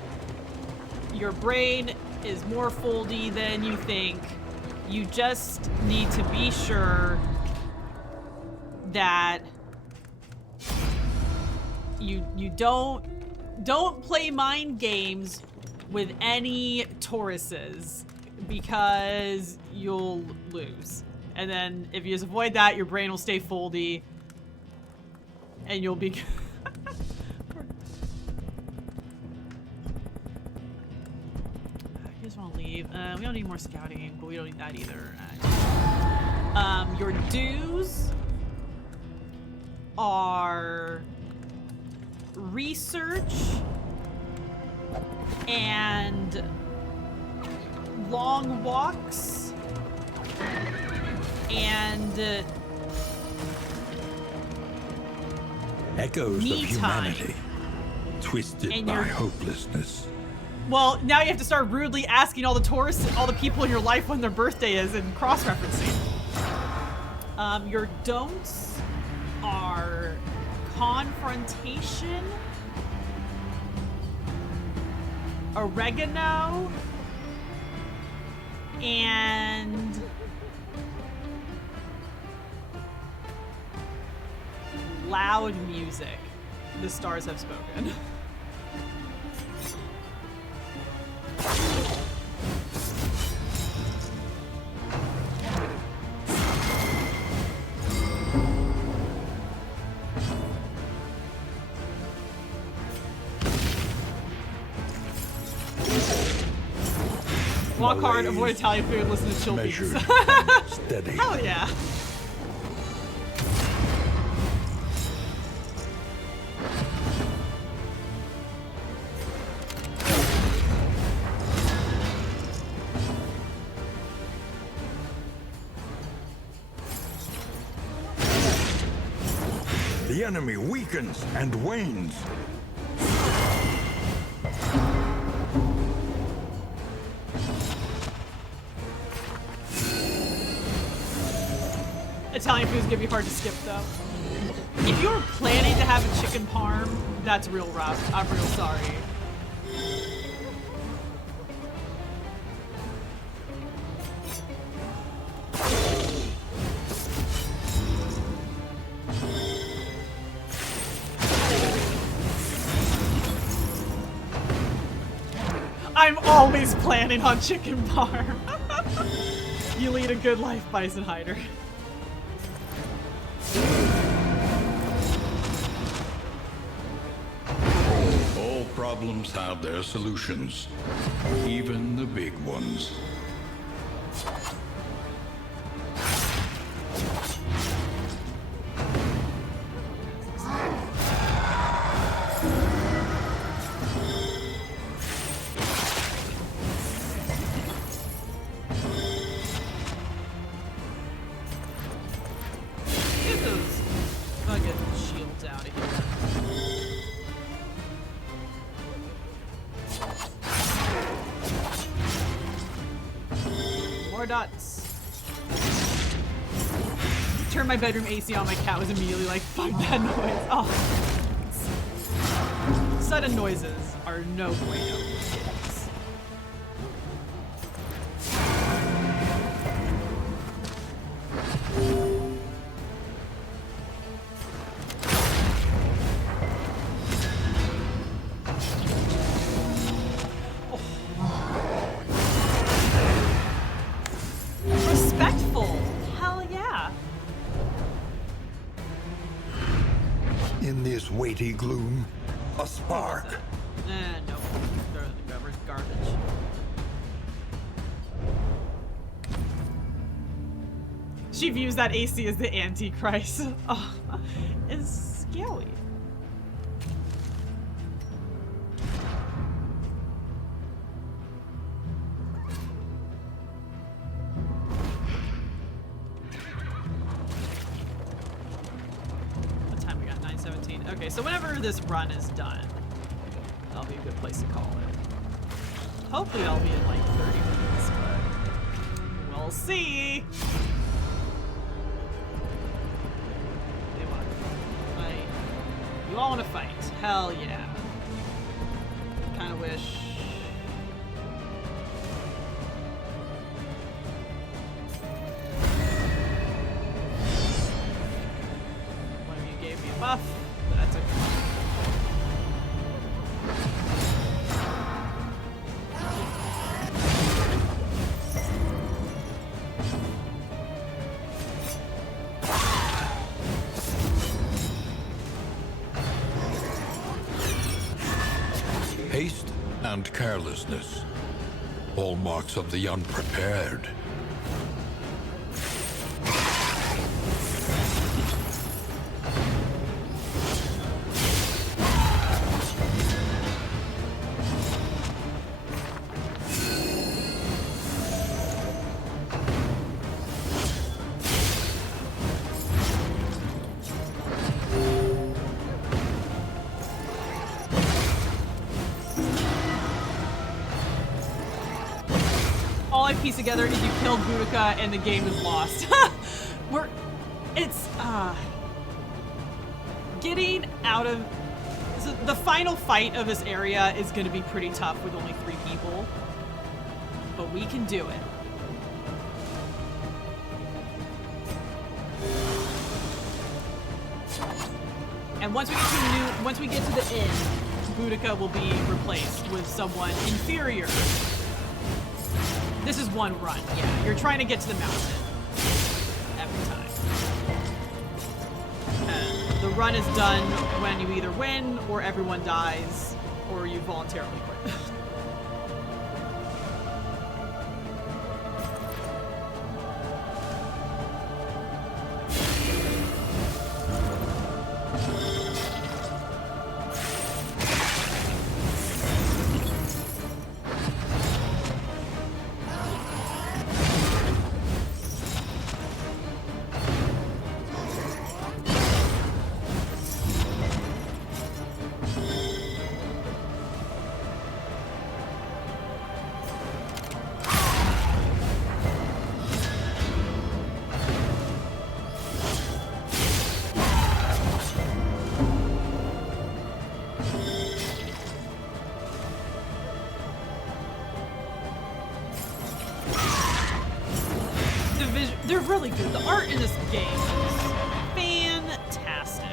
Your brain is more foldy than you think. You just need to be sure that you don't play mind games with any Tauruses, because you'll lose. And then if you just avoid that, your brain will stay foldy and you'll be I just want to leave. We don't need more scouting, but we don't need that either. Your dues are research and long walks and Echoes Me of humanity, twisted And by you're- hopelessness. well, now you have to start rudely asking all the tourists, all the people in your life when their birthday is and cross-referencing. Your don'ts are confrontation, oregano, and loud music. The stars have spoken. Walk hard, avoid Malaise, Italian food, listen to chill beats. Measured, steady. Hell yeah. The enemy weakens and wanes. Italian food's gonna be hard to skip though. If you were planning to have a chicken parm, that's real rough. I'm real sorry. I'm always planning on chicken parm. You lead a good life, Bison Hider. All problems have their solutions, even the big ones. Get those fucking shields out of here. More dots. Turn my bedroom AC on, my cat was immediately like, fuck that noise. Oh. Sudden noises are no bueno for kids. Respectful. Hell yeah. In this weighty gloom, a spark. No. Throw it in the garbage. She views that AC as the Antichrist. Oh, it's scary. What time we got? 9:17. Okay, so whenever this run is done, that'll be a good place to call it. Hopefully I'll be in like 30 minutes, but we'll see. They want to fight. You all want to fight? Hell yeah. Kind of wish. One of you gave me a buff, but that's okay. Haste and carelessness, hallmarks of the unprepared. I piece together is you killed Boudica and the game is lost. Getting out of... So the final fight of this area is going to be pretty tough with only 3 people. But we can do it. And once we get to the end, Boudica will be replaced with someone inferior. This is one run, yeah. You're trying to get to the mountain every time. The run is done when you either win, or everyone dies, or you voluntarily quit. They're really good. The art in this game is fantastic.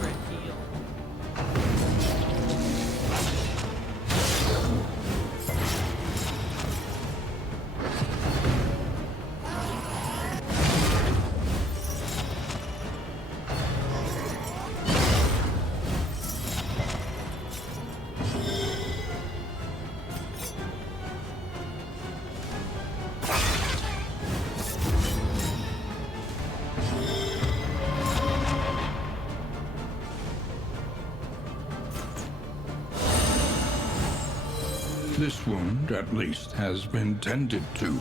Red heel. This wound, at least, has been tended to.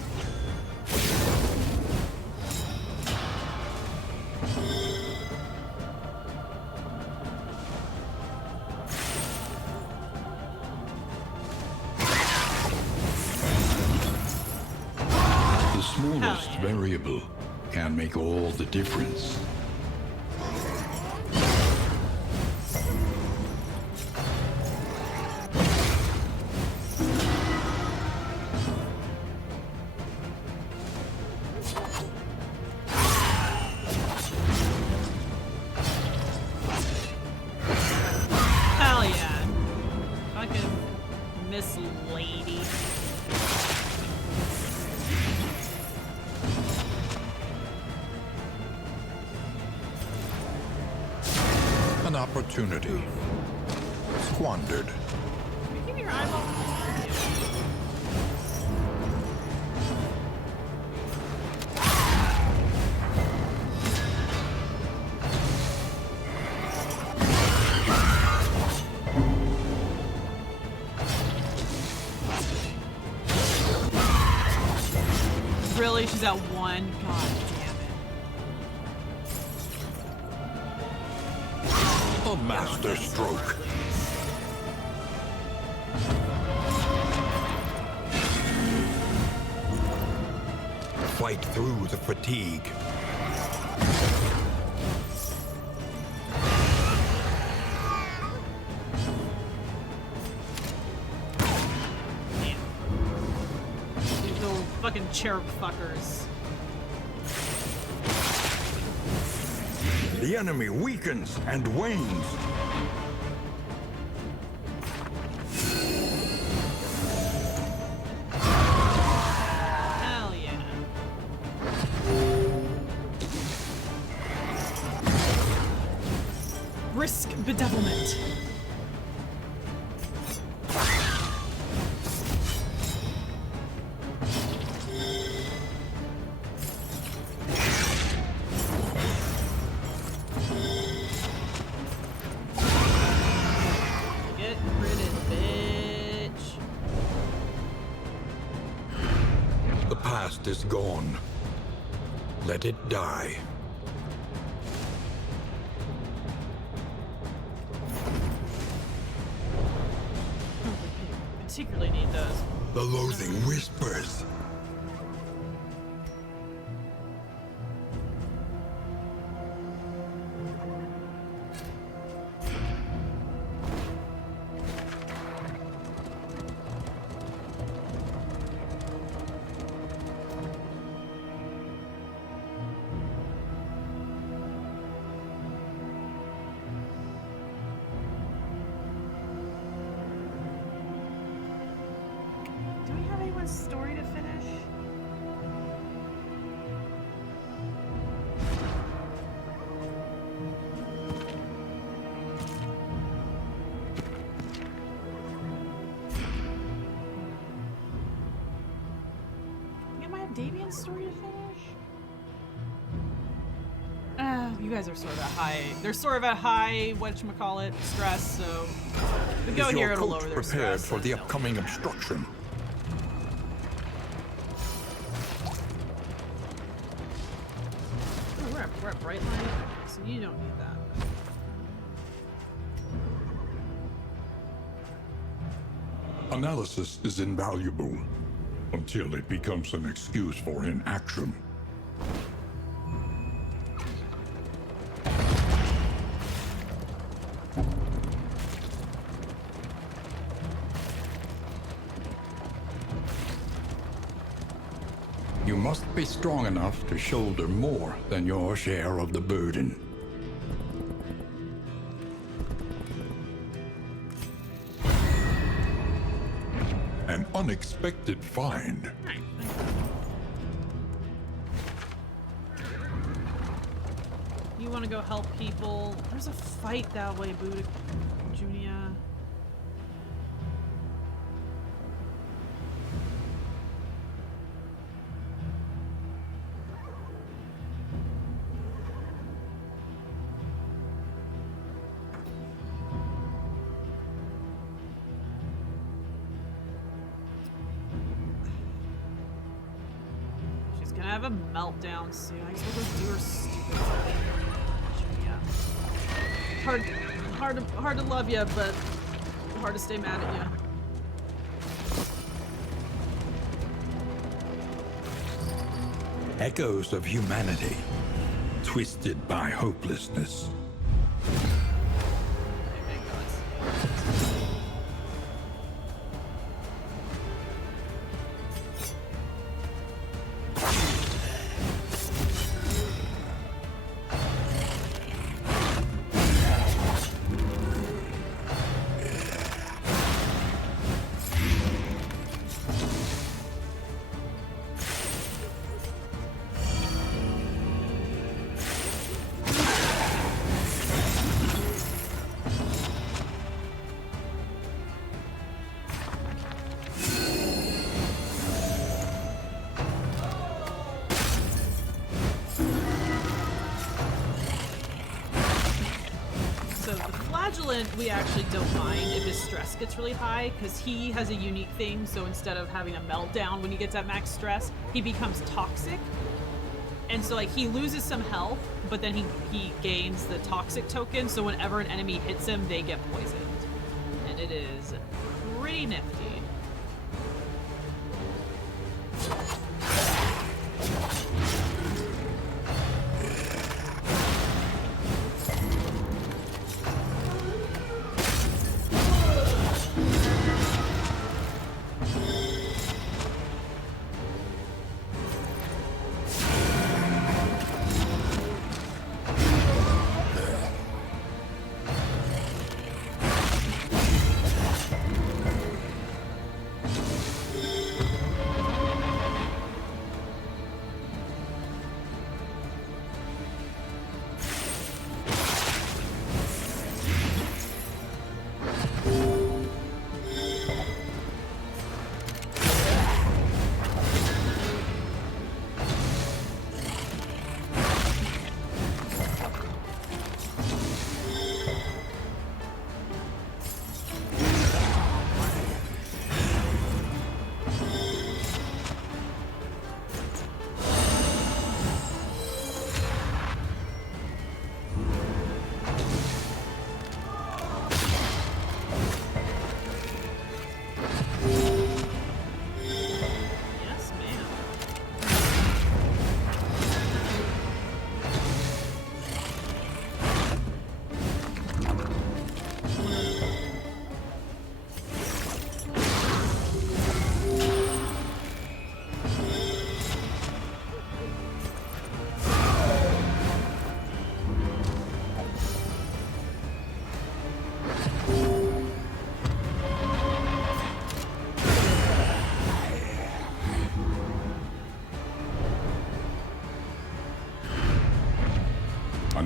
The smallest variable can make all the difference. An opportunity squandered. Keep your eyeball. Really? She's at 1? God damn it. A master stroke. Fight through the fatigue. These little fucking cherub fuckers. The enemy weakens and wanes. Hell yeah. Risk bedevilment. Get rid of it, bitch. The past is gone. Let it die. particularly need those. The loathing whispers. Do we have anyone's story to finish? Am I have Davian's story to finish? You guys are sort of at high. They're sort of at high, whatchamacallit, stress, so we go Is here, your it'll coach lower their prepared stress. for the and upcoming obstruction? Oh, we're at bright light, so you don't need that. Analysis is invaluable until it becomes an excuse for inaction. You must be strong enough to shoulder more than your share of the burden. An unexpected find. Alright, you want to go help people? There's a fight that way, Buddha Junia. She's gonna have a meltdown soon. I guess we'll just do her stupid thing. Junia. Hard to love you, but hard to stay mad at you. Echoes of humanity, twisted by hopelessness. Okay, gods. So the flagellant, we actually don't mind if his stress gets really high, because he has a unique thing. So instead of having a meltdown when he gets at max stress, he becomes toxic. And so like he loses some health, but then he gains the toxic token. So whenever an enemy hits him, they get poisoned. And it is pretty nifty.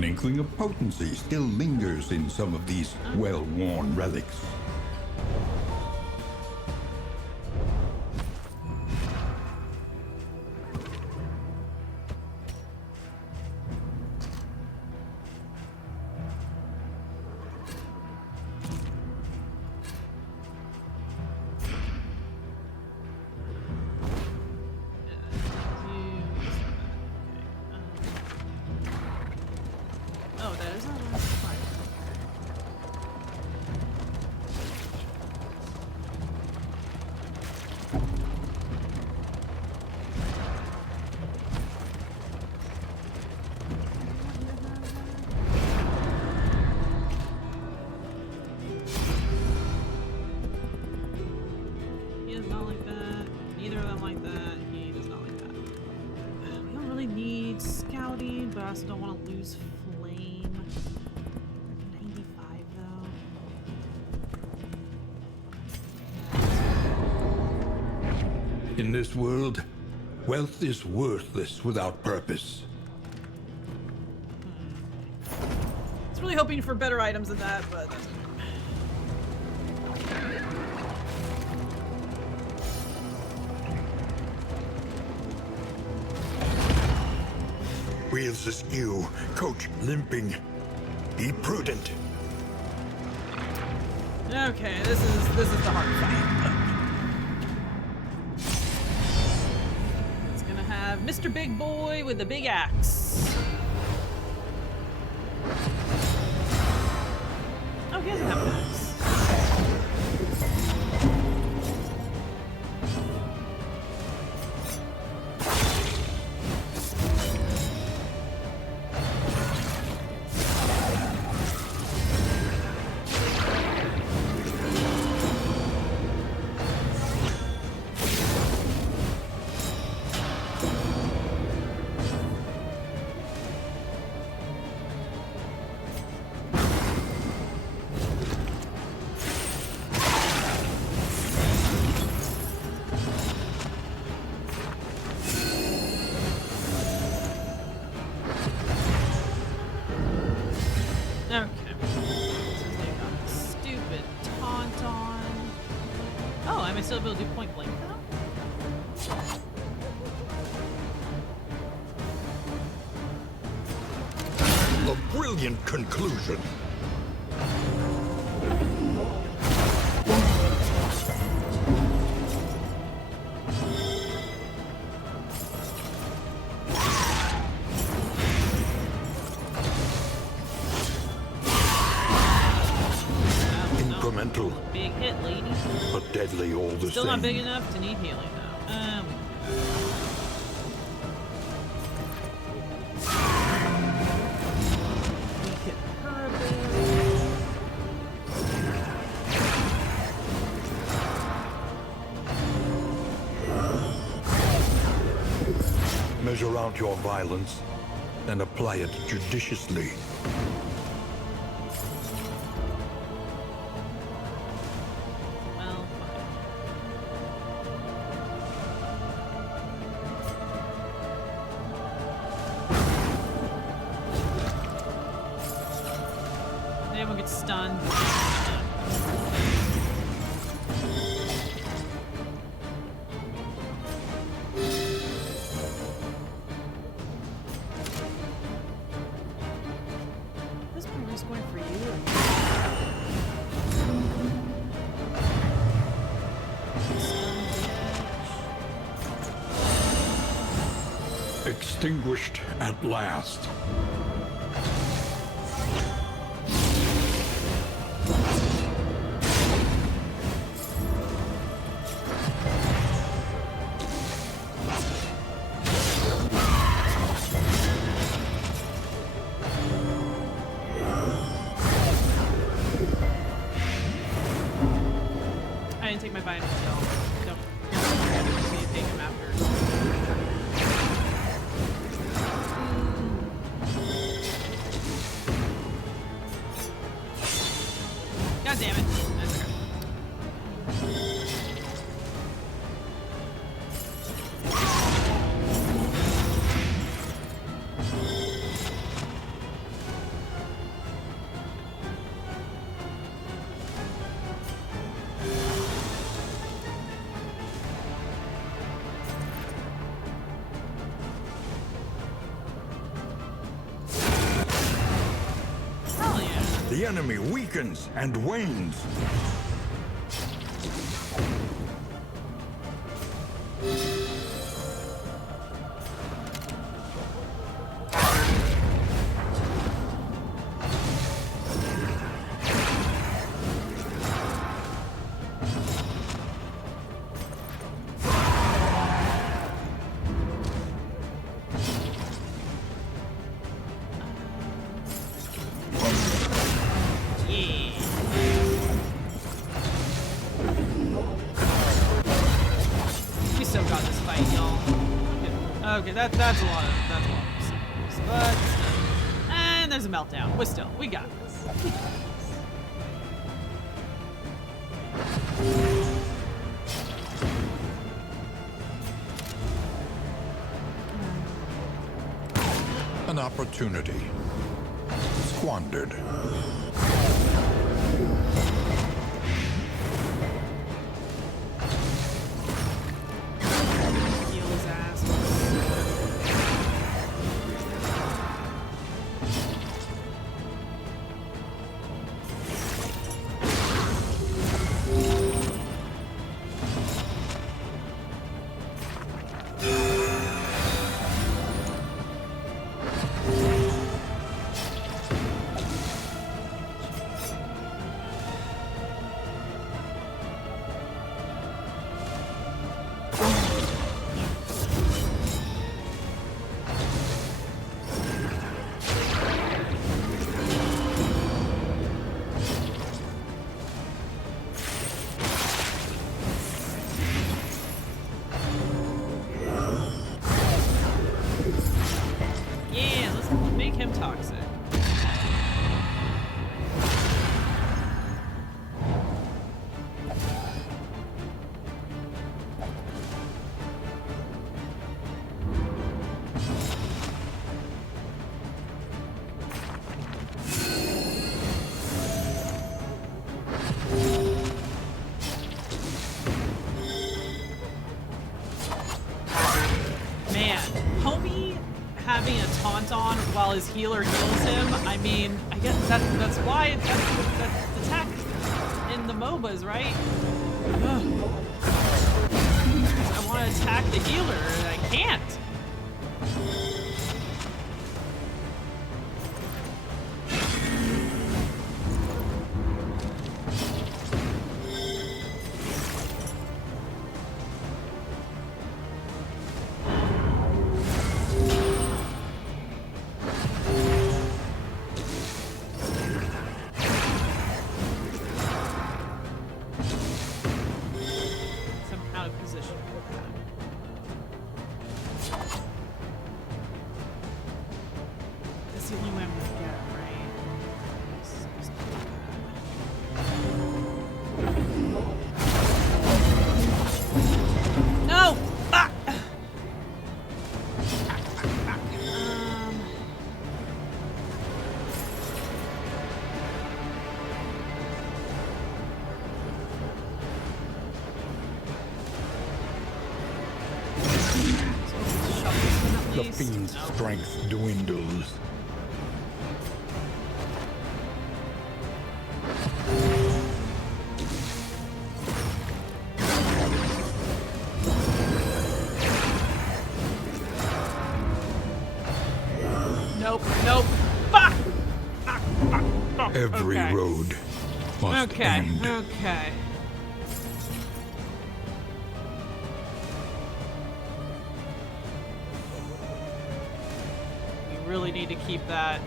An inkling of potency still lingers in some of these well-worn relics. Oh, that is not last fire. He does not like that. Neither of them like that. He does not like that. We don't really need scouting, but I also don't want to lose flame. 95 though. In this world, wealth is worthless without purpose. I was really hoping for better items than that, but that's okay. Wheels askew, coach limping. Be prudent. Okay, this is the hard fight. It's gonna have Mr. Big Boy with the big axe. Oh, he doesn't have an axe. Okay. So they got a stupid taunt on. Oh, am I still able to do point blank now? A brilliant conclusion. Incremental, Big hit, lady. but deadly all the Still same. not big enough to need healing though. We hit her a bit. Measure out your violence and apply it judiciously. Well, fine. Anyone gets stunned. This one is going for you. Extinguished at last. I didn't take my vitamins, y'all. Don't. Just need to take them after. God damn it. That's okay. The enemy weakens and wanes. We still got this fight, y'all. Okay, that's a lot of symbols, but and there's a meltdown. We got this. We got this. An opportunity squandered. Heal his ass. Yeah, let's make him toxic. Man, homie having a taunt on while his healer heals him, I mean, I guess that's why that's the tech in the MOBAs, right? Ugh. I want to attack the healer, and I can't. I'm out of position for that. That's the only way I'm gonna get it, right? No! Ah! The fiend's strength dwindles. Nope, nope. Fuck! Every Okay. road must Okay, end. okay. We really need to keep that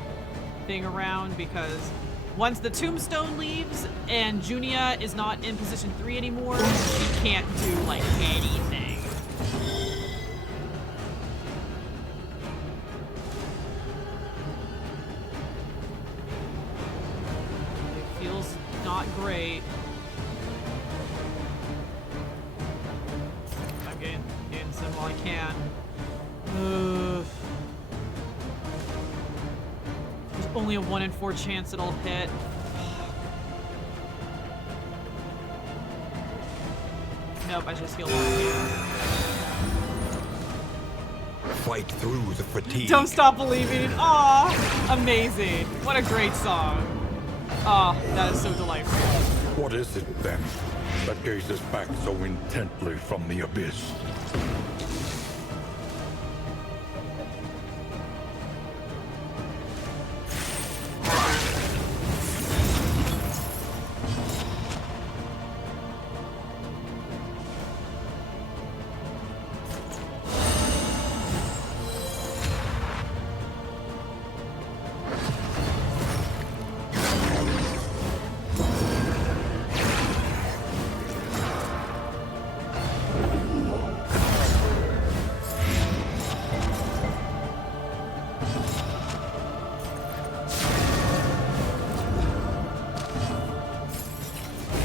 thing around because once the tombstone leaves and Junia is not in position 3 anymore, she can't do like anything. It feels not great. I'm getting some while I can. There's only a 1 in 4 chance it'll hit. Nope, I just healed one. Fight through the fatigue. Don't stop believing. Aw, amazing. What a great song. Oh, that is so delightful. What is it, then, that gazes back so intently from the abyss?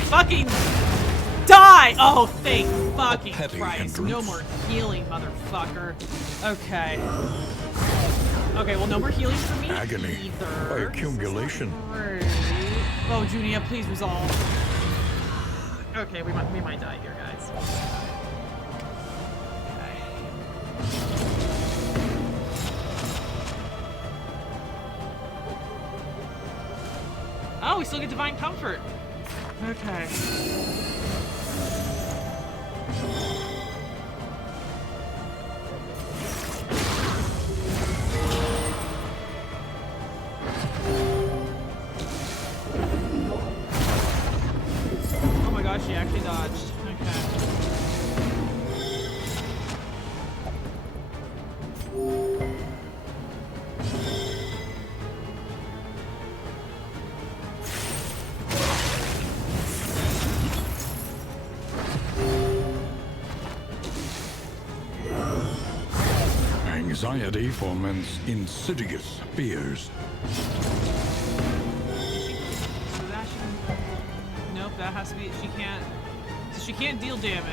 Fucking die! Oh, thank fucking Heavy Christ. No hindrance. more healing, motherfucker. Okay. Okay, well, no more healing for me Agony either. by accumulation. Great. Oh, Junia, please resolve. Okay, we might die here, guys. Oh, we still get Divine Comfort. Okay. Oh my gosh, she actually dodged. Okay. Anxiety foments insidious fears. So that should... Nope, that has to be... She can't... So she can't deal damage.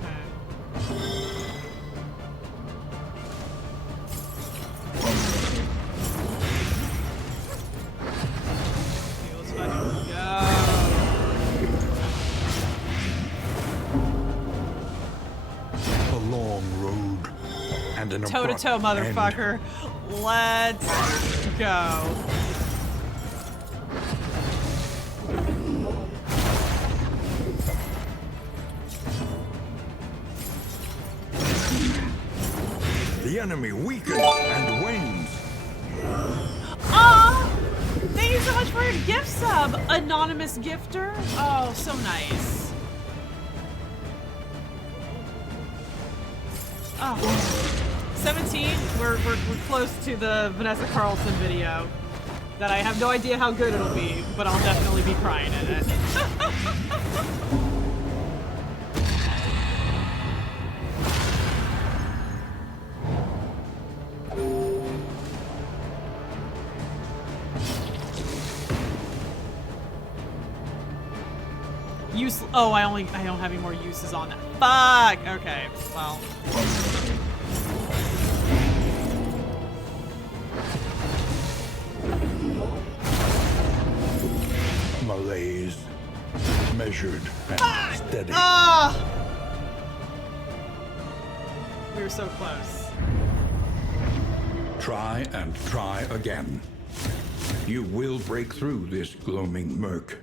Okay. Okay, let's fucking go. A long road and an Toe-to-toe, abrupt end. motherfucker. Let's go. The enemy weakens and wanes. Aw! Thank you so much for your gift sub, anonymous gifter. Oh, so nice. Oh. 17, we're close to the Vanessa Carlson video that I have no idea how good it'll be, but I'll definitely be crying in it. Oh, I don't have any more uses on that. Fuck! Okay, well. Malaise, measured and steady. Ah! We were so close. Try and try again. You will break through this gloaming murk.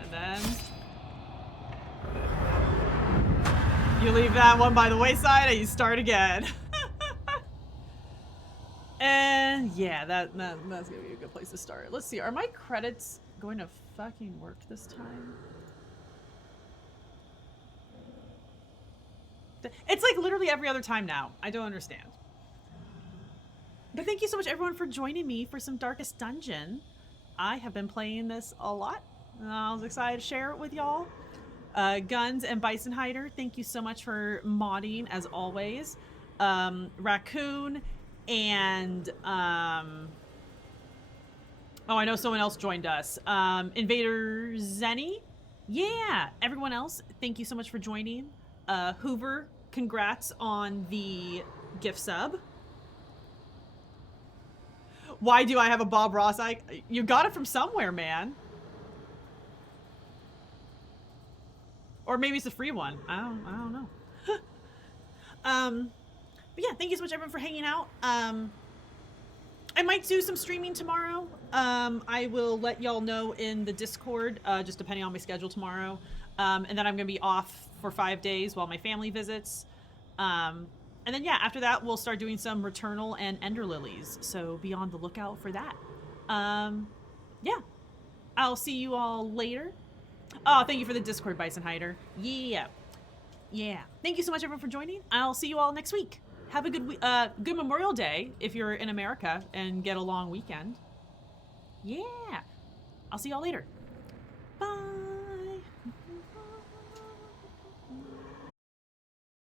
And then you leave that one by the wayside and you start again. And yeah, that's gonna be a good place to start. Let's see, are my credits going to fucking work this time? It's like literally every other time now. I don't understand. But thank you so much everyone for joining me for some Darkest Dungeon. I have been playing this a lot. I was excited to share it with y'all. Guns and Bison Hider, thank you so much for modding as always. Raccoon and oh, I know someone else joined us. Invader Zenny. Yeah, everyone else, thank you so much for joining. Hoover, congrats on the gift sub. Why do I have a Bob Ross? You got it from somewhere, man. Or maybe it's a free one. I don't know. But yeah, thank you so much everyone for hanging out. I might do some streaming tomorrow. I will let y'all know in the Discord, just depending on my schedule tomorrow. And then I'm gonna be off for 5 days while my family visits. And then yeah, after that we'll start doing some Returnal and Ender Lilies. So be on the lookout for that. Yeah, I'll see you all later. Oh, thank you for the Discord, Bison Hider. Yeah. Thank you so much everyone for joining. I'll see you all next week. Have a good Memorial Day if you're in America and get a long weekend. Yeah. I'll see y'all later.